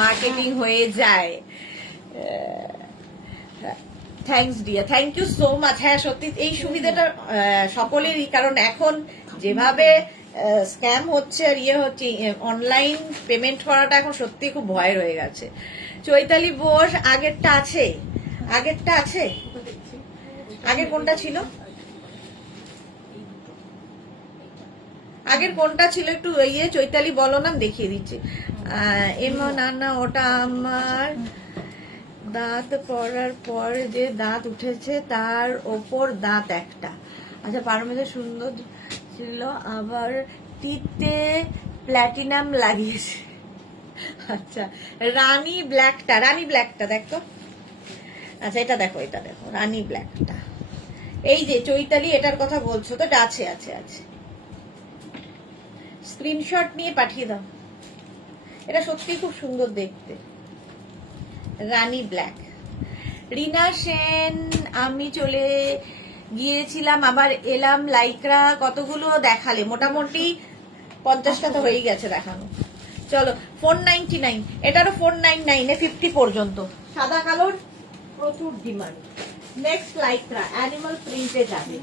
মার্কেটিং হয়ে যায়। Thanks dear, thank you so much. হ্যাঁ সত্যি এই সুবিধাটা সকলেরই, কারণ এখন যেভাবে স্ক্যাম হচ্ছে আর ইয়ে হচ্ছে, অনলাইন পেমেন্ট করাটা এখন সত্যি খুব ভয়ের হয়ে গেছে। চৈতালি বোস, আগেরটা আছে? আগেরটা আছে? আগের কোনটা ছিল? আগের কোনটা ছিল একটু ইয়ে চৈতালি বলো না, দেখিয়ে দিচ্ছি। এমন না, ওটা আমার দাঁত পড়ার পর যে দাঁত উঠেছে তার ওপর দাঁত একটা। আচ্ছা পারমিতা সুন্দর ছিল, আবার টিতে প্ল্যাটিনাম লাগিয়েছে। আচ্ছা রানী ব্ল্যাকটা, রানী ব্ল্যাকটা দেখো। আচ্ছা এটা দেখো, এটা দেখো রানী ব্ল্যাকটা। এই যে চৈতালি এটার কথা বলছো তো, এটা আছে আছে আছে, স্ক্রিনশট নিয়ে পাঠিয়ে দাও। এটা সত্যি খুব সুন্দর দেখতে, রানী ব্ল্যাক। রিনা সেন, আমি চলে গিয়েছিলাম আবার এলাম। লাইকরা কতগুলো দেখালে? মোটামুটি 50টা তো হয়ে গেছে দেখানো। চলো 499, এটারও 499 50 পর্যন্ত। সাদা কালোর প্রচুর ডিমান্ড। নেক্সট লাইকরা অ্যানিমাল প্রিন্টে যাবে।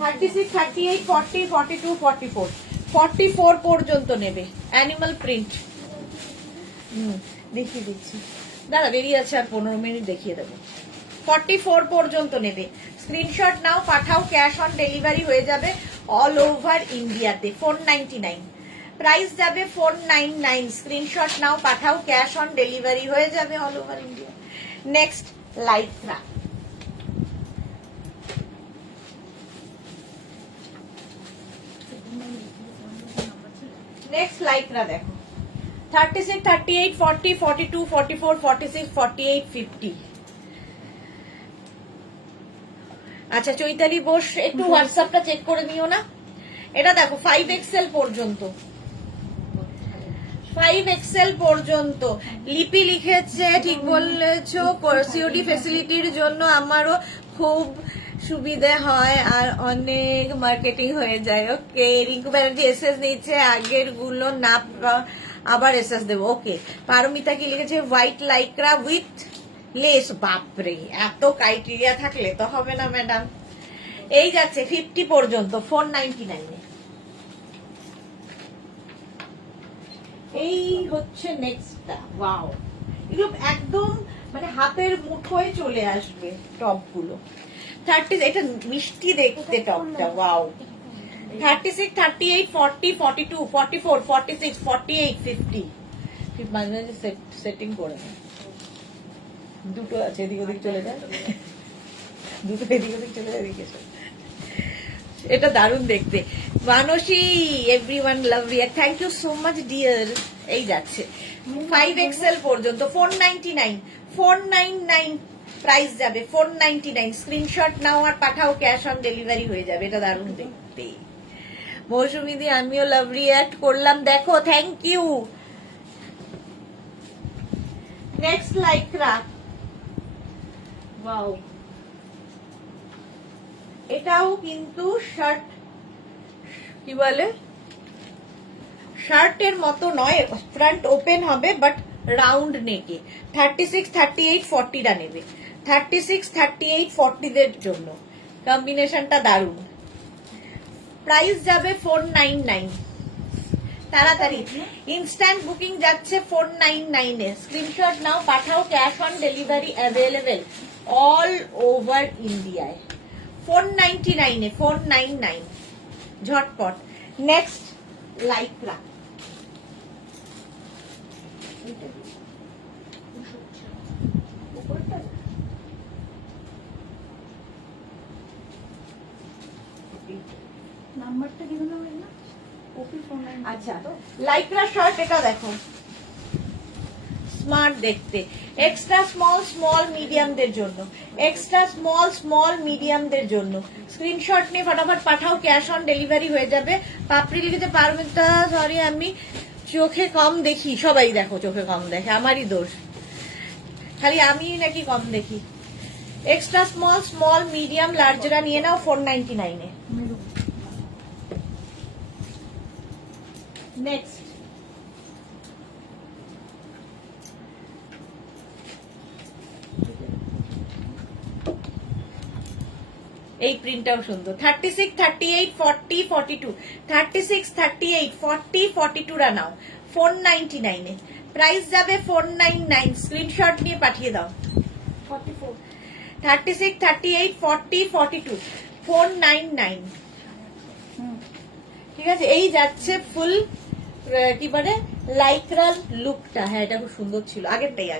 36, 38, 40, 42, 44, 44 পর্যন্ত নেবে অ্যানিমাল প্রিন্ট। দেখিয়ে দিচ্ছি, দাঁড়া বেরিয়ে আছে, আর 15 মিনিট দেখিয়ে দেবো। 44 পর্যন্ত নেবে। স্ক্রিনশট নাও, পাঠাও, ক্যাশ অন ডেলিভারি হয়ে যাবে অল ওভার ইন্ডিয়াতে। 499 প্রাইস যাবে 499। স্ক্রিনশট নাও, পাঠাও, ক্যাশ অন ডেলিভারি হয়ে যাবে all over India. Next Lycra, next Lycra দেখো। 36, 38, 40, 42, 44, 46, 48, 50। আচ্ছা চৈতালি বোস, একটু হোয়াটসঅ্যাপটা চেক করে নিও না। এটা দেখো 5XL পর্যন্ত, 5XL পর্যন্ত। লিপি লিখেছে, ঠিক বলেছো, সিওডি ফেসিলিটির জন্য আমারও খুব সুবিধে হয় আর অনেক মার্কেটিং হয়ে যায়। ওকে, রিঙ্কু ব্যানার্জি এসএস নিচ্ছে, আগের গুলো না আবার এসএস দেবো। ওকে, পারমিতা কি লিখেছে? White Lycra with less. বাপরে, এত ক্রাইটেরিয়া থাকলে তো হবে না ম্যাডাম। এই যাচ্ছে 50 পর্যন্ত 499। এই হচ্ছে নেক্সটটা। ওয়াও, এগুলো একদম মানে হাতের মুঠোয় চলে আসবে টপ গুলো। 30, এটা মিষ্টি দেখতে টপটা। ওয়াও, 36, 38, 40, 42, 44, 46, 48, 50। মাঝে মাঝে সেটিং করে নেয়। দুটো আছে, এদিক ওদিক চলে যায়, দুটো এদিক ওদিক চলে যায়, এদিকে এসো। এটা দারুণ দেখতে। Manasi, everyone love Riya, thank you so much dear. এই যাচ্ছে 5XL পর্যন্ত 499, 499 প্রাইস যাবে 499। স্ক্রিনশট নাও আর পাঠাও, ক্যাশ অন ডেলিভারি হয়ে যাবে। এটা দারুণ দেখতে। মৌসুমী দি, আমিও লাভ রিয়াক্ট করলাম, দেখো, থ্যাংক ইউ। নেক্সট লাইকরা, ওয়াও, এটাও কিন্তু শার্ট, কি বলে, শার্টের মতো নয়, ফ্রন্ট ওপেন হবে বাট রাউন্ড নেকে। 36, 38, 40টা নেবে। 36, 38, 40 দের জন্য কম্বিনেশনটা দারুণ। প্রাইস যাবে 499। তাড়াতাড়ি ইনস্ট্যান্ট বুকিং যাচ্ছে 499 এ। স্ক্রিনশট নাও, পাঠাও, cash on delivery available all over ইন্ডিয়ায়। 499 এ, 499 ঝটপট। নেক্সট লাইকরা, নাম্বারটা কি দিলাম না? Copy phone line. আচ্ছা লাইকরা শার্ট, এটা দেখো, স্মার্ট দেখতে। এক্সট্রা স্মল, স্মল মিডিয়ামদের জন্য, এক্সট্রা স্মল, স্মল মিডিয়ামদের জন্য। স্ক্রিনশট নিয়ে ফটাফট পাঠাও, ক্যাশ অন ডেলিভারি হয়ে যাবে। পাপড়ি লিখেছে পারমিতা, সরি আমি চোখে কম দেখি। সবাই দেখো চোখে কম দেখে, আমারই দোষ, খালি আমি নাকি কম দেখি। এক্সট্রা স্মল, স্মল, মিডিয়াম, লার্জরা নিয়ে নাও 499 এ। নেক্সট এই প্রিন্টটাও সুন্দর। 36, 38, 40, 42, 36, 38, 40, 42 রা নাও 499 এ। প্রাইস যাবে 499। স্ক্রিনশট নিয়ে পাঠিয়ে দাও। 44 36, 38, 40, 42, 499। ঠিক আছে, এই যাচ্ছে ফুল কি বলে লাইক্রাল লুকটা। হ্যাঁ, এটা খুব সুন্দর ছিল, আগেরটাই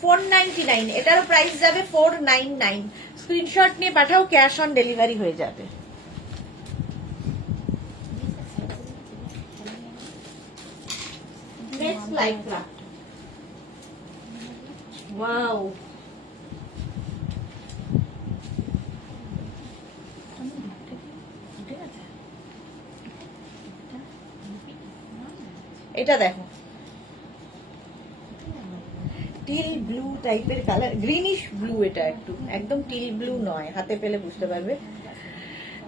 499। এটারও প্রাইস যাবে 499। স্ক্রিনশট নিয়ে পাঠাও, ক্যাশ অন ডেলিভারি হয়ে যাবে। নেক্সট লাইক্রা, ওয়াও, এটা দেখো টিল ব্লু টাইপের কালার, গ্রিনিশ ব্লু, এটা একটু একদম টিল ব্লু নয়, হাতে পেলে বুঝতে পারবে।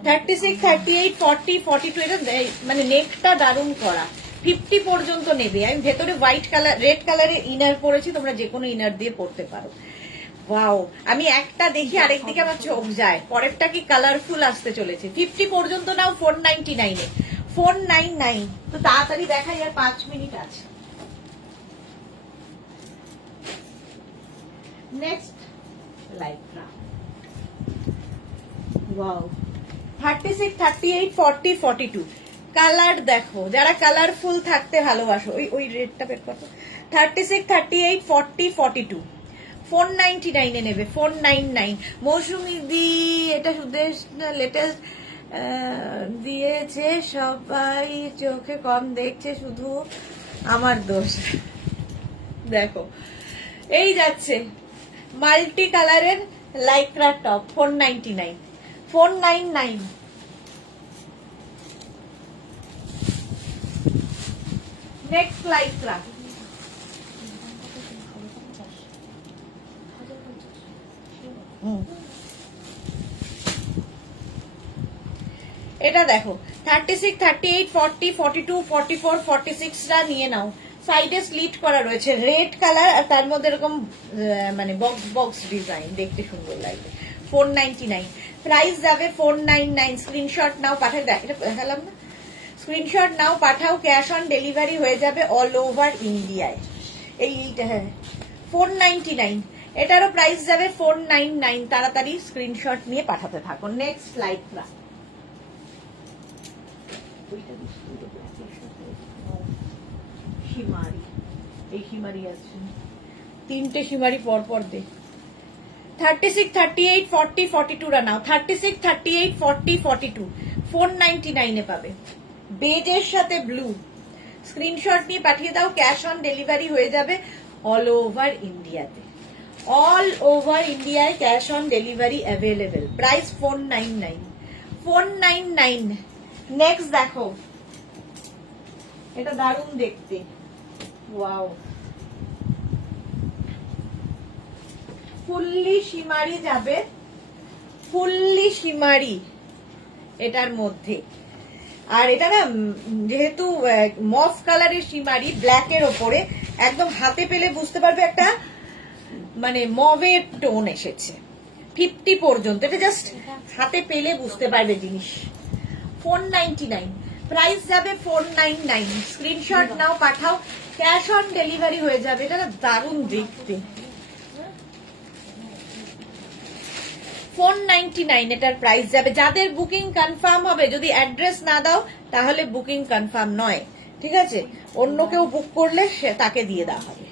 36, 38, 40, 42, এটা মানে নেকটা দারুণ করা। 50 পর্যন্ত নেবে। আমি ভেতরে হোয়াইট কালার, রেড কালারের ইনার পরেছি, তোমরা যে কোনো ইনার দিয়ে পরতে পারো। ওয়াও, আমি একটা দেখি আরেকদিকে আমার চোখ যায়, পরেরটা কি কালারফুল আসতে চলেছে। 50 পর্যন্ত নাও 499 এ, 499। তো তাড়াতাড়ি দেখাই, আর 5 মিনিট আছে। Next Lycra. ওয়াও, 36, 38, 40, 42 কালার দেখো, যারা কালারফুল থাকতে ভালোবাসো। ওই রেডটা বের করো। 36, 38, 40, 42 499 এ নেবে, 499। মৌসুমি দি এটা সুদেশ লেটেস্ট দিয়েছে, সবাই চোখে কম দেখছে, শুধু আমার দোষ। দেখো এই যাচ্ছে মাল্টি কালারের লাইক্রা টপ, 499, 499। Next Lycra. এটা দেখো 36, 38, 40, 42, 44, 46 রা নিয়ে নাও। সাইডে স্লিট করা রয়েছে, রেড কালার, আর তার মধ্যে এরকম মানে বক্স বক্স ডিজাইন, দেখতে সুন্দর লাগবে। 499 প্রাইস যাবে, 499। স্ক্রিনশট নাও, পাঠাও। এটা দেখালাম না, স্ক্রিনশট নাও, পাঠাও। ক্যাশ অন ডেলিভারি হয়ে যাবে অল ওভার ইন্ডিয়ায়। এইটা হ্যাঁ 499, এটারও প্রাইস যাবে 499। তাড়াতাড়ি স্ক্রিনশট নিয়ে পাঠাতে থাকো। Next Lycra. শিমারি, এই শিমারি আছে, তিনটে শিমারি পর পর দে। 36, 38, 40, 42 রা নাও। 36, 38, 40, 42 499 এ পাবে, বেজের সাথে ব্লু। স্ক্রিনশট নিয়ে পাঠিয়ে দাও, ক্যাশ অন ডেলিভারি হয়ে যাবে অল ওভার ইন্ডিয়াতে। অল ওভার ইন্ডিয়ায় cash on delivery available. Price 499, 499। Next দেখো, এটা দারুণ দেখতে। ওয়াও, ফুললি শিমারি যাবে, ফুললি শিমারি এটার মধ্যে। আর এটা না যেহেতু মফ কালারের শিমারি, ব্ল্যাকের ওপরে, একদম হাতে পেলে বুঝতে পারবে একটা মানে মভের টোন এসেছে। 50 পর্যন্ত, এটা জাস্ট হাতে পেলে বুঝতে পারবে জিনিস। 499 প্রাইস যাবে, 499। স্ক্রিনশট নাও, পাঠাও, ক্যাশ অন ডেলিভারি হয়ে যাবে। এটা না দারুণ দেখতে। 499 এটার প্রাইস যাবে। যাদের বুকিং কনফার্ম হবে, যদি অ্যাড্রেস না দাও তাহলে বুকিং কনফার্ম নয়, ঠিক আছে? অন্য কেউ বুক করলে সে তাকে দিয়ে দেওয়া হবে।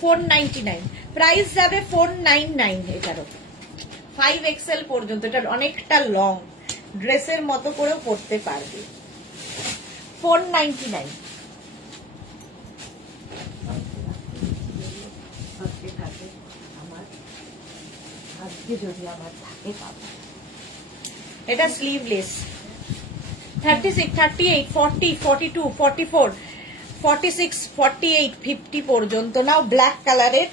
499 প্রাইস যাবে, 499 এটারও। 5XL পর্যন্ত, এটা অনেকটা লং, ড্রেসের মতো করেও পরতে পারবে। 499। এটা স্লিভলেস। 36, 38, 40, 42, 44, 46, 48, 50 পর্যন্ত নাও। ব্ল্যাক কালারের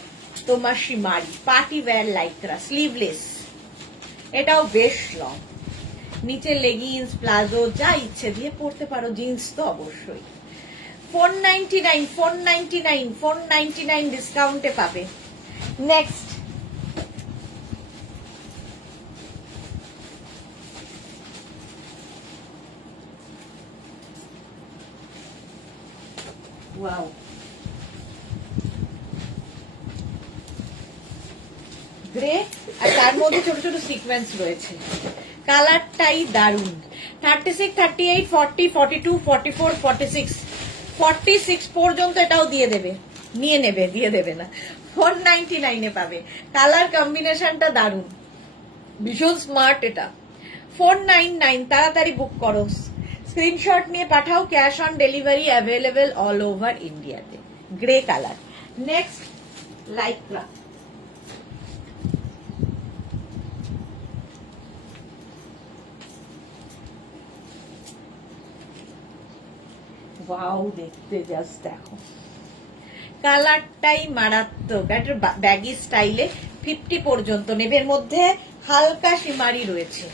তোমার শিমারি পার্টি ওয়্যার লাইক্রা, স্লিভলেস। এটাও বেশ লং, নিচে লেগিংস, প্লাজো যা ইচ্ছে দিয়ে পরতে পারো, জিন্স তো অবশ্যই। 499, 499, 499 ডিসকাউন্টে পাবে। নেক্সট ওয়াও, গ্রে, আর তার মধ্যে ছোট ছোট সিকোয়েন্স রয়েছে, কালারটাই দারুণ। 36, 38, 40, 42, 44, 46, 46 পর্যন্ত এটাও দিয়ে দেবে, নিয়ে নেবে, দিয়ে দেবে না। 499 এ পাবে। কালার কম্বিনেশনটা দারুণ, ভীষণ স্মার্ট এটা। 499, তাড়াতাড়ি বুক করো, স্ক্রিনশট নিয়ে পাঠাও, cash on delivery available all over ইন্ডিয়াতে। Grey colour. Next Lycra. Wow, দেখতে জাস্ট দেখো কালারটাই মারাত্মক, একটা ব্যাগি স্টাইলে 50 পর্যন্ত নেবে। এর মধ্যে হালকা শিমারি রয়েছে।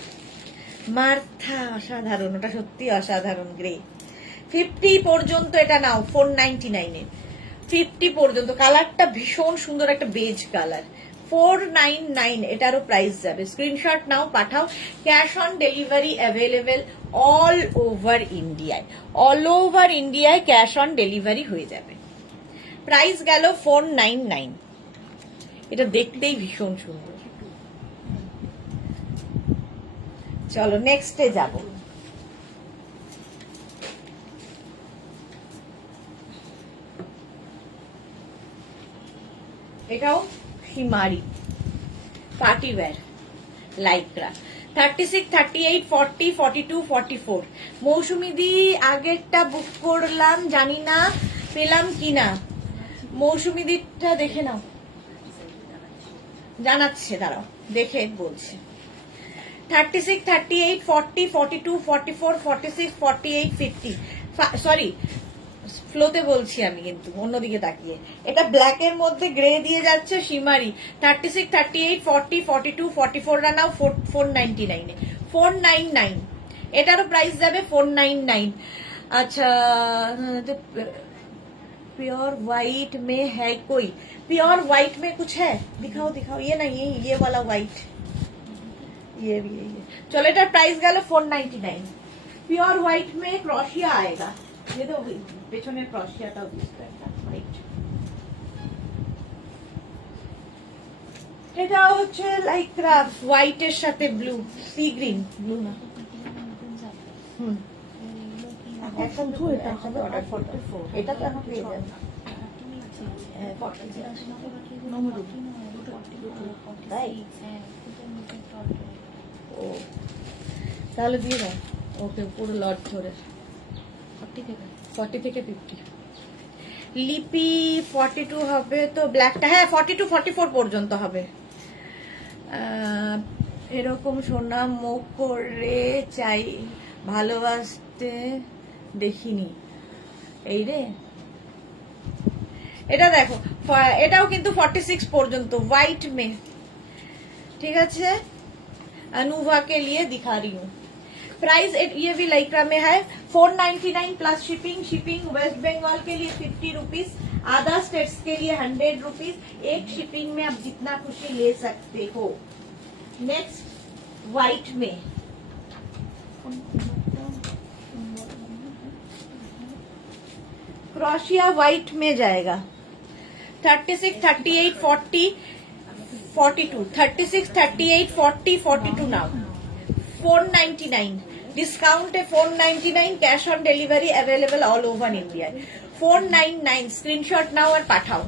মার্থা অসাধারণ, ওটা সত্যি অসাধারণ গ্রে। 50 পর্যন্ত এটা নাও 499 এ। 50 পর্যন্ত, কালারটা ভীষণ সুন্দর, একটা বেজ কালার। 499 এটারও প্রাইস যাবে। স্ক্রিনশট নাও, পাঠাও। Cash on delivery available all over ইন্ডিয়ায়। অল ওভার ইন্ডিয়ায় ক্যাশ অন ডেলিভারি হয়ে যাবে। প্রাইস গেল 499। এটা দেখতেই ভীষণ সুন্দর। চলো নেক্সটে যাব। এটাও শিমারি পার্টি ওয়্যার লাইক্রা। 36, 38, 40, 42, 44। মৌসুমি দি আগেরটা বুক করলাম, জানি না পেলাম কিনা। মৌসুমি দিটা দেখে নাও, জানাচ্ছে, দাঁড়াও দেখে বলছে। 36, 38, 40, 42, 44, 46, 48, 50। সরি, ফ্লোতে বলছি আমি, কিন্তু অন্যদিকে তাকিয়ে। এটা ব্ল্যাক এর মধ্যে গ্রে দিয়ে যাচ্ছে শিমারি। 36, 38, 40, 42, 44 রা নাও 499 এ। 499 এটারও প্রাইস যাবে 499। अच्छा, प्योर व्हाइट में है कोई? प्योर व्हाइट में कुछ है? दिखाओ दिखाओ। ये नहीं, ये वाला व्हाइट, ये भी है ये। चलो এটার প্রাইস গেল 499। प्योर व्हाइट में क्रोशिया आएगा। ये तो পেছনের ক্রশিয়াটাও দিচ্ছে একটা হোয়াইট। এটা হচ্ছে লাইক্রা হোয়াইট এর সাথে ব্লু, সি গ্রিন, ব্লু না। এখন একসাথে অর্ডার করতে, এটা তো এখন পেয়ে যাবে। তাই ও, তাহলে দিয়ে দাও ওকে পুরো লট ধরে। 40 থেকে 50। লিপি 42 হবে তো ব্ল্যাকটা, হ্যাঁ 42, 44 পর্যন্ত হবে। এরকম সোনা মুখ করে চাই, ভালোবাসতে দেখিনি। এই রে, এটা দেখো, এটাও কিন্তু 46 পর্যন্ত হোয়াইট মে। ঠিক আছে, अनुवा के लिए दिखा रही हूँ। प्राइस ये भी लाइक्रा में है 499 plus shipping. Shipping West Bengal के लिए 50 रुपीज, अदर स्टेट्स के लिए 100 रुपीज। एक शिपिंग में आप जितना खुशी ले सकते हो। नेक्स्ट व्हाइट में क्रोशिया व्हाइट में जाएगा। 36, 38, 40, 42, 36, 38, 40, 42 नाउ 499। डिस्काउंट है 499। Cash on delivery available all over India. 499 screenshot now और पाठाओ।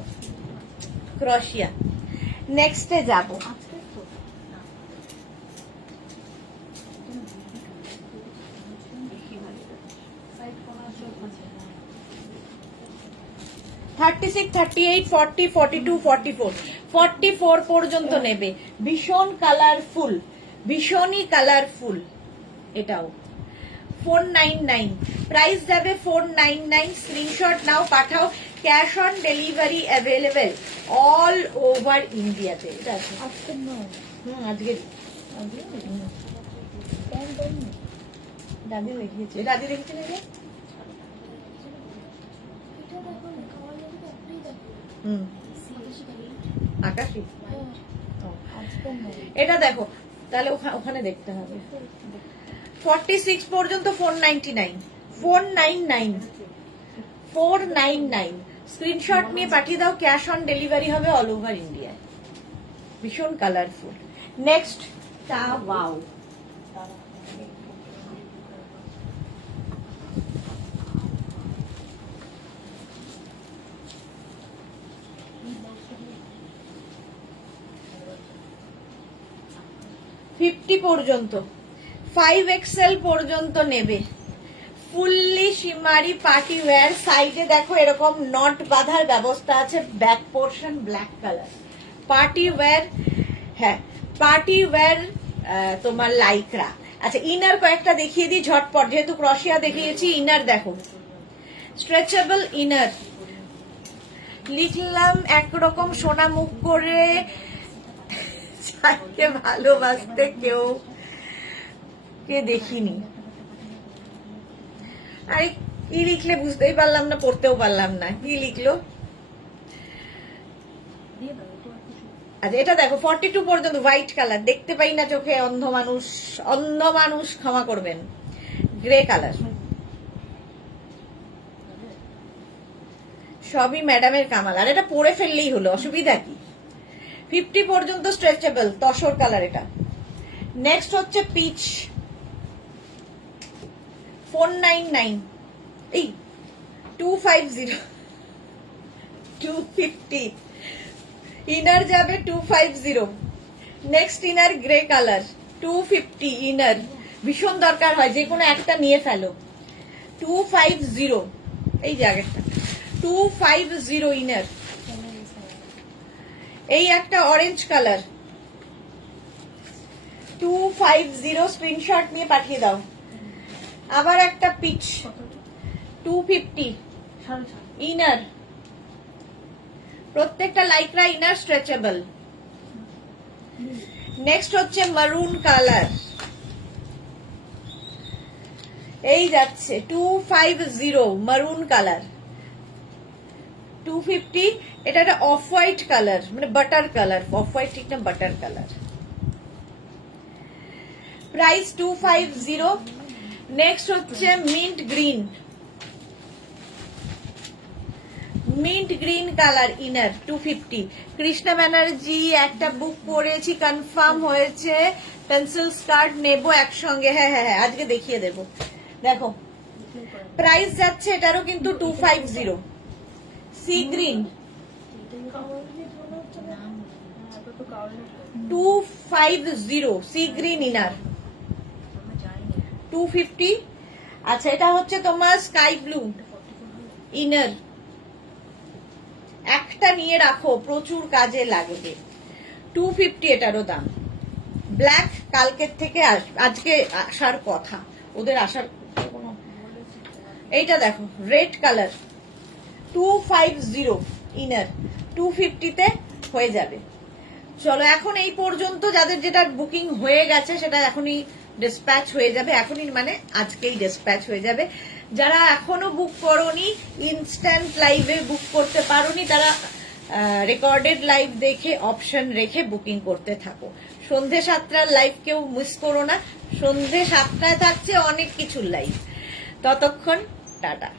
क्रोशिया नेक्स्ट है जाबो। 36, 38, 40, 42, 44। 44 পর্যন্ত নেবে। ভীষণ কালারফুল, ভীষণই কালারফুল। এটাও 499 প্রাইস যাবে 499। স্ক্রিনশট নাও, পাঠাও। Cash on delivery available all over ইন্ডিয়াতে। এটা আছে আজকে আজকে দাদি দেখিয়েছে, দাদি দেখেছে না? আকাশি, এটা দেখো, তাহলে ওখানে দেখতে হবে। 46 পর্যন্ত 499। 499 499 স্ক্রিনশট নিয়ে পাঠিয়ে দাও। ক্যাশ অন ডেলিভারি হবে অল ওভার ইন্ডিয়া। ভীষণ কালারফুল। নেক্সট টা ওয়াও, ফিফটি পর্যন্ত, 5XL পর্যন্ত নেবে। Fully শিমারি party wear. সাইডে দেখো এরকম নট বাঁধার ব্যবস্থা আছে। Back portion black colour. Party wear, হ্যাঁ পার্টি ওয়্যার তোমার লাইক্রা। আচ্ছা ইনার কয়েকটা দেখিয়ে দিই ঝটপট, যেহেতু ক্রশিয়া দেখিয়েছি। ইনার দেখো, স্ট্রেচেবল ইনার, লিখলাম একরকম সোনা মুখ করে যাকে ভালোবাসতে কেউ কে দেখিনি। আরে কি লিখলে বুঝতেই পারলাম না, পড়তেও পারলাম না কি লিখলো। আচ্ছা এটা দেখো 42 পর্যন্ত হোয়াইট কালার, দেখতে পাই না চোখে, অন্ধ মানুষ, অন্ধ মানুষ ক্ষমা করবেন। গ্রে কালার, সবই ম্যাডামের কামাল। আর এটা পরে ফেললেই হলো, অসুবিধা কি। 50 পর্যন্ত স্ট্রেচেবল, তসর কালার এটা। নেক্সট হচ্ছে পিচ 499, এই 250, 250 ইনার যাবে 250। Next inner grey colour 250 inner, ভীষণ দরকার হয়, যে কোনো একটা নিয়ে ফেলো। 250 এই জায়গাটা 250 ইনার। এই একটা অরেঞ্জ কালার 250, স্ক্রিনশট নিয়ে পাঠিয়ে দাও। আবার একটা পিচ 250 ইনার, প্রত্যেকটা লাইকরা ইনার স্ট্রেচেবল। নেক্সট হচ্ছে মারুন কালার, এই যাচ্ছে 250 মারুন কালার 250। এটা একটা অফ হোয়াইট কালার, মানে বাটার কালার, অফ হোয়াইট ঠিক না, বাটার কালার। প্রাইস 250। নেক্সট হচ্ছে mint green, mint green colour inner 250। Krishna Banerjee একটা বুক করেছি, কনফার্ম হয়েছে, পেন্সিল স্কার্ট নেব একসঙ্গে। হ্যাঁ হ্যাঁ হ্যাঁ, আজকে দেখিয়ে দেব। দেখো প্রাইস যাচ্ছে এটারও কিন্তু 250। Sea green 250, sea green inner 250। আচ্ছা এটা হচ্ছে তোমার স্কাই ব্লু ইনার, একটা নিয়ে রাখো, প্রচুর কাজে লাগবে। 250 এটারও দাম। ব্ল্যাক কালকের থেকে আজকে আসার কথা, ওদের আসার কোনো। এইটা দেখো রেড কালার 250 ইনার, 250-তে হয়ে যাবে। চলো এখন এই পর্যন্ত, যাদের যেটা বুকিং হয়ে গেছে সেটা এখনই ডিসপ্যাচ হয়ে যাবে, এখনই মানে আজকেই ডিসপ্যাচ হয়ে যাবে। যারা এখনো বুক করোনি, ইনস্ট্যান্ট লাইভে বুক করতে পারোনি, তারা রেকর্ডেড লাইভ দেখে অপশন রেখে বুকিং করতে থাকো। সন্ধে 7টার লাইভ কেউ মিস করো না, সন্ধে 7টায় থাকছে অনেক কিছুর লাইভ। ততক্ষণ টাটা।